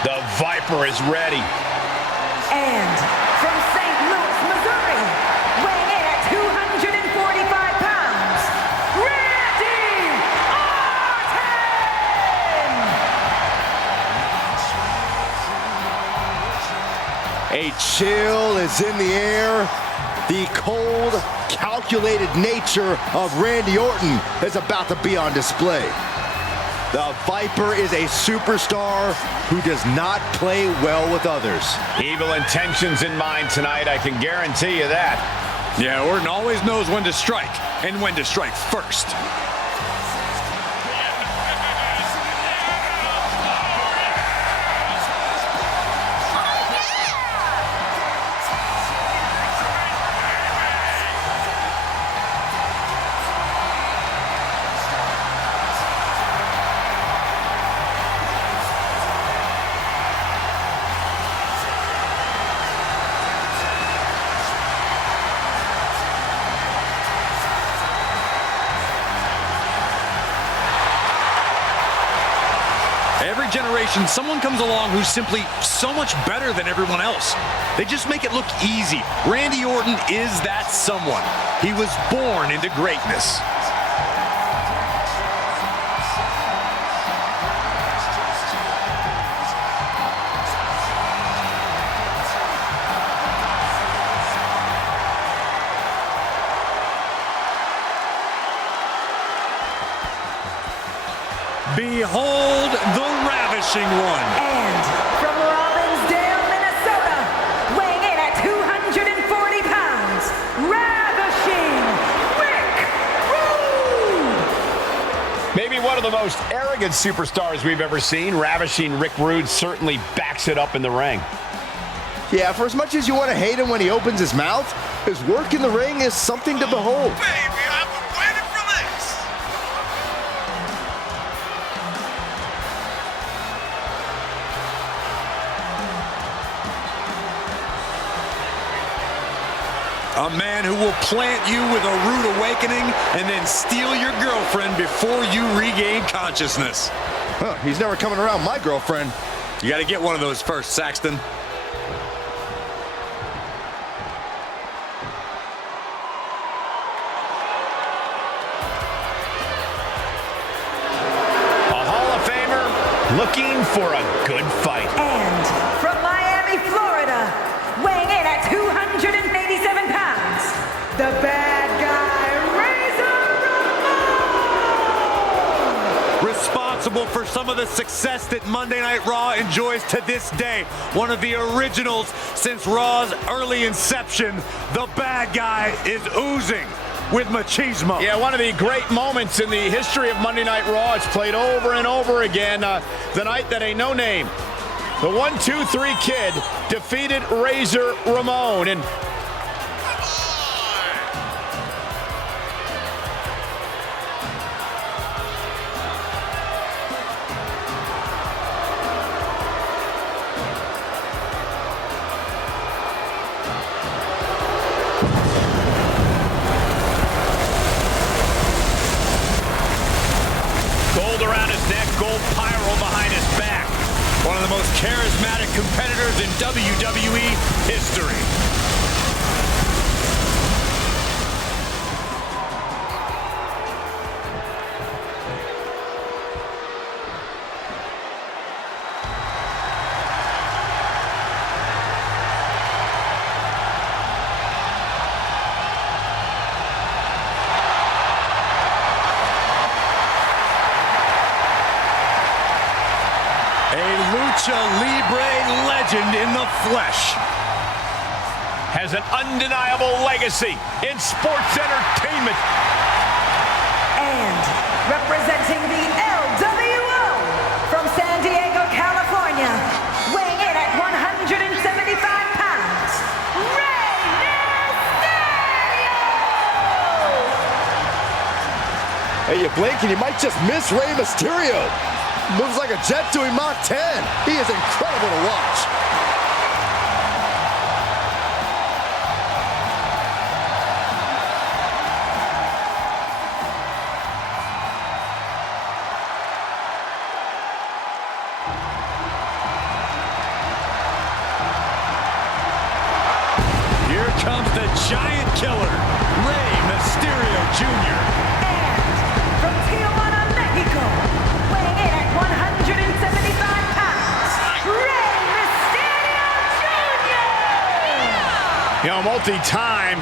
The Viper is ready. And from St. Louis, Missouri, weighing in at 245 pounds, Randy Orton! A chill is in the air. The cold, calculated nature of Randy Orton is about to be on display. The Viper is a superstar who does not play well with others. Evil intentions in mind tonight, I can guarantee you that. Yeah, Orton always knows when to strike and when to strike first. Every generation, someone comes along who's simply so much better than everyone else. They just make it look easy. Randy Orton is that someone. He was born into greatness. Behold the ravishing one. And from Robbinsdale, Minnesota, weighing in at 240 pounds, ravishing Rick Rude. Maybe one of the most arrogant superstars we've ever seen. Ravishing Rick Rude certainly backs it up in the ring. Yeah, for as much as you want to hate him when he opens his mouth, his work in the ring is something to behold. Baby, I've been waiting for this. A man who will plant you with a rude awakening and then steal your girlfriend before you regain consciousness. Huh, he's never coming around my girlfriend. You got to get one of those first, Saxton. A Hall of Famer looking for a good fight. And from Miami, Florida, weighing in at 287 pounds, the bad guy, Razor Ramon! Responsible for some of the success that Monday Night Raw enjoys to this day. One of the originals since Raw's early inception. The bad guy is oozing with machismo. Yeah, one of the great moments in the history of Monday Night Raw. It's played over and over again. The night that a no-name, the 1-2-3 Kid, defeated Razor Ramon. And gold around his neck, gold pyro behind his back. One of the most charismatic competitors in WWE history. Lucha Libre legend in the flesh. Has an undeniable legacy in sports entertainment. And representing the LWO from San Diego, California, weighing in at 175 pounds, Rey Mysterio! Hey, you blink and you might just miss Rey Mysterio. Moves like a jet doing Mach 10. He is incredible to watch. Here comes the giant killer, Rey Mysterio Jr. And from Tijuana, Mexico, weighing in at 175 pounds, Rey Mysterio Jr. multi-time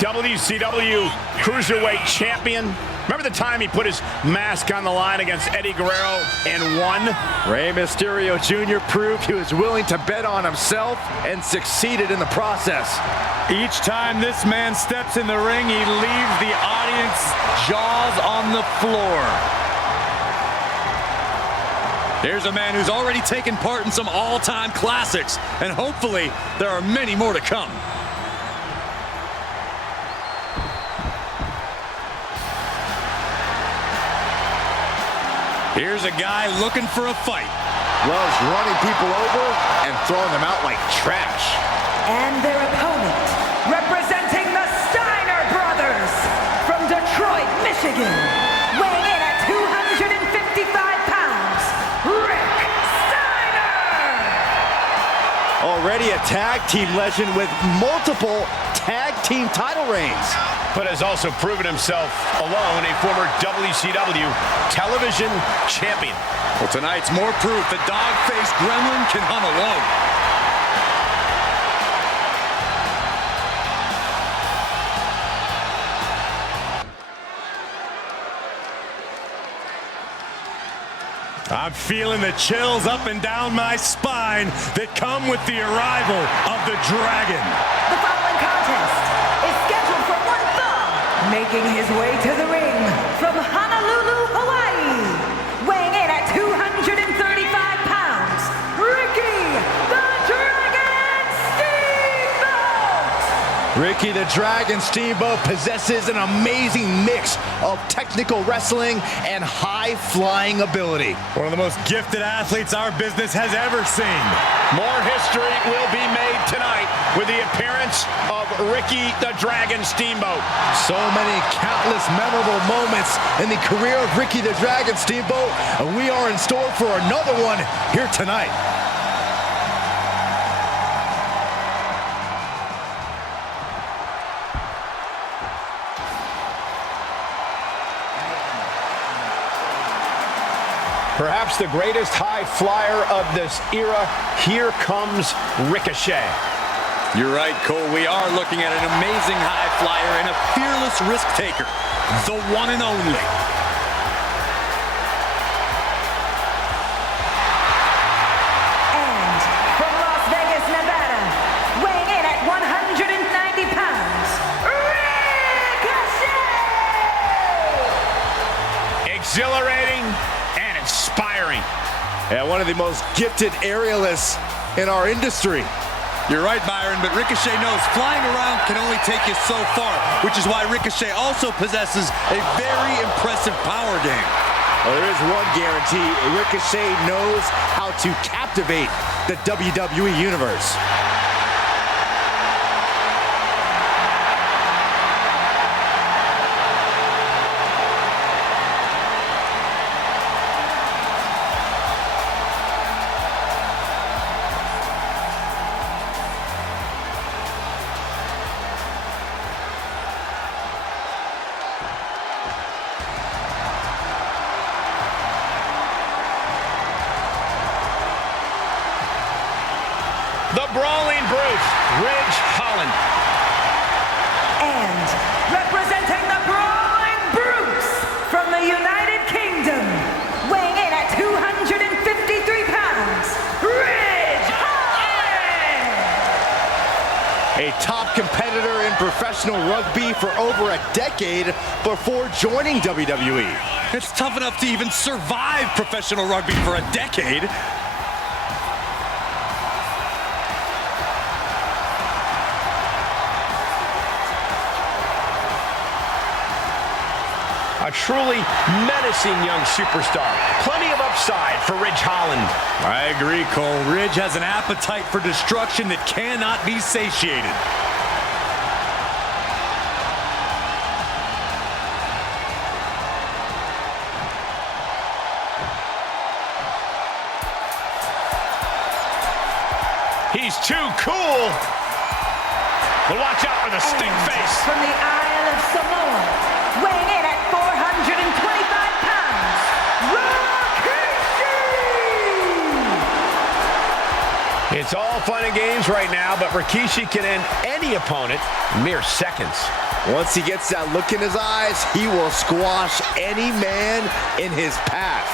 WCW Cruiserweight Champion. Remember the time he put his mask on the line against Eddie Guerrero and won? Rey Mysterio Jr. proved he was willing to bet on himself and succeeded in the process. Each time this man steps in the ring, he leaves the audience jaws on the floor. Here's a man who's already taken part in some all-time classics, and hopefully there are many more to come. Here's a guy looking for a fight. Loves running people over and throwing them out like trash. And their opponent, representing the Steiner Brothers from Detroit, Michigan, weighing in at 255 pounds, Rick Steiner! Already a tag team legend with multiple tag team title reigns. But has also proven himself alone, a former WCW television champion. Well, tonight's more proof the dog-faced gremlin can hunt alone. I'm feeling the chills up and down my spine that come with the arrival of the Dragon. The following contest is scheduled for one fall. Making his way to the ring from Honolulu, Hawaii, weighing in at 235 pounds, Ricky the Dragon Steamboat! Ricky the Dragon Steamboat possesses an amazing mix of technical wrestling and high-flying ability. One of the most gifted athletes our business has ever seen. More history will be made tonight with the appearance of Ricky the Dragon Steamboat. So many countless memorable moments in the career of Ricky the Dragon Steamboat, and we are in store for another one here tonight. Perhaps the greatest high flyer of this era. Here comes Ricochet. You're right, Cole. We are looking at an amazing high flyer and a fearless risk taker. The one and only. And from Las Vegas, Nevada, weighing in at 190 pounds, Ricochet! Exhilarating and inspiring. Yeah, one of the most gifted aerialists in our industry. You're right, Byron, but Ricochet knows flying around can only take you so far, which is why Ricochet also possesses a very impressive power game. Well, there is one guarantee. Ricochet knows how to captivate the WWE Universe. The Brawling Bruce, Ridge Holland. And representing the Brawling Bruce from the United Kingdom, weighing in at 253 pounds, Ridge Holland! A top competitor in professional rugby for over a decade before joining WWE. It's tough enough to even survive professional rugby for a decade. A truly menacing young superstar. Plenty of upside for Ridge Holland. I agree, Cole. Ridge has an appetite for destruction that cannot be satiated. He's too cool. But watch out for the stink face. From the Isle of Samoa, weighing in at 425 pounds, Rikishi! It's all fun and games right now, but Rikishi can end any opponent in mere seconds. Once he gets that look in his eyes, he will squash any man in his path.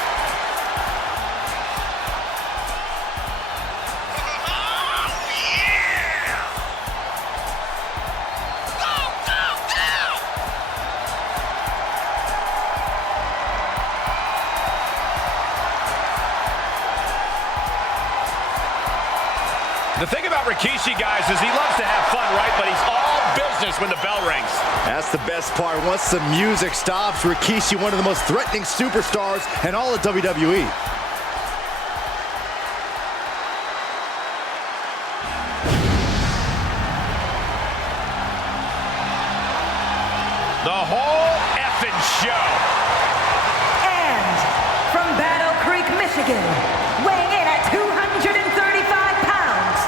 The thing about Rikishi, guys, is he loves to have fun, right? But he's all business when the bell rings. That's the best part. Once the music stops, Rikishi, one of the most threatening superstars in all of WWE. The whole effing show. And from Battle Creek, Michigan, weighing in at 235 pounds,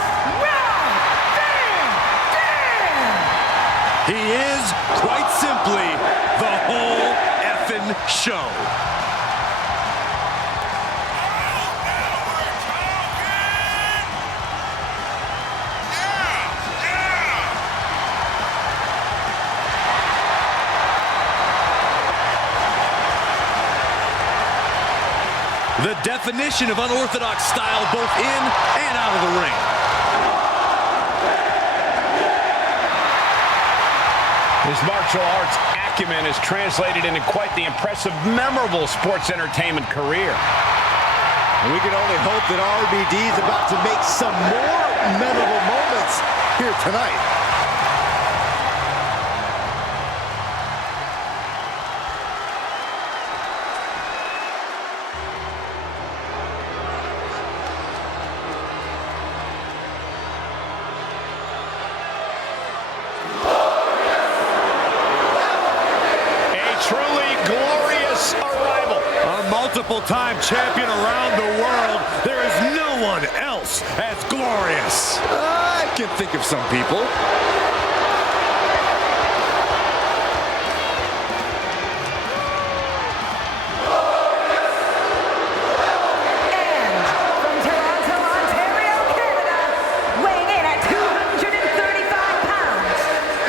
He is, quite simply, the whole effing show. The definition of unorthodox style both in and out of the ring. His martial arts acumen is translated into quite the impressive, memorable sports entertainment career. And we can only hope that RVD is about to make some more memorable moments here tonight. Multiple-time champion around the world. There is no one else as glorious. I can think of some people. and from Toronto, Ontario, Canada, weighing in at 235 pounds,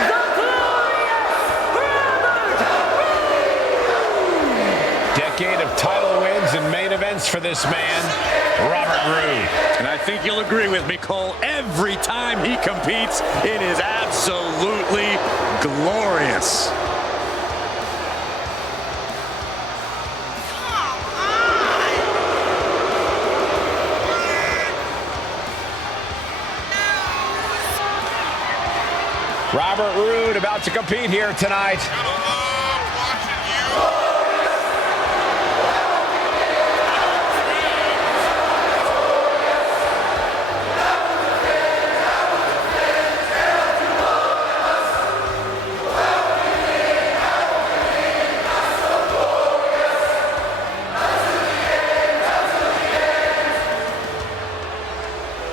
the glorious Robert Roode. Decade of title wins and main events for this man, Robert Roode. And I think you'll agree with me, Cole. Every time he competes, it is absolutely glorious. Robert Roode about to compete here tonight.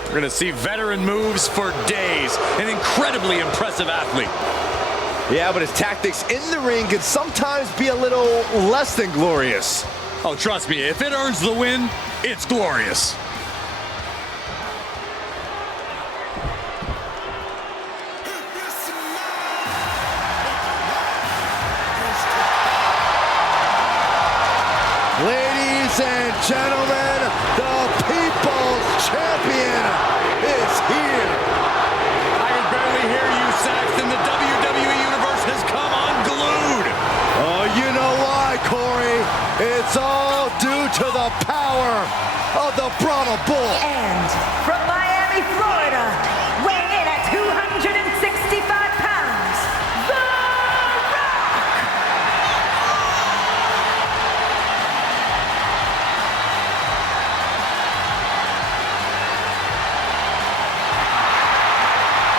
We're going to see veteran moves for days. An incredibly impressive athlete. Yeah, but his tactics in the ring can sometimes be a little less than glorious. Oh, trust me, if it earns the win, it's glorious. Ladies and gentlemen, the People's Champion is here. I can barely hear you, Saxton. The WWE Universe has come unglued. Oh, you know why, Corey? It's all due to the power of the Brahma Bull. And from Miami, Florida, weighing in at 265 pounds, The Rock!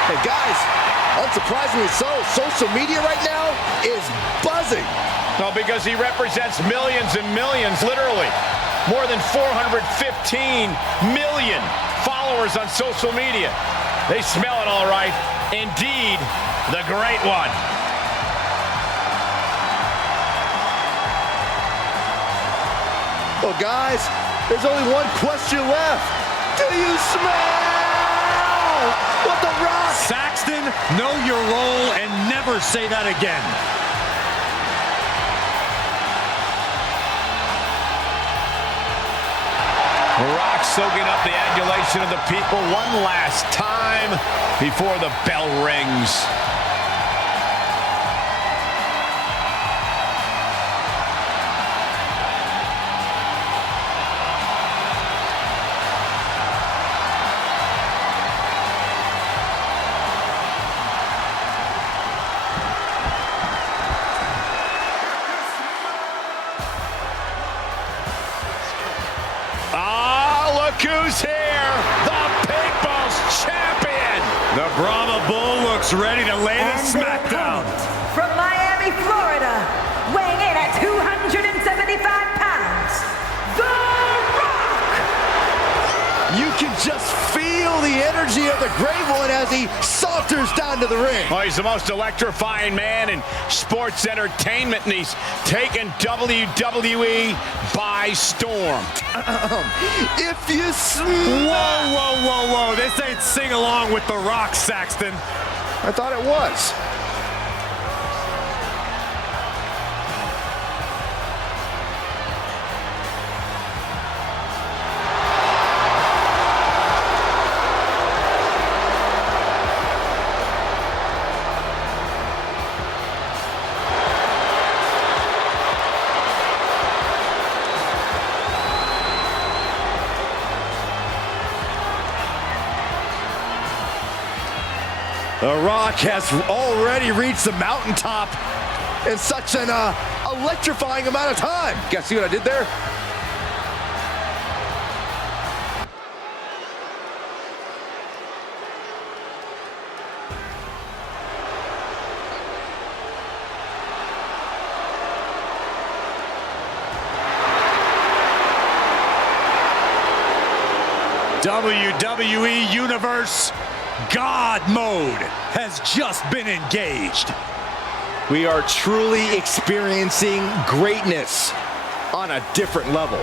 Hey, guys, unsurprisingly so, social media right now is buzzing. No, because he represents millions and millions, literally. More than 415 million followers on social media. They smell it all right. Indeed, the great one. Well, guys, there's only one question left. Do you smell What the Rock? Saxton, know your role and never say that again. Rock soaking up the adulation of the people one last time before the bell rings. Who's here? The People's Champion! The Brahma Bull looks ready to lay the smackdown. From Miami, Florida, weighing in at 275 pounds, The Rock! You can just feel the energy of the Great One as he saunters down to the ring. Oh, he's the most electrifying man in sports entertainment, and he's taken WWE by storm. If you Whoa, whoa, whoa, whoa. This ain't sing along with The Rock, Saxton. I thought it was. The Rock has already reached the mountaintop in such an electrifying amount of time. Guys, see what I did there? WWE Universe God mode has just been engaged. We are truly experiencing greatness on a different level.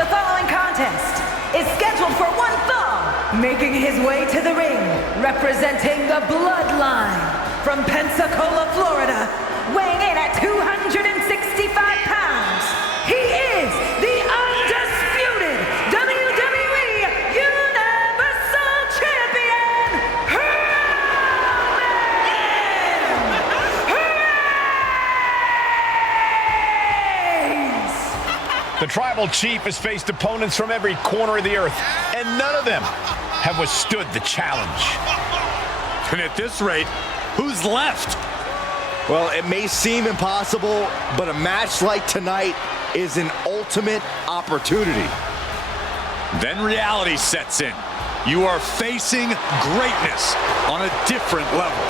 The following contest is scheduled for one fall, making his way to the ring, representing the Bloodline from Pensacola, Florida, weighing in at 265 pounds. He is the undisputed WWE Universal Champion, Reigns! The Tribal Chief has faced opponents from every corner of the earth, and none of them have withstood the challenge. And at this rate, who's left? Well, it may seem impossible, but a match like tonight is an ultimate opportunity. Then reality sets in. You are facing greatness on a different level.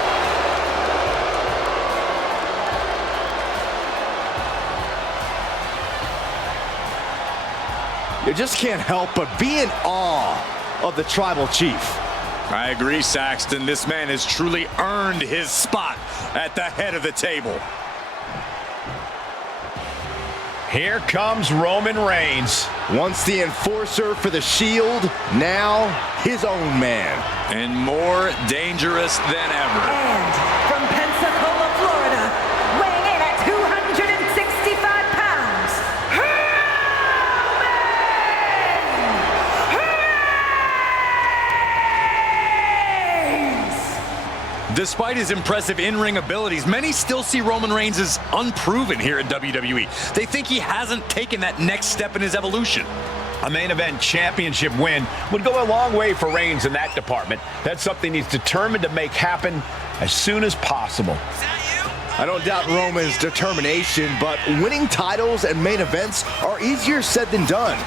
You just can't help but be in awe of the Tribal Chief. I agree, Saxton. This man has truly earned his spot at the head of the table. Here comes Roman Reigns. Once the enforcer for the Shield, now his own man. And more dangerous than ever. And from Pensacola, Florida, weighing in at 265 pounds, Reigns! Despite his impressive in-ring abilities, many still see Roman Reigns as unproven here at WWE. They think he hasn't taken that next step in his evolution. A main event championship win would go a long way for Reigns in that department. That's something he's determined to make happen as soon as possible. I don't doubt Roman's determination, but winning titles and main events are easier said than done.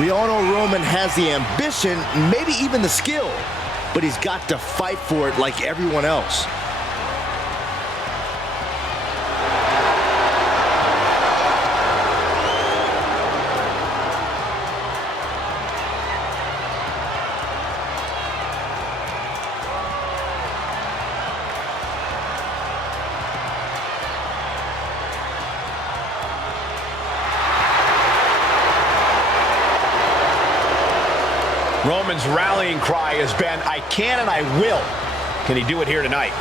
We all know Roman has the ambition, maybe even the skill, but he's got to fight for it like everyone else. Roman's rallying cry has been, I can and I will. Can he do it here tonight?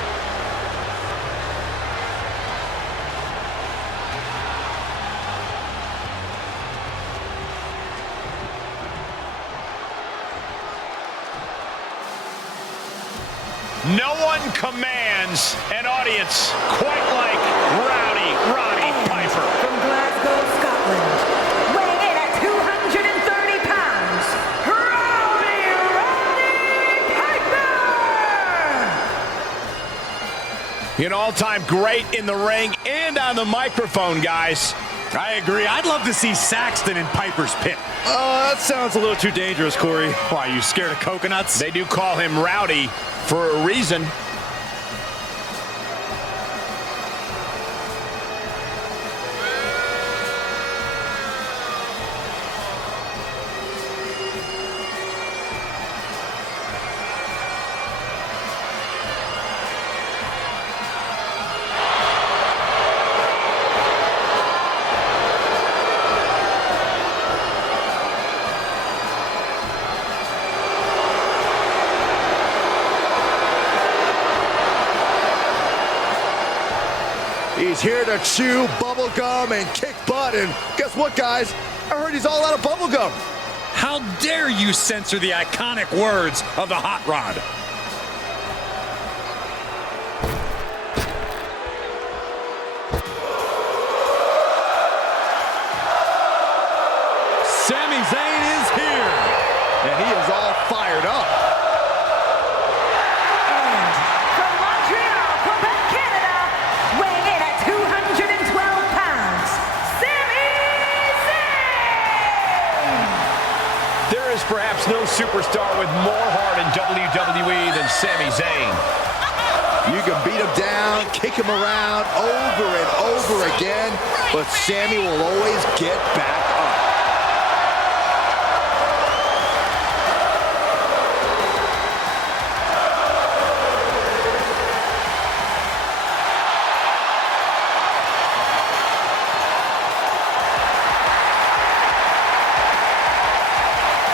No one commands an audience quite like Roddy Piper. From Glasgow, Scotland, weighing in at 230 pounds, Roddy Piper! An all-time great in the ring and on the microphone, guys. I agree. I'd love to see Saxton in Piper's pit. That sounds a little too dangerous, Corey. Why, you scared of coconuts? They do call him Rowdy for a reason. He's here to chew bubble gum and kick butt, and guess what, guys? I heard he's all out of bubble gum. How dare you censor the iconic words of the Hot Rod? Sami Zayn is here, And he is all fired up. And from Montreal, Quebec, Canada, weighing in at 212 pounds, Sami Zayn! There is perhaps no superstar with more heart in WWE than Sami Zayn. You can beat him down, kick him around over and over again, but Sami will always get back up.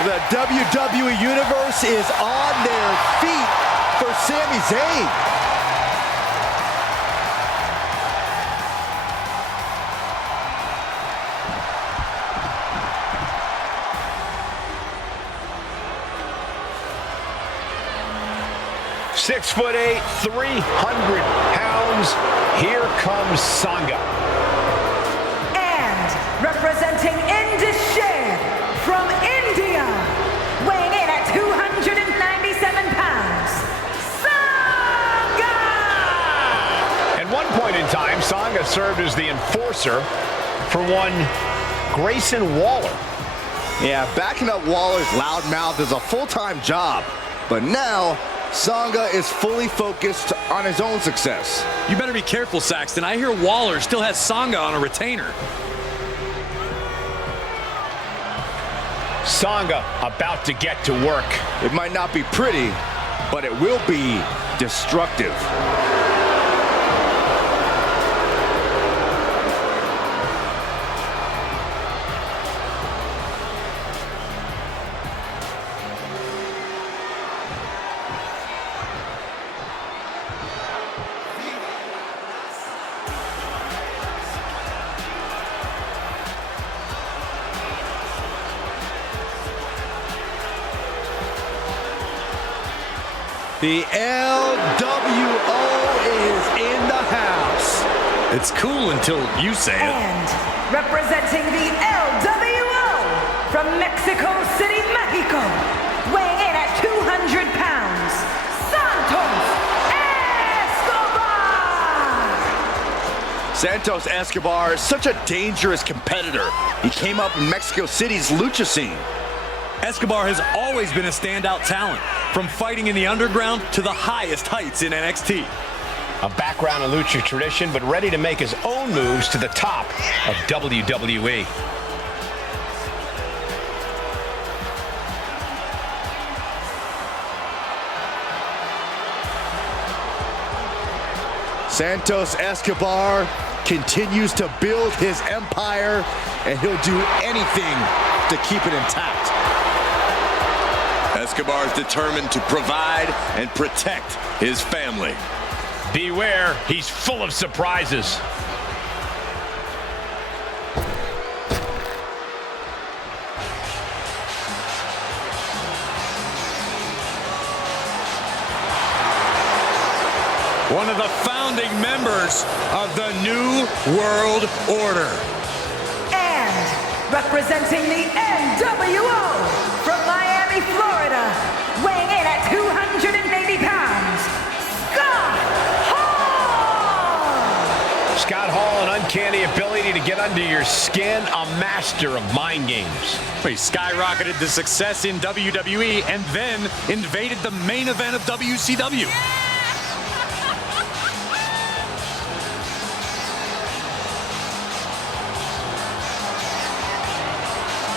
The WWE Universe is on their feet for Sami Zayn. Six foot 8, 300 pounds. Here comes Sangha. And representing Indishare from India, weighing in at 297 pounds, Sangha! At one point in time, Sangha served as the enforcer for one Grayson Waller. Yeah, backing up Waller's loudmouth is a full-time job, but now Sangha is fully focused on his own success. You better be careful, Saxton. I hear Waller still has Sangha on a retainer. Sangha about to get to work. It might not be pretty, but it will be destructive. The LWO is in the house. It's cool until you say it. And representing the LWO from Mexico City, Mexico, weighing in at 200 pounds, Santos Escobar! Santos Escobar is such a dangerous competitor. He came up in Mexico City's lucha scene. Escobar has always been a standout talent, from fighting in the underground to the highest heights in NXT. A background in lucha tradition, but ready to make his own moves to the top of WWE. Santos Escobar continues to build his empire, and he'll do anything to keep it intact. Escobar's determined to provide and protect his family. Beware, he's full of surprises. One of the founding members of the New World Order. And representing the NWO from Miami, Florida, weighing in at 280 pounds, Scott Hall! Scott Hall, an uncanny ability to get under your skin, a master of mind games. He skyrocketed to success in WWE and then invaded the main event of WCW.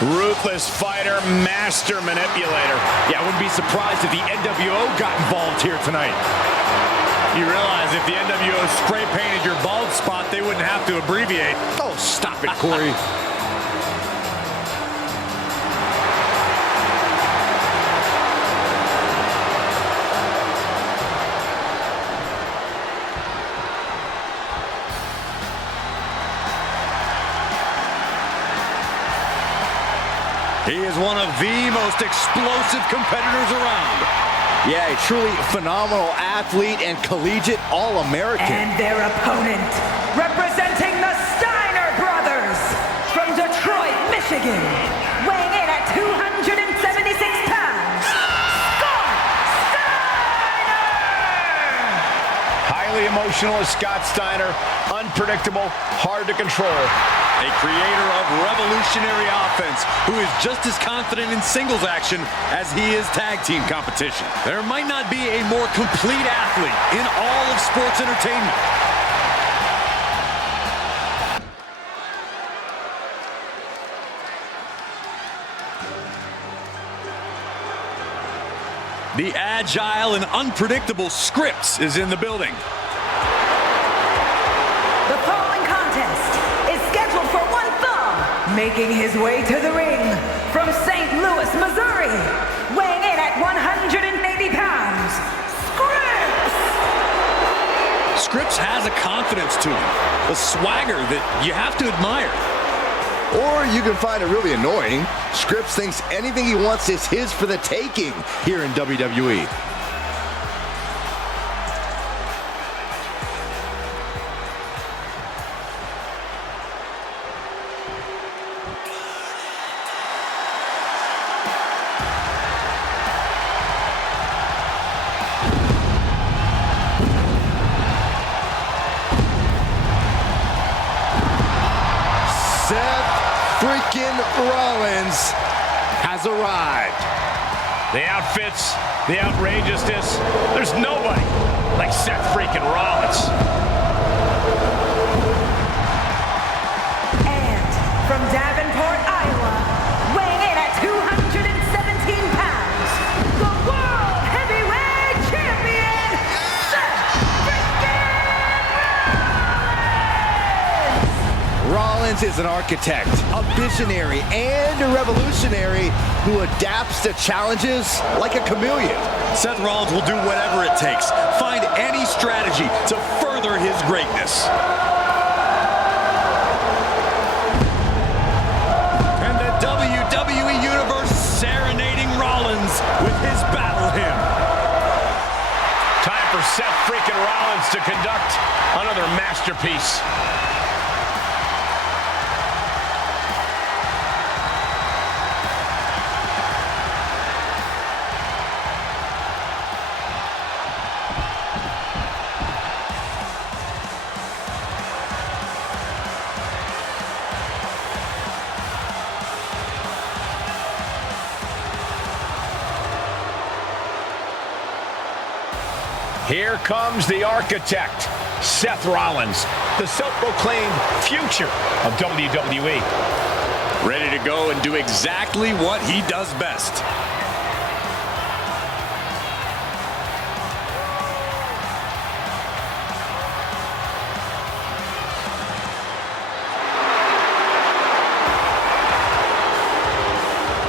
Ruthless fighter, master manipulator. Yeah, I wouldn't be surprised if the NWO got involved here tonight. You realize if the NWO spray painted your bald spot, they wouldn't have to abbreviate. Oh, stop it, Corey. He is one of the most explosive competitors around. Yeah, a truly phenomenal athlete and collegiate All-American. And their opponent, representing the Steiner brothers from Detroit, Michigan, weighing in at 276 pounds, Scott Steiner! Highly emotional as Scott Steiner, unpredictable, hard to control. A creator of revolutionary offense who is just as confident in singles action as he is tag team competition. There might not be a more complete athlete in all of sports entertainment. The agile and unpredictable Scripps is in the building. The following contest is scheduled for one fall, making his way to the ring from St. Louis, Missouri, weighing in at 180 pounds, Scripps! Scripps has a confidence to him, a swagger that you have to admire. Or you can find it really annoying. Scripps thinks anything he wants is his for the taking here in WWE. Freaking Rollins has arrived. The outfits, the outrageousness, there's nobody like Seth freaking Rollins. And from Davenport, Iowa, weighing in at 217 pounds, the World Heavyweight Champion, Seth freaking Rollins! Rollins is an architect, a visionary, and a revolutionary who adapts to challenges like a chameleon. Seth Rollins will do whatever it takes, find any strategy to further his greatness. And the WWE Universe serenading Rollins with his battle hymn. Time for Seth freaking Rollins to conduct another masterpiece. Here comes the architect, Seth Rollins, the self-proclaimed future of WWE. Ready to go and do exactly what he does best.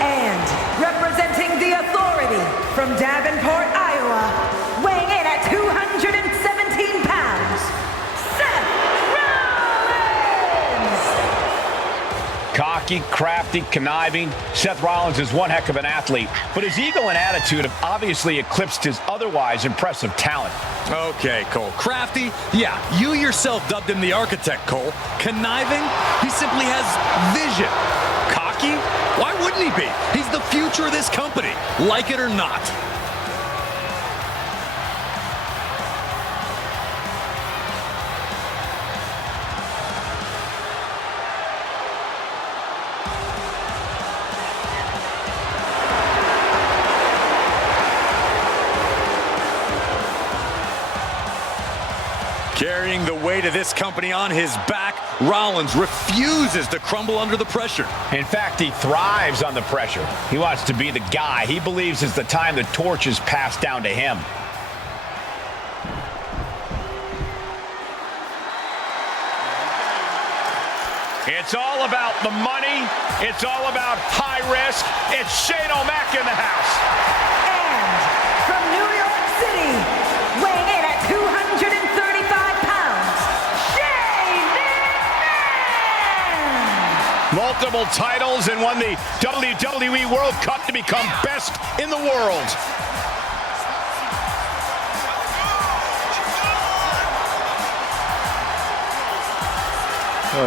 And representing the Authority from Davenport, Iowa, weighing in at 217 pounds, Seth Rollins! Cocky, crafty, conniving, Seth Rollins is one heck of an athlete, but his ego and attitude have obviously eclipsed his otherwise impressive talent. Okay, Cole. Crafty? Yeah, you yourself dubbed him the architect, Cole. Conniving? He simply has vision. Cocky? Why wouldn't he be? He's the future of this company, like it or not. Carrying the weight of this company on his back, Rollins refuses to crumble under the pressure. In fact, he thrives on the pressure. He wants to be the guy. He believes it's the time the torch is passed down to him. It's all about the money. It's all about high risk. It's Shane O'Mac in the house. And from New York City, weighing in at 235 pounds, Shane McMahon! Multiple titles and won the WWE World Cup to become best in the world.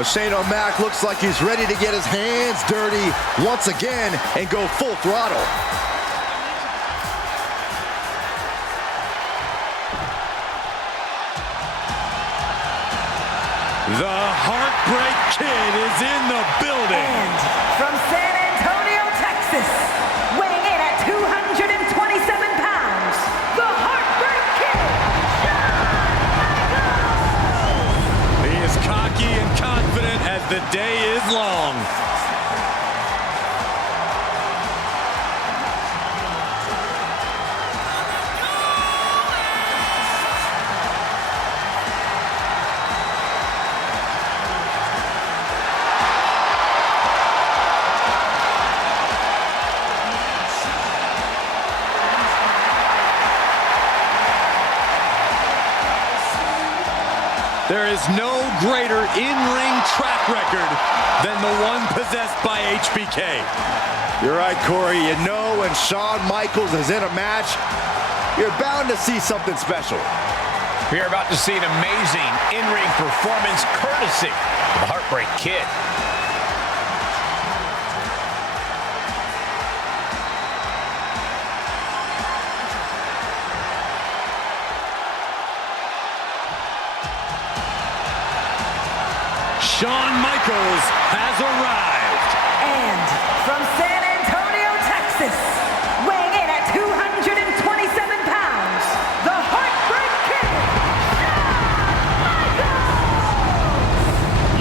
Shane O'Mac looks like he's ready to get his hands dirty once again and go full throttle. The Heartbreak Kid is in the building. And from San Antonio, Texas, weighing in at 227 pounds, the Heartbreak Kid, Shawn Michaels! He is cocky and confident as the day is long. There is no greater in-ring track record than the one possessed by HBK. You're right, Corey. You know when Shawn Michaels is in a match, you're bound to see something special. We're about to see an amazing in-ring performance courtesy of the Heartbreak Kid. Shawn Michaels has arrived. And from San Antonio, Texas, weighing in at 227 pounds, the Heartbreak Kid, Shawn Michaels!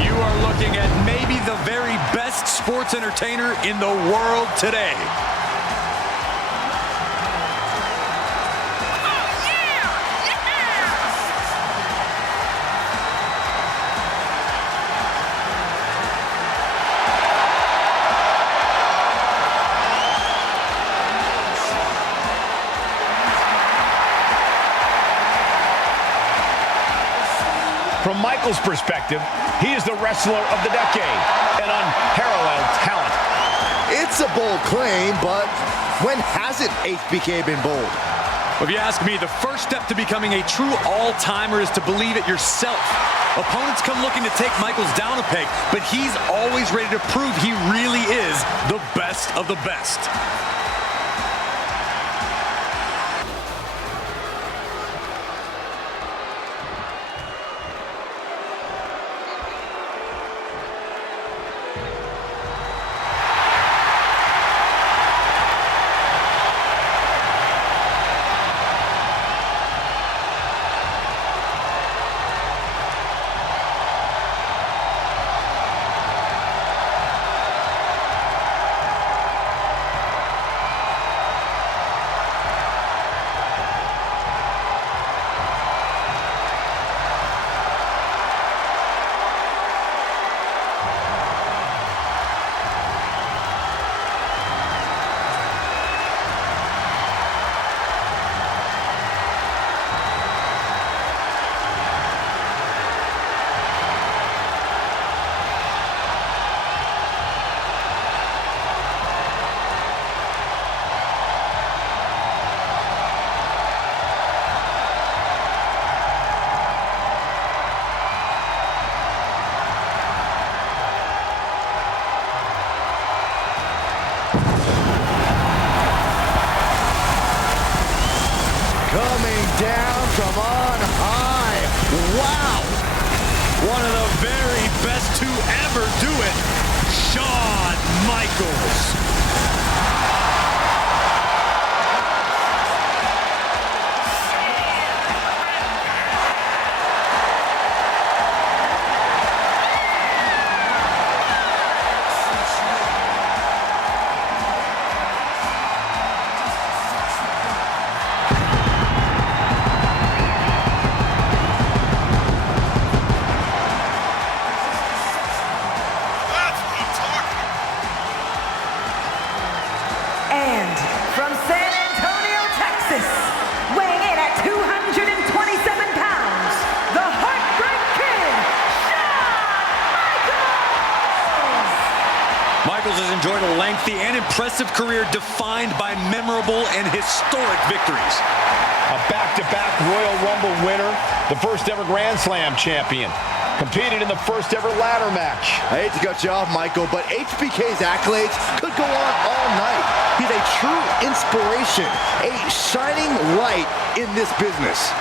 You are looking at maybe the very best sports entertainer in the world today. From Michaels' perspective, he is the wrestler of the decade, an unparalleled talent. It's a bold claim, but when hasn't HBK been bold? If you ask me, the first step to becoming a true all-timer is to believe it yourself. Opponents come looking to take Michaels down a peg, but he's always ready to prove he really is the best of the best. one of the very best to ever do it, Shawn Michaels. And from San Antonio, Texas, weighing in at 227 pounds, the Heartbreak Kid, Shawn Michaels! Michaels has enjoyed a lengthy and impressive career defined by memorable and historic victories. A back-to-back Royal Rumble winner, the first ever Grand Slam champion. Competed in the first ever ladder match. I hate to cut you off, Michael, but HBK's accolades could go on all night. He's a true inspiration, a shining light in this business.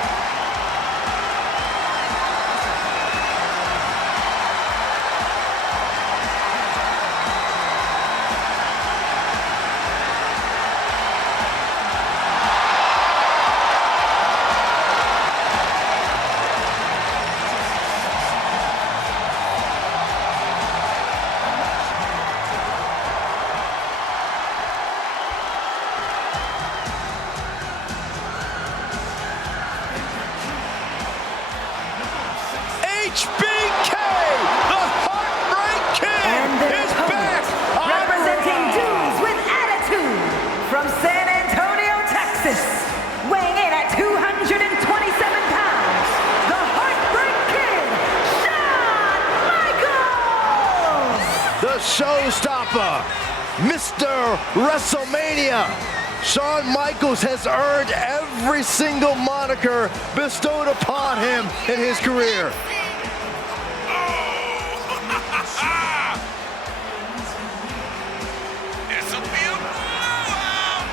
HBK, the Heartbreak Kid, is back. Representing dudes with attitude, from San Antonio, Texas, weighing in at 227 pounds, the Heartbreak Kid, Shawn Michaels! The showstopper, Mr. WrestleMania. Shawn Michaels has earned every single moniker bestowed upon him in his career. This'll be a blowout.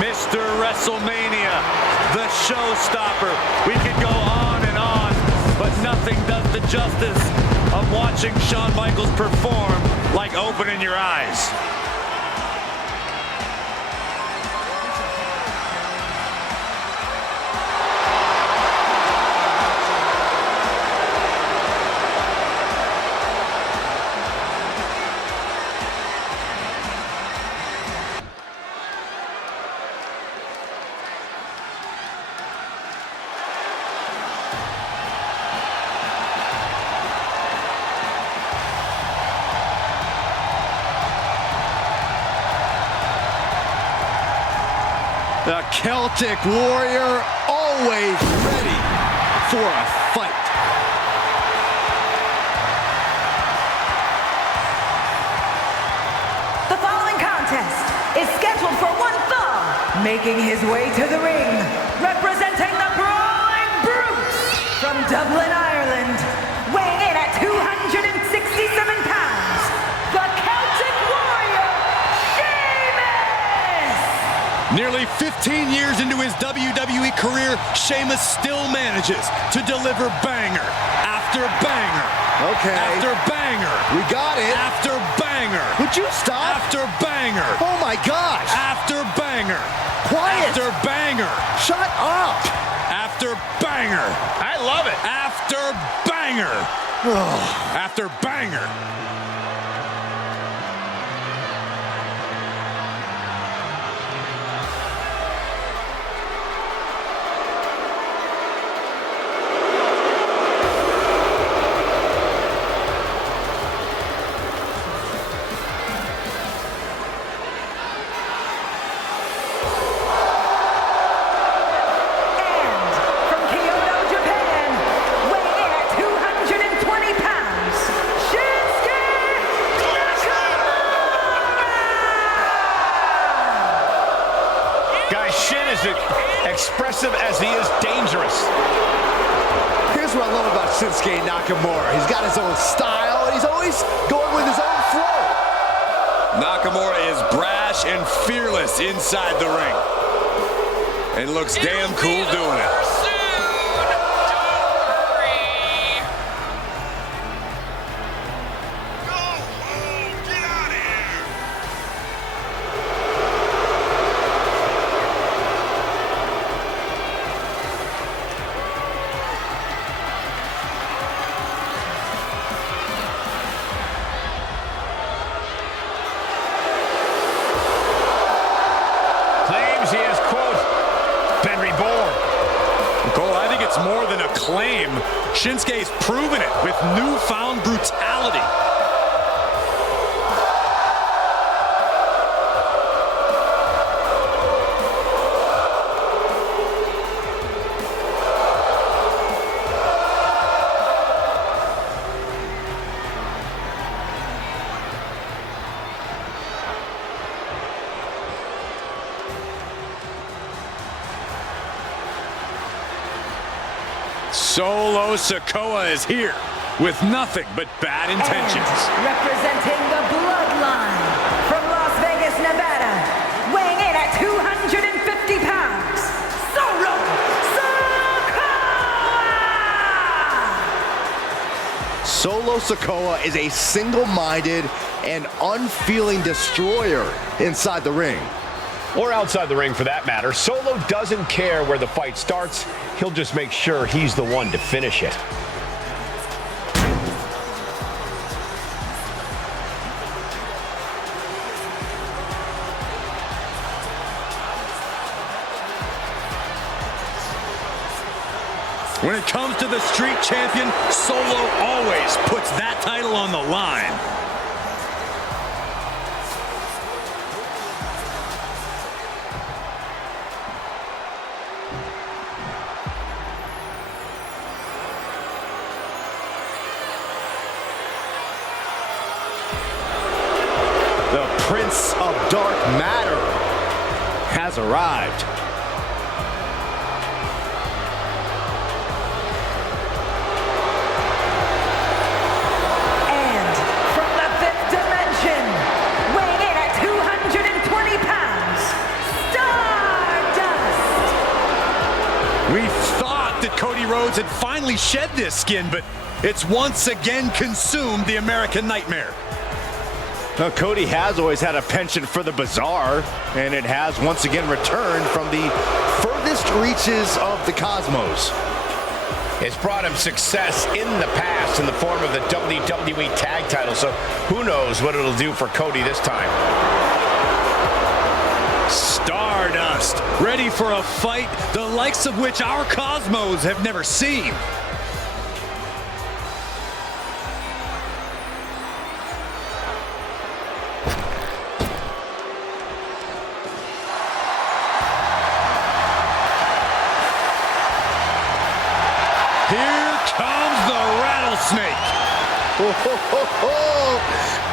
Mr. WrestleMania, the showstopper. We could go on and on, but nothing does the justice of watching Shawn Michaels perform like opening your eyes. The Celtic Warrior, always ready for a fight. The following contest is scheduled for one fall, making his way to the ring, representing the Brawling Brutes from Dublin, Ireland, weighing in at 267 pounds, the Celtic Warrior, Sheamus! Nearly 15 years into his WWE career, Sheamus still manages to deliver banger after banger. Okay. After banger. We got it. After banger. Would you stop? After banger. Oh my gosh. After banger. Quiet. After banger. Shut up. After banger. I love it. After banger. After banger. Expressive as he is dangerous. Here's what I love about Shinsuke Nakamura. He's got his own style, and he's always going with his own flow. Nakamura is brash and fearless inside the ring. And looks damn cool doing it. He has, quote, been reborn. Cole, I think it's more than a claim. Shinsuke's proven it with newfound brutality. Solo Sikoa is here with nothing but bad intentions. And representing the Bloodline from Las Vegas, Nevada, weighing in at 250 pounds, Solo Sikoa! Solo Sikoa is a single-minded and unfeeling destroyer inside the ring. Or outside the ring, for that matter. Solo doesn't care where the fight starts. He'll just make sure he's the one to finish it. When it comes to the street champion, Solo always puts that title on the line. The Prince of Dark Matter has arrived. And from the fifth dimension, weighing in at 220 pounds, Stardust! We thought that Cody Rhodes had finally shed this skin, but it's once again consumed the American Nightmare. Now, Cody has always had a penchant for the bizarre, and it has once again returned from the furthest reaches of the cosmos. It's brought him success in the past in the form of the WWE Tag Title, so who knows what it'll do for Cody this time. Stardust, ready for a fight the likes of which our cosmos have never seen. Here comes the rattlesnake.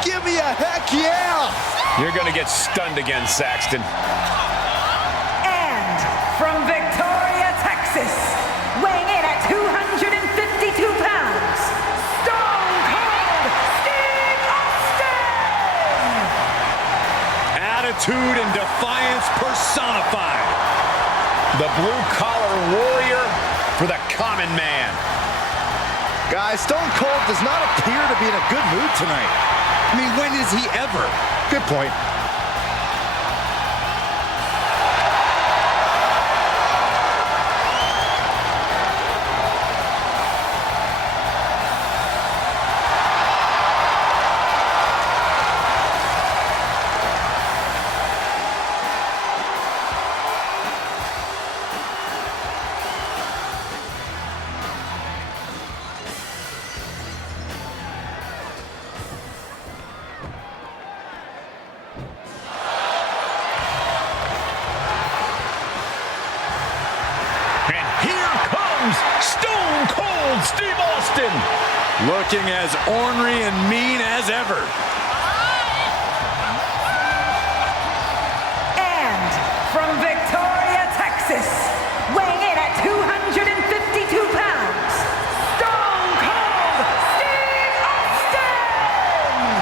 Give me a heck yeah! You're going to get stunned again, Saxton. And from Victoria, Texas, weighing in at 252 pounds, Stone Cold Steve Austin! Attitude and defiance personified. The blue-collar warrior for the common man. Guys, Stone Cold does not appear to be in a good mood tonight. I mean, when is he ever? Good point. Stone Cold Steve Austin. Looking as ornery and mean as ever. And from Victoria, Texas, weighing in at 252 pounds, Stone Cold Steve Austin!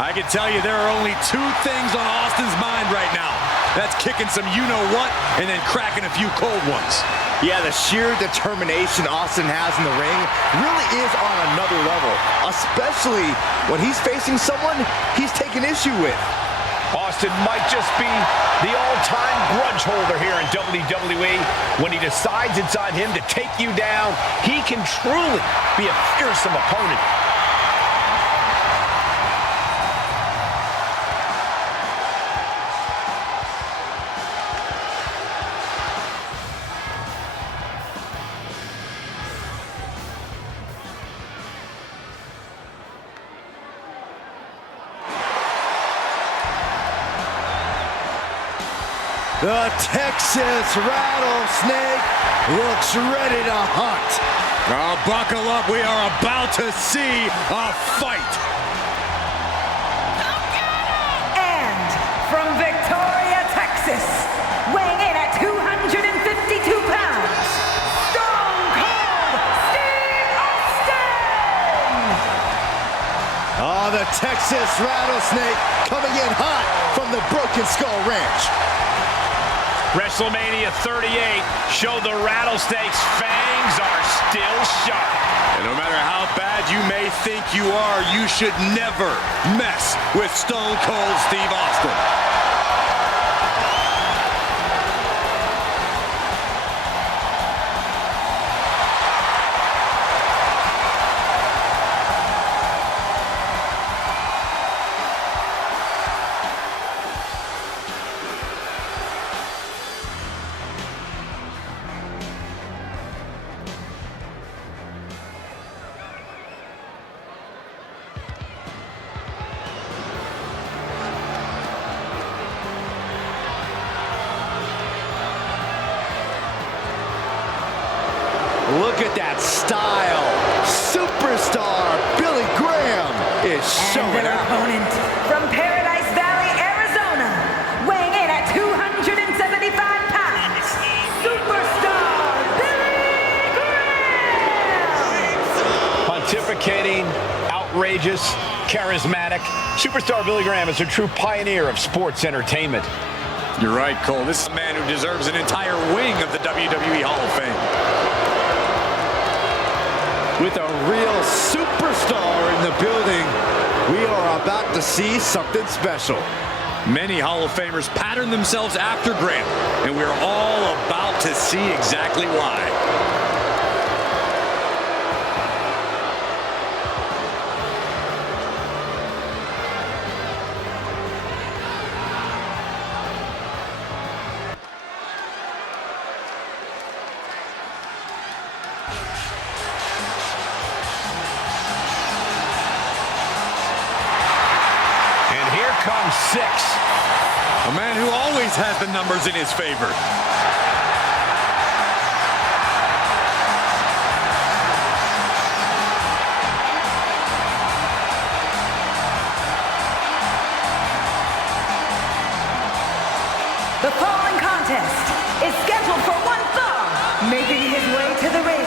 I could tell you, there are only two things on Austin's mind right now. That's kicking some you-know-what and then cracking a few cold ones. Yeah, the sheer determination Austin has in the ring really is on another level, especially when he's facing someone he's taken issue with. Austin might just be the all-time grudge holder here in WWE. When he decides it's on him to take you down, he can truly be a fearsome opponent. The Texas Rattlesnake looks ready to hunt. Oh, buckle up. We are about to see a fight. And from Victoria, Texas, weighing in at 252 pounds, Stone Cold Steve Austin! Oh, the Texas Rattlesnake coming in hot from the Broken Skull Ranch. WrestleMania 38 showed the Rattlesnake's fangs are still sharp. And no matter how bad you may think you are, you should never mess with Stone Cold Steve Austin. Look at that style. Superstar Billy Graham is showing And their out. opponent from Paradise Valley, Arizona, weighing in at 275 pounds, Superstar Billy Graham! Pontificating, outrageous, charismatic, Superstar Billy Graham is a true pioneer of sports entertainment. You're right, Cole. This is a man who deserves an entire wing of the WWE Hall of Fame. With a real superstar in the building, we are about to see something special. Many Hall of Famers pattern themselves after Graham, and we're all about to see exactly why. Comes 6. A man who always has the numbers in his favor. The following contest is scheduled for one fall, making his way to the ring,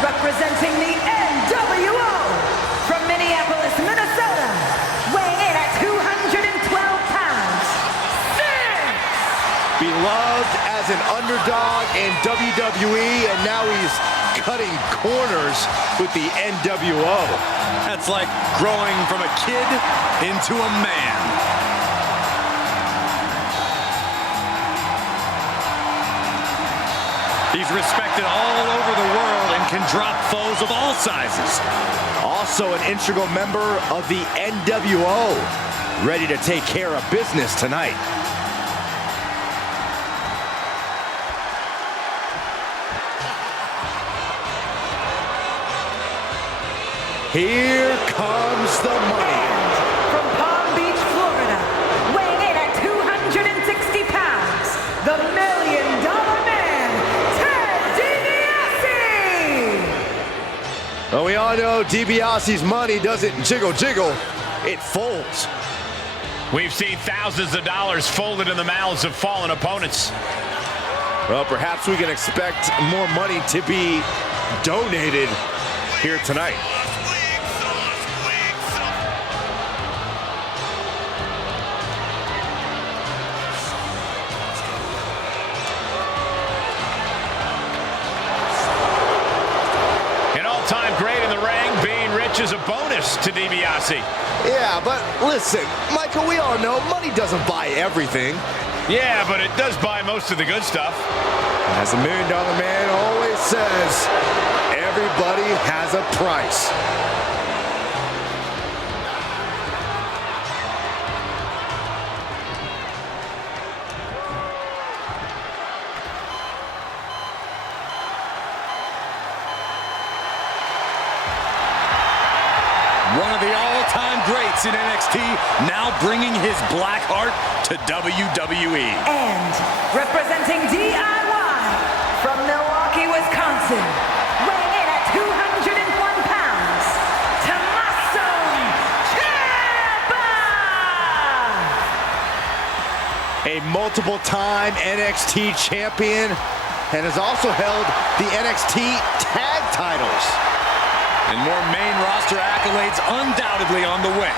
representing the NWO from Minneapolis, Minnesota, weighing in at 212 pounds, Beloved as an underdog in WWE, and now he's cutting corners with the NWO. That's like growing from a kid into a man. He's respected all over the world and can drop foes of all sizes. Also an integral member of the NWO, ready to take care of business tonight. Here comes the money. and from Palm Beach, Florida, weighing in at 260 pounds, the $1 Million Man, Ted DiBiase! Well, we all know DiBiase's money doesn't jiggle jiggle, it folds. We've seen thousands of dollars folded in the mouths of fallen opponents. Well, perhaps we can expect more money to be donated here tonight. is a bonus to DiBiase. Yeah, but listen, Michael, we all know money doesn't buy everything. Yeah, but it does buy most of the good stuff. As the $1 Million Man always says, everybody has a price. One of the all-time greats in NXT, now bringing his black heart to WWE. And representing DIY from Milwaukee, Wisconsin, weighing in at 201 pounds, Tommaso Ciampa! A multiple-time NXT champion and has also held the NXT tag titles. And more main roster accolades undoubtedly on the way.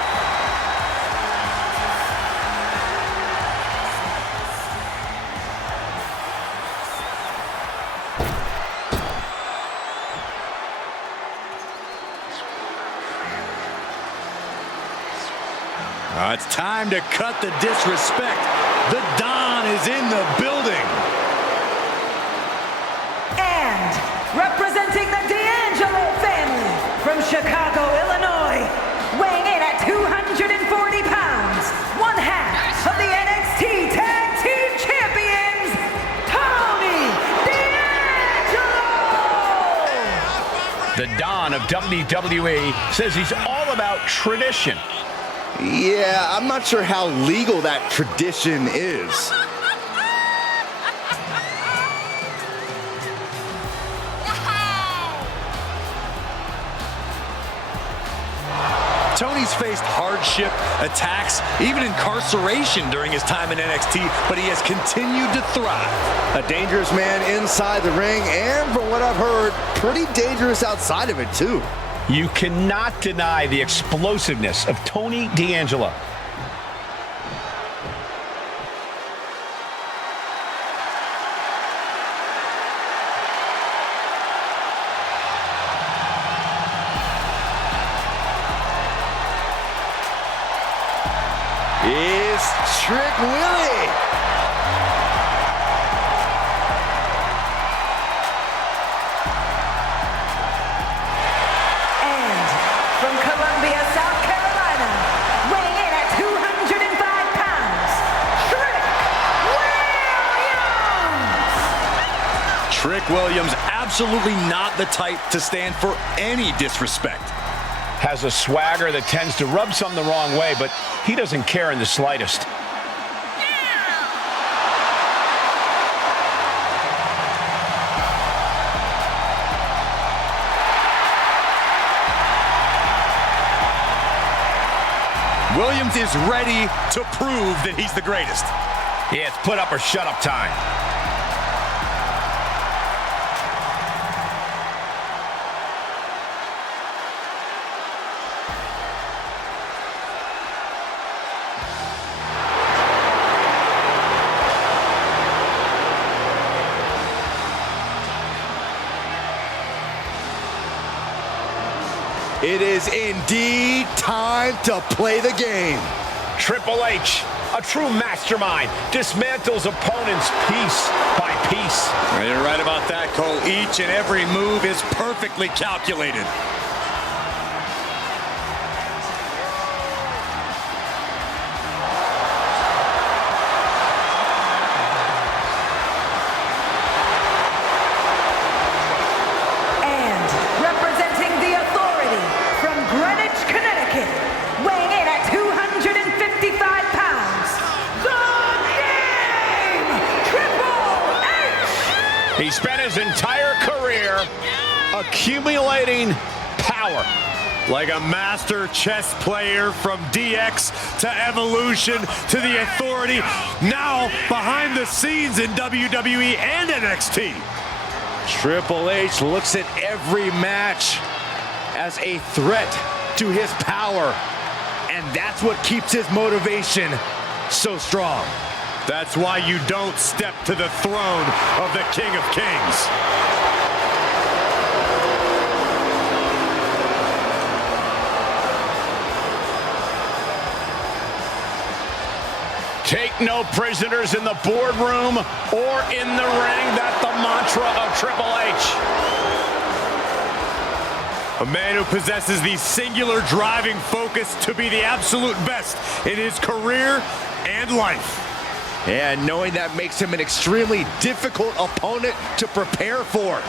It's time to cut the disrespect. The Don is in the building. And representing the D'Angelo family from Chicago, Illinois, weighing in at 240 pounds, one half of the NXT Tag Team Champions, Tony D'Angelo! The Don of WWE says he's all about tradition. Yeah, I'm not sure how legal that tradition is. Tony's faced hardship, attacks, even incarceration during his time in NXT, but he has continued to thrive. A dangerous man inside the ring, and from what I've heard, pretty dangerous outside of it, too. You cannot deny the explosiveness of Tony D'Angelo. Is Trick Willie. And from Columbia, South Carolina, weighing in at 205 pounds, Trick Williams! Trick Williams, absolutely not the type to stand for any disrespect. Has a swagger that tends to rub some the wrong way, but he doesn't care in the slightest. Williams is ready to prove that he's the greatest. Yeah, it's put up or shut up time. It is indeed time to play the game. Triple H, a true mastermind, dismantles opponents piece by piece. You're right about that, Cole. Each and every move is perfectly calculated. And representing the authority from Greenwich, Connecticut, weighing in at 255 pounds, the Game, Triple H! He spent his entire career accumulating power. Like a master chess player from DX to Evolution to the Authority, now behind the scenes in WWE and NXT. Triple H looks at every match as a threat to his power, and that's what keeps his motivation so strong. That's why you don't step to the throne of the King of Kings. Take no prisoners in the boardroom or in the ring. That's the mantra of Triple H. A man who possesses the singular driving focus to be the absolute best in his career and life. And knowing that makes him an extremely difficult opponent to prepare for.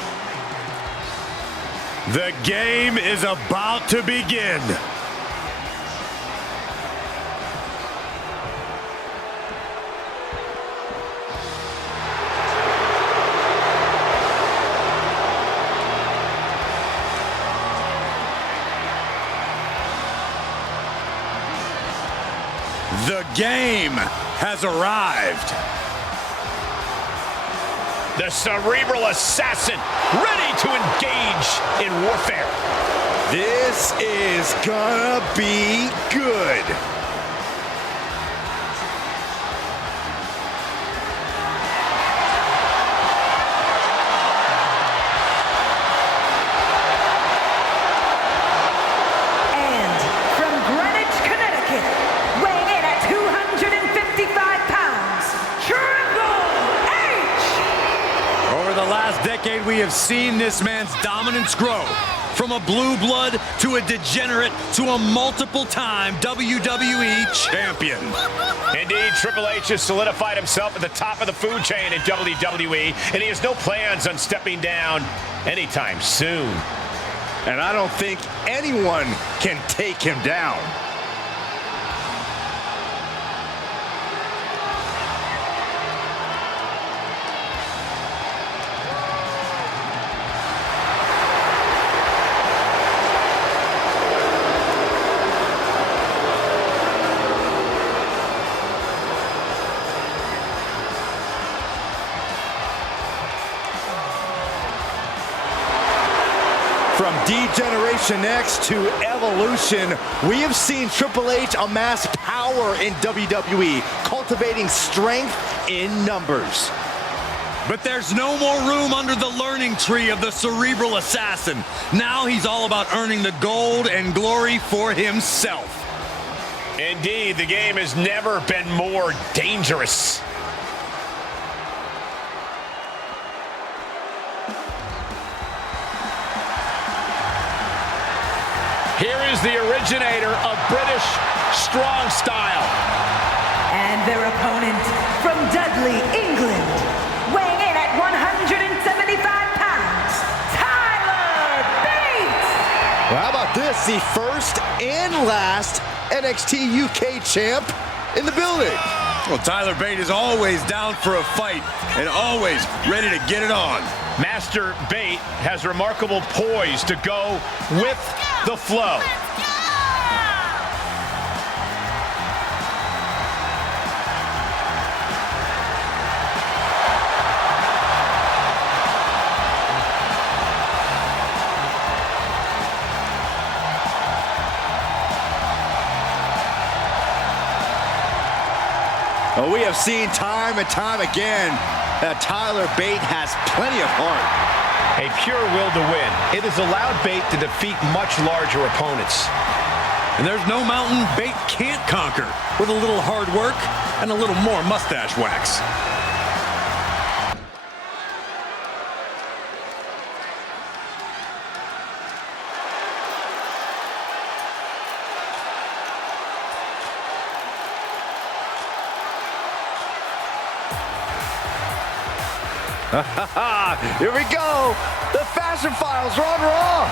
The game is about to begin. The game has arrived. The Cerebral assassin, ready to engage in warfare. This is gonna be good. And from Greenwich, Connecticut, weighing in at 255 pounds, Triple H! Over the last decade, we have seen this man's dominance grow. From a blue blood to a degenerate to a multiple-time WWE champion. Indeed, Triple H has solidified himself at the top of the food chain in WWE, and he has no plans on stepping down anytime soon. And I don't think anyone can take him down. From D-Generation X to Evolution, we have seen Triple H amass power in WWE, cultivating strength in numbers. But there's no more room under the learning tree of the Cerebral assassin. Now he's all about earning the gold and glory for himself. Indeed, the game has never been more dangerous. Here is the originator of British strong style. And their opponent from Dudley, England, weighing in at 175 pounds, Tyler Bate! Well, how about this? The first and last NXT UK champ in the building. Well, Tyler Bate is always down for a fight and always ready to get it on. Master Bate has remarkable poise to go with the flow. Well, we have seen time and time again that Tyler Bate has plenty of heart. A pure will to win. It has allowed Bate to defeat much larger opponents. And there's no mountain Bate can't conquer with a little hard work and a little more mustache wax. Here we go. The Fashion Files are on Raw.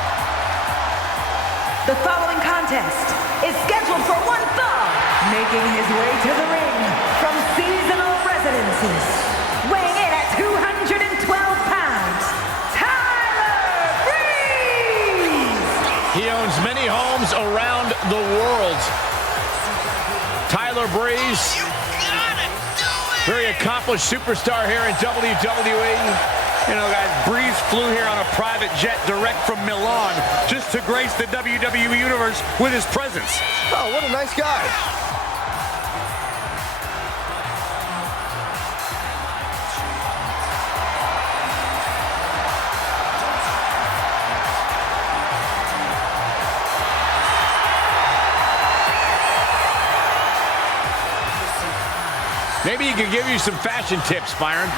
The following contest is scheduled for one fall, making his way to the ring from seasonal residences, weighing in at 212 pounds, Tyler Breeze! He owns many homes around the world. Tyler Breeze, very accomplished superstar here in WWE. You know, guys, Breeze flew here on a private jet direct from Milan just to grace the WWE Universe with his presence. Oh, what a nice guy. Maybe he could give you some fashion tips, Byron.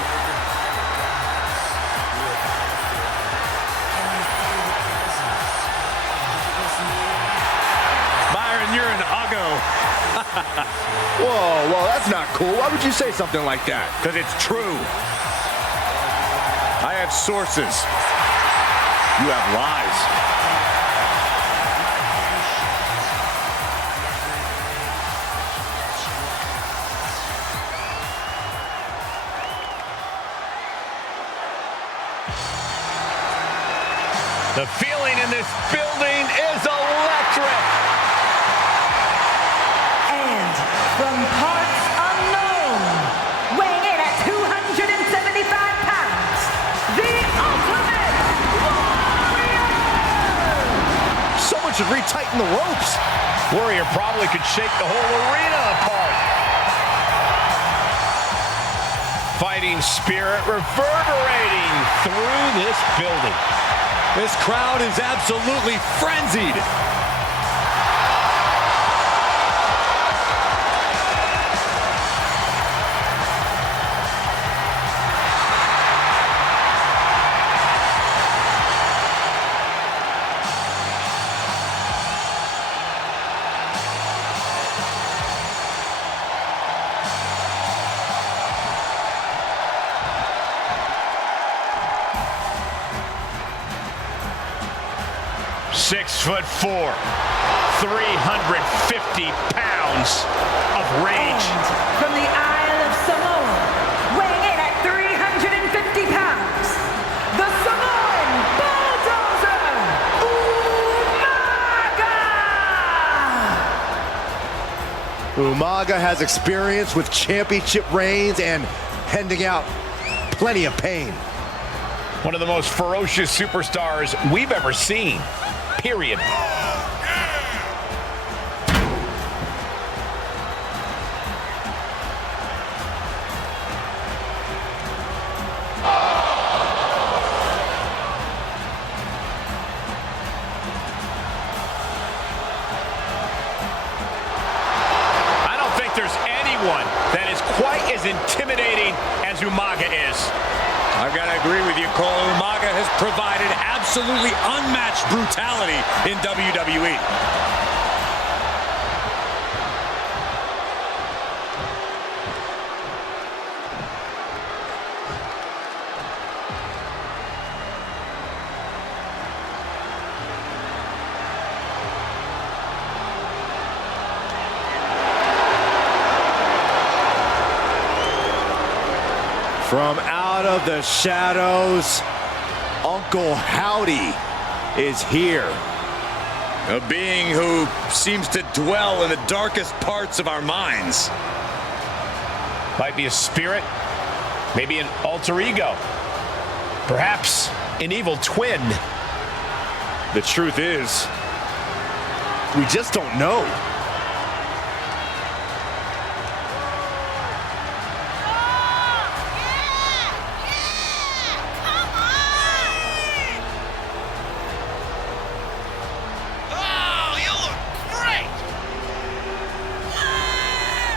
Byron, you're an uggo. Whoa, well, that's not cool. Why would you say something like that? Because it's true. I have sources. You have lies. The feeling in this building is electric. And from parts unknown, weighing in at 275 pounds, the Ultimate Warrior! Someone should retighten the ropes. Warrior probably could shake the whole arena apart. Fighting spirit reverberating through this building. This crowd is absolutely frenzied. .6'4", 350 pounds of rage. And from the Isle of Samoa, weighing in at 350 pounds, the Samoan Bulldozer, Umaga has experience with championship reigns and handing out plenty of pain. One of the most ferocious superstars we've ever seen. Period. I don't think there's anyone that is quite as intimidating as Umaga is. I've got to agree with you, Cole. Umaga has provided absolutely unmatched brutality in WWE. From out of the shadows, Uncle Howdy is here. A being who seems to dwell in the darkest parts of our minds. Might be a spirit, maybe an alter ego, perhaps an evil twin. The truth is, we just don't know.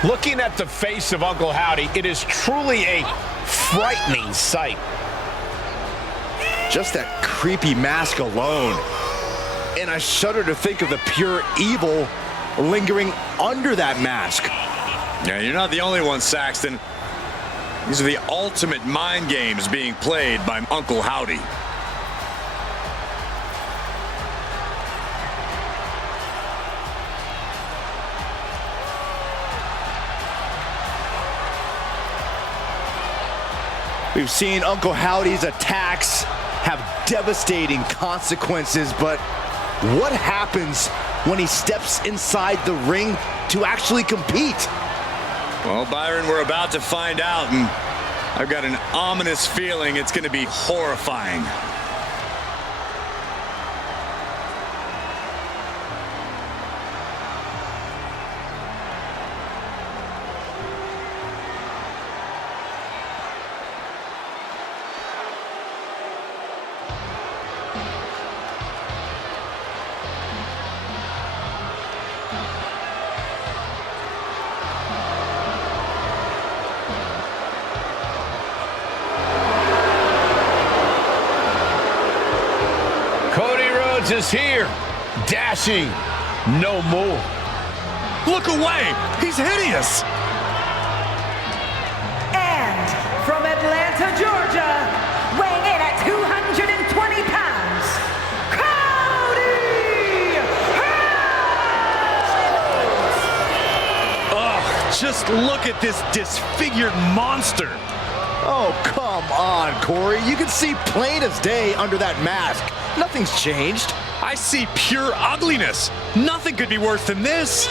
Looking at the face of Uncle Howdy, it is truly a frightening sight. Just that creepy mask alone. And I shudder to think of the pure evil lingering under that mask. Yeah, you're not the only one, Saxton. These are the ultimate mind games being played by Uncle Howdy. We've seen Uncle Howdy's attacks have devastating consequences, but what happens when he steps inside the ring to actually compete? Well, Byron, we're about to find out, and I've got an ominous feeling it's going to be horrifying. goods is here. Dashing no more. Look away! He's hideous! And from Atlanta, Georgia, weighing in at 220 pounds, Cody Rhodes! Ugh, just look at this disfigured monster. Oh, come on, Corey. You can see plain as day under that mask. Nothing's changed. I see pure ugliness. Nothing could be worse than this.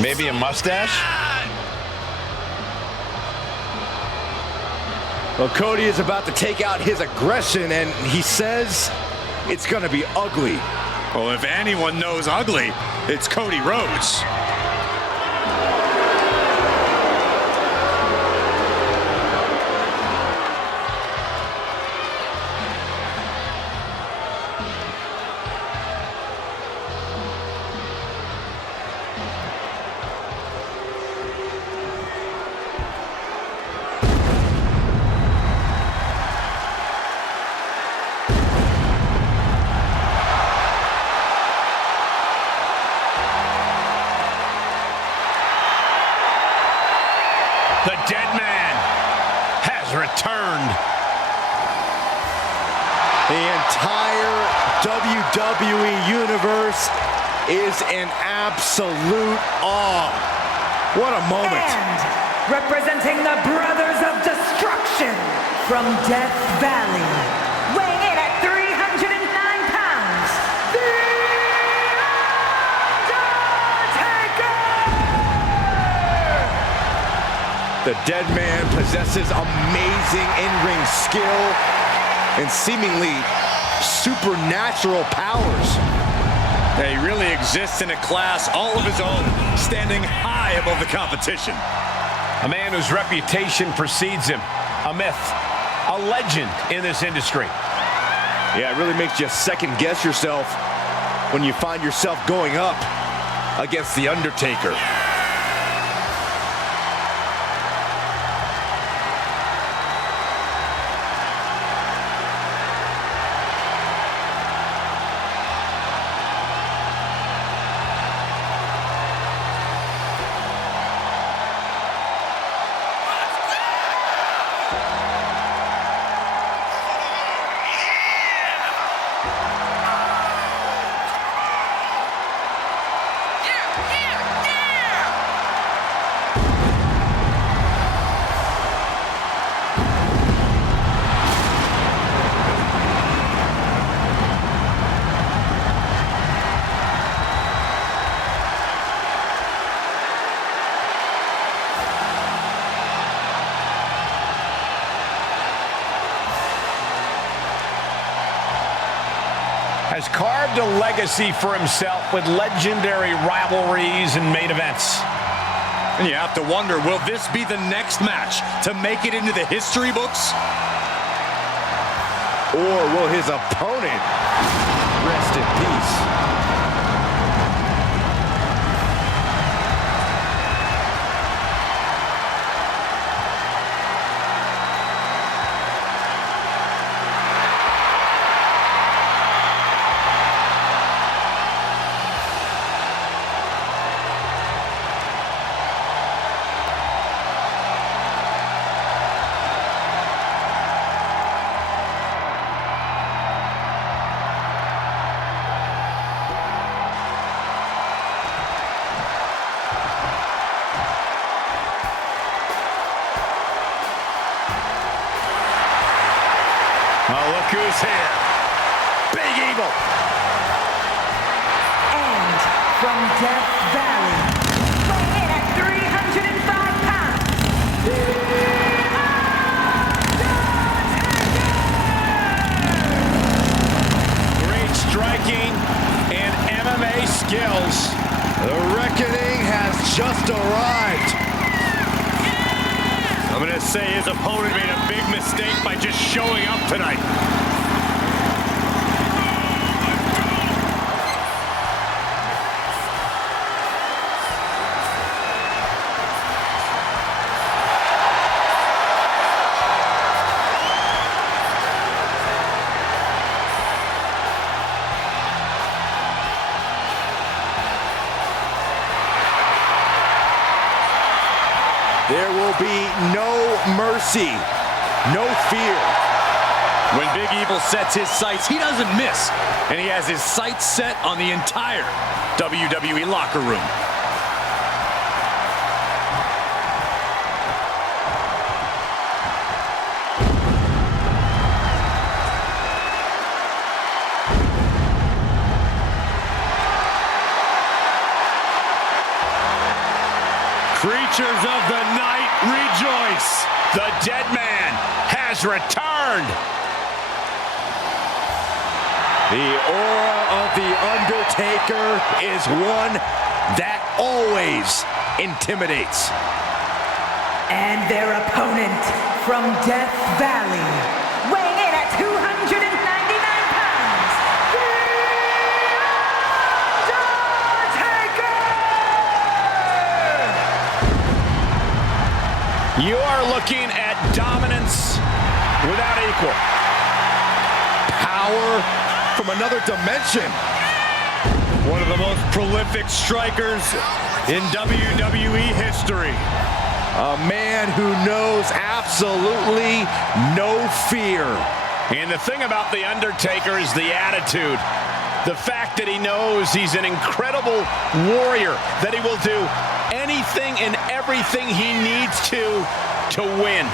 Maybe a mustache? Well, Cody is about to take out his aggression, and he says it's going to be ugly. Well, if anyone knows ugly, it's Cody Rhodes. The dead man has returned. The entire WWE Universe is in absolute awe. What a moment. And representing the Brothers of Destruction from Death Valley, weighing in at 309 pounds, The Undertaker! The dead man possesses amazing in-ring skill and seemingly supernatural powers. He really exists in a class all of his own, standing high above the competition. A man whose reputation precedes him. A myth, a legend in this industry. Yeah, it really makes you second guess yourself when you find yourself going up against The Undertaker. Has carved a legacy for himself with legendary rivalries and main events. And you have to wonder, will this be the next match to make it into the history books? Or will his opponent rest in peace? Oh, look who's here. Big Evil. And from Death Valley, weighing in at 305 pounds, The Undertaker! Great striking and MMA skills. The reckoning has just arrived. I'm going to say his opponent made a big mistake by just showing up tonight. will be no mercy, no fear. When Big Evil sets his sights, he doesn't miss. And he has his sights set on the entire WWE locker room. Creatures of the night, rejoice! The dead man has returned. The aura of The Undertaker is one that always intimidates. And their opponent from Death Valley, weighing in at 299 pounds, The Undertaker! You are looking at dominance without equal. Power from another dimension. One of the most prolific strikers in WWE history. A man who knows absolutely no fear. And the thing about The Undertaker is the attitude. The fact that he knows he's an incredible warrior, that he will do anything and everything he needs to win.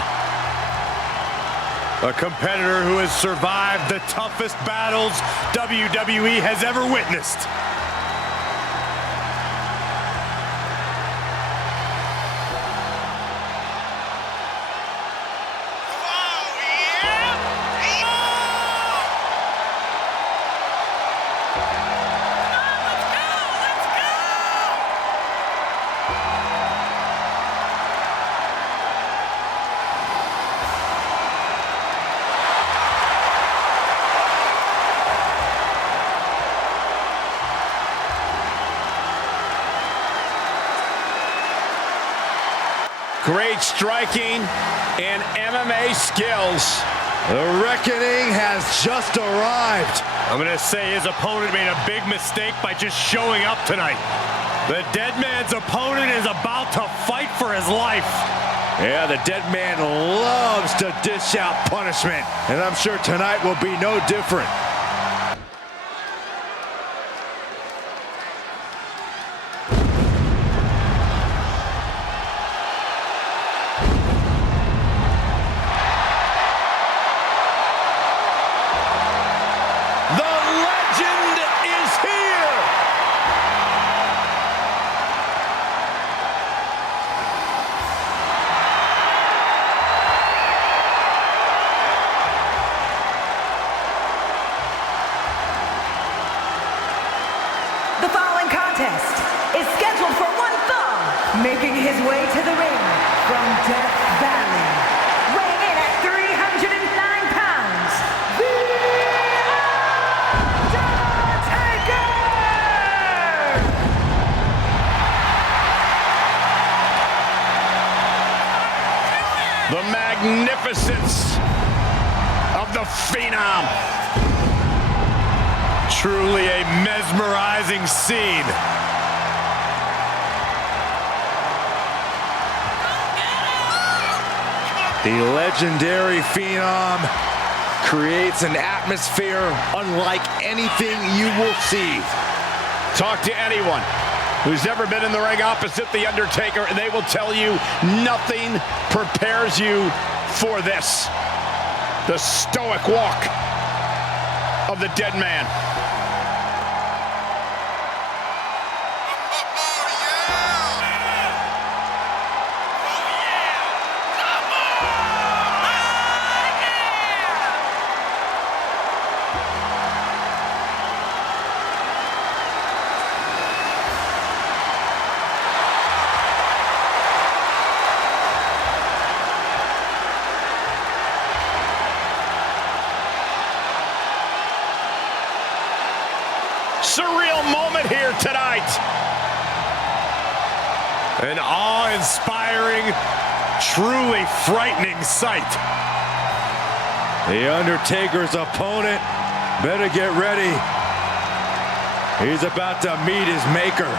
A competitor who has survived the toughest battles WWE has ever witnessed. Great striking and MMA skills. The reckoning has just arrived. I'm going to say his opponent made a big mistake by just showing up tonight. The dead man's opponent is about to fight for his life. Yeah, the dead man loves to dish out punishment, and I'm sure tonight will be no different. The following contest is scheduled for one fall, making his way to the ring from Death Valley, weighing in at 309 pounds, The Undertaker! The magnificence of the Phenom. Truly a mesmerizing scene. The legendary Phenom creates an atmosphere unlike anything you will see. Talk to anyone who's ever been in the ring opposite The Undertaker, and they will tell you nothing prepares you for this. The stoic walk of the dead man. Surreal moment here tonight. An awe-inspiring, truly frightening sight. The Undertaker's opponent better get ready. He's about to meet his maker.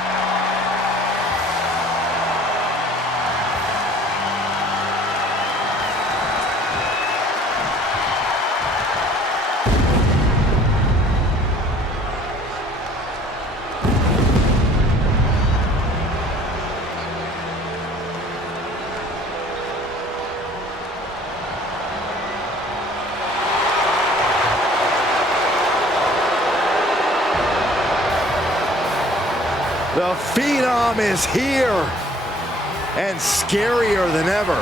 The Phenom is here, and scarier than ever.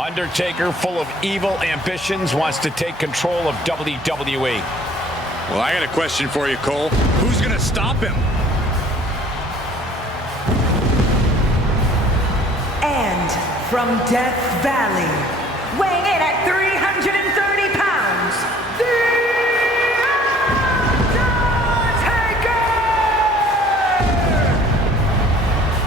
Undertaker, full of evil ambitions, wants to take control of WWE. Well, I got a question for you, Cole. Who's going to stop him? And from Death Valley, weighing in at 330 pounds, The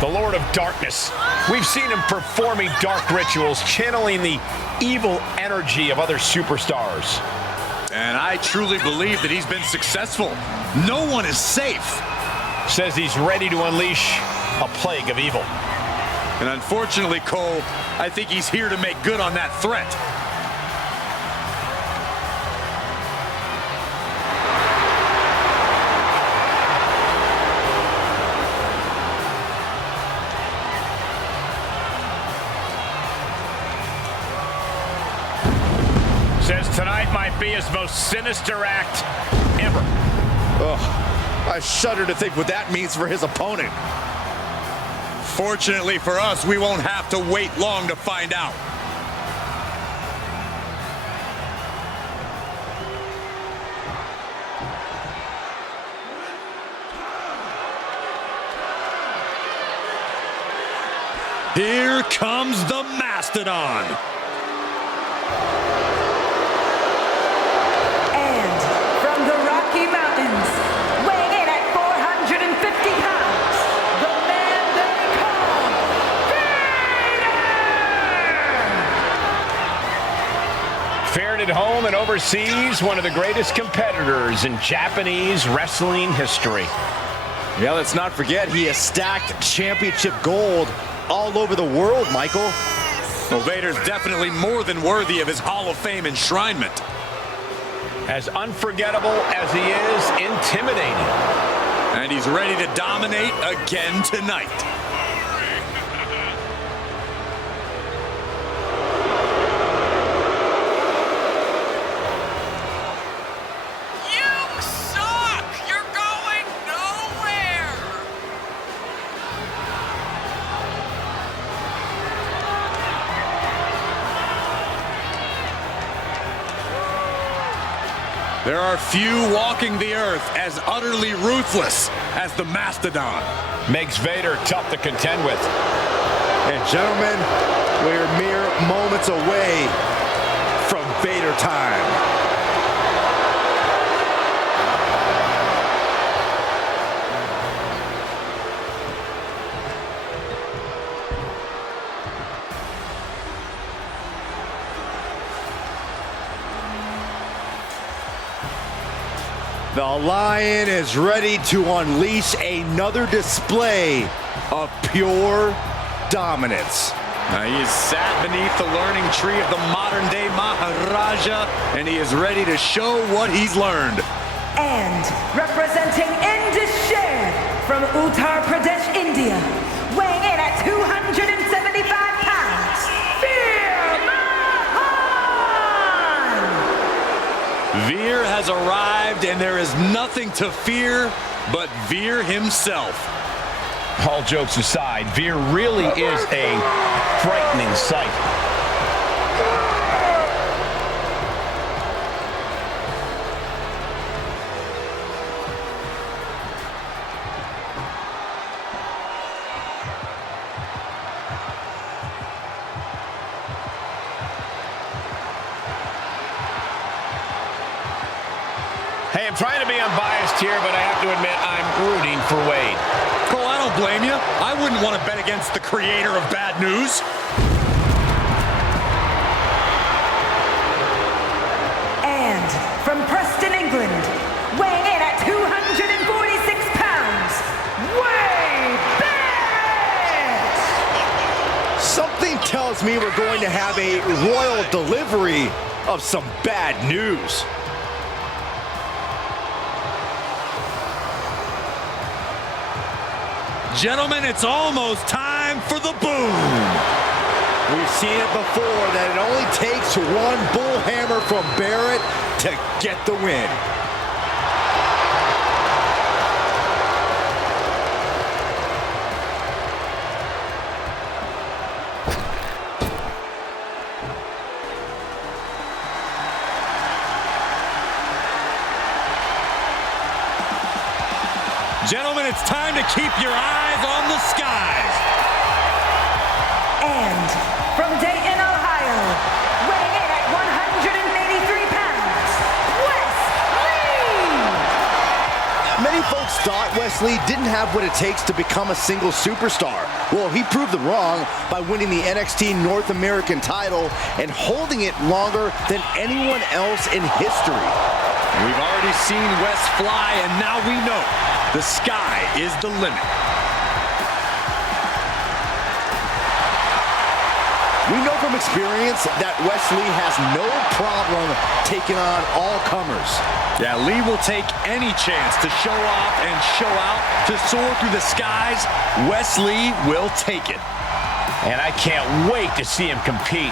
The Lord of Darkness. We've seen him performing dark rituals, channeling the evil energy of other superstars. And I truly believe that he's been successful. No one is safe. Says he's ready to unleash a plague of evil. And unfortunately, Cole, I think he's here to make good on that threat. Says tonight might be his most sinister act ever. Ugh, I shudder to think what that means for his opponent. Fortunately for us, we won't have to wait long to find out. Here comes the Mastodon. And from the Rocky Mountains, weighing in at 450 pounds, the man they call Vader! Fared at home and overseas, one of the greatest competitors in Japanese wrestling history. Yeah, let's not forget he has stacked championship gold all over the world, Michael. Well, Vader's definitely more than worthy of his Hall of Fame enshrinement. As unforgettable as he is intimidating. And he's ready to dominate again tonight. You suck! You're going nowhere! There are few walking the earth as utterly ruthless as the Mastodon. Makes Vader tough to contend with. And gentlemen, we're mere moments away from Vader time. The Lion is ready to unleash another display of pure dominance. Now, he is sat beneath the learning tree of the modern-day Maharaja, and he is ready to show what he's learned. And representing Indus from Uttar Pradesh, India, weighing in at 275 pounds, Veer has arrived, and there is nothing to fear but Veer himself. All jokes aside, Veer really is a frightening sight. Hey, I'm trying to be unbiased here, but I have to admit I'm rooting for Wade. Cole, I don't blame you. I wouldn't want to bet against the creator of bad news. And from Preston, England, weighing in at 246 pounds, Wade Barrett! Something tells me we're going to have a royal delivery of some bad news. Gentlemen, it's almost time for the boom. We've seen it before that it only takes one bullhammer from Barrett to get the win. Gentlemen, it's time to keep your eyes on the skies. And from Dayton, Ohio, weighing in at 183 pounds, Wes Lee! Many folks thought Wes Lee didn't have what it takes to become a single superstar. Well, he proved them wrong by winning the NXT North American title and holding it longer than anyone else in history. We've already seen Wes fly, and now we know the sky is the limit. We know from experience that Wes Lee has no problem taking on all comers. Yeah, Lee will take any chance to show off and show out, to soar through the skies. Wes Lee will take it. And I can't wait to see him compete.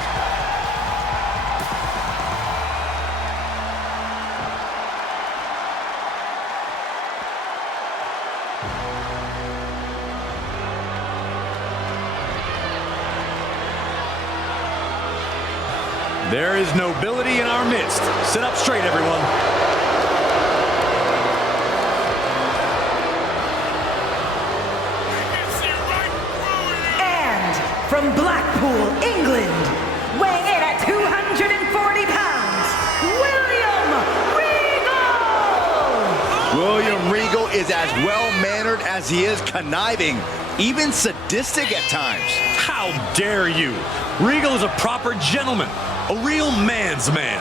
There is nobility in our midst. Sit up straight, everyone. And from Blackpool, England, weighing in at 240 pounds, William Regal! William Regal is as well-mannered as he is conniving, even sadistic at times. How dare you? Regal is a proper gentleman, a real man's man.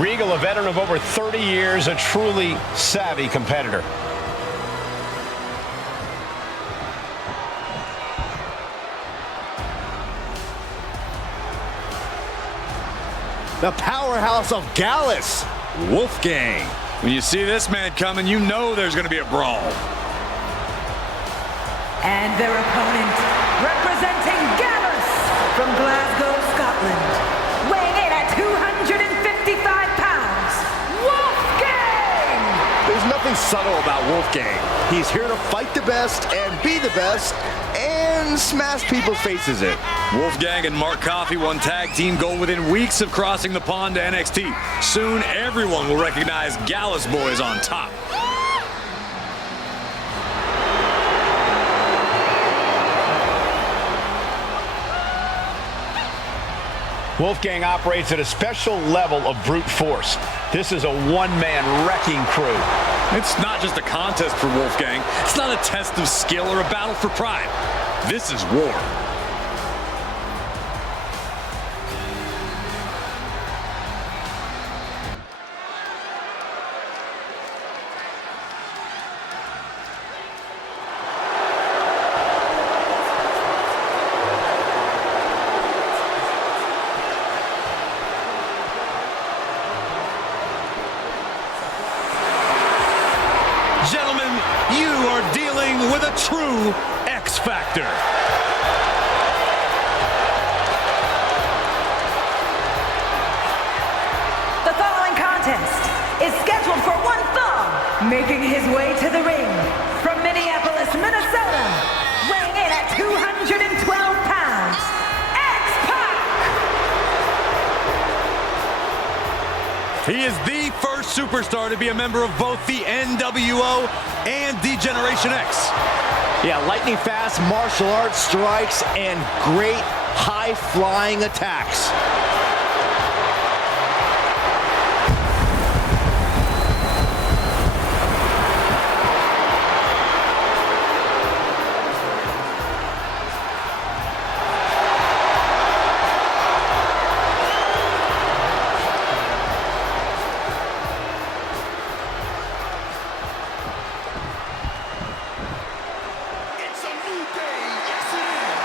Regal, a veteran of over 30 years, a truly savvy competitor. The powerhouse of Gallus, Wolfgang. When you see this man coming, you know there's going to be a brawl. And their opponent, representing Gallus from Glasgow, Scotland, weighing in at 255 pounds, Wolfgang! There's nothing subtle about Wolfgang. He's here to fight the best and be the best and smash people's faces in. Wolfgang and Mark Coffey won tag team gold within weeks of crossing the pond to NXT. Soon, everyone will recognize Gallus Boys on top. Wolfgang operates at a special level of brute force. This is a one-man wrecking crew. It's not just a contest for Wolfgang. It's not a test of skill or a battle for pride. This is war. Gentlemen, you are dealing with a true X Factor. The following contest is scheduled for one fall, making his way to the ring from Minneapolis, Minnesota, weighing in at 212 pounds, X-Pac! He is the first superstar to be a member of both the NWO and D-Generation X. Yeah, lightning fast martial arts strikes and great high-flying attacks. It's a new day. Yes, it is.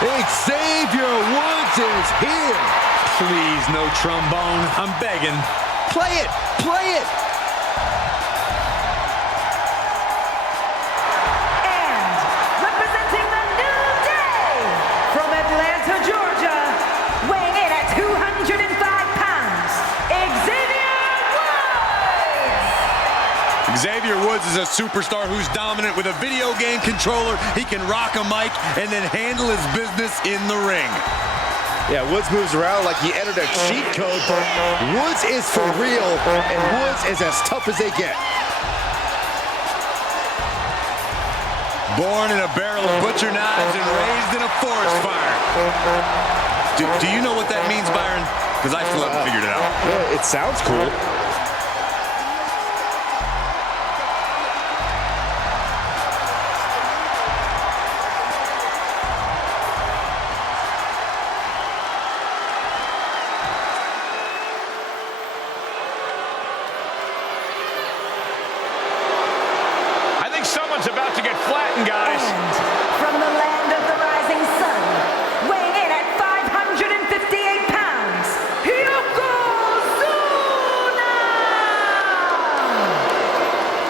Big Xavier Woods is here. Please, no trombone. I'm begging. Play it, play it. And representing the New Day from Atlanta, Georgia, weighing in at 205 pounds, Xavier Woods! Xavier Woods is a superstar who's dominant with a video game controller. He can rock a mic and then handle his business in the ring. Yeah, Woods moves around like he entered a cheat code, but Woods is for real, and Woods is as tough as they get. Born in a barrel of butcher knives and raised in a forest fire. Do you know what that means, Byron? Because I still haven't figured it out. Yeah, it sounds cool. Someone's about to get flattened, guys. And from the land of the rising sun, weighing in at 558 pounds, Yokozuna!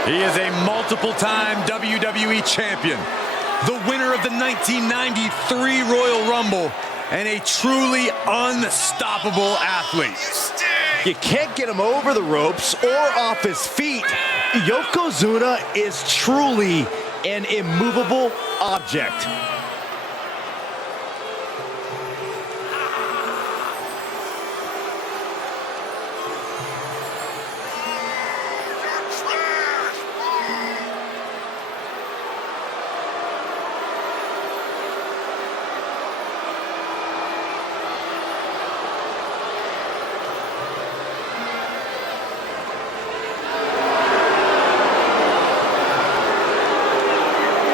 He is a multiple-time WWE champion, the winner of the 1993 Royal Rumble, and a truly unstoppable athlete. You can't get him over the ropes or off his feet. Yokozuna is truly an immovable object.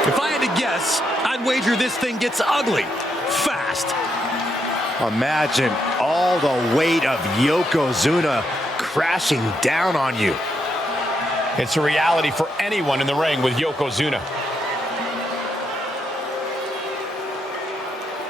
If I had to guess, I'd wager this thing gets ugly fast. Imagine all the weight of Yokozuna crashing down on you. It's a reality for anyone in the ring with Yokozuna.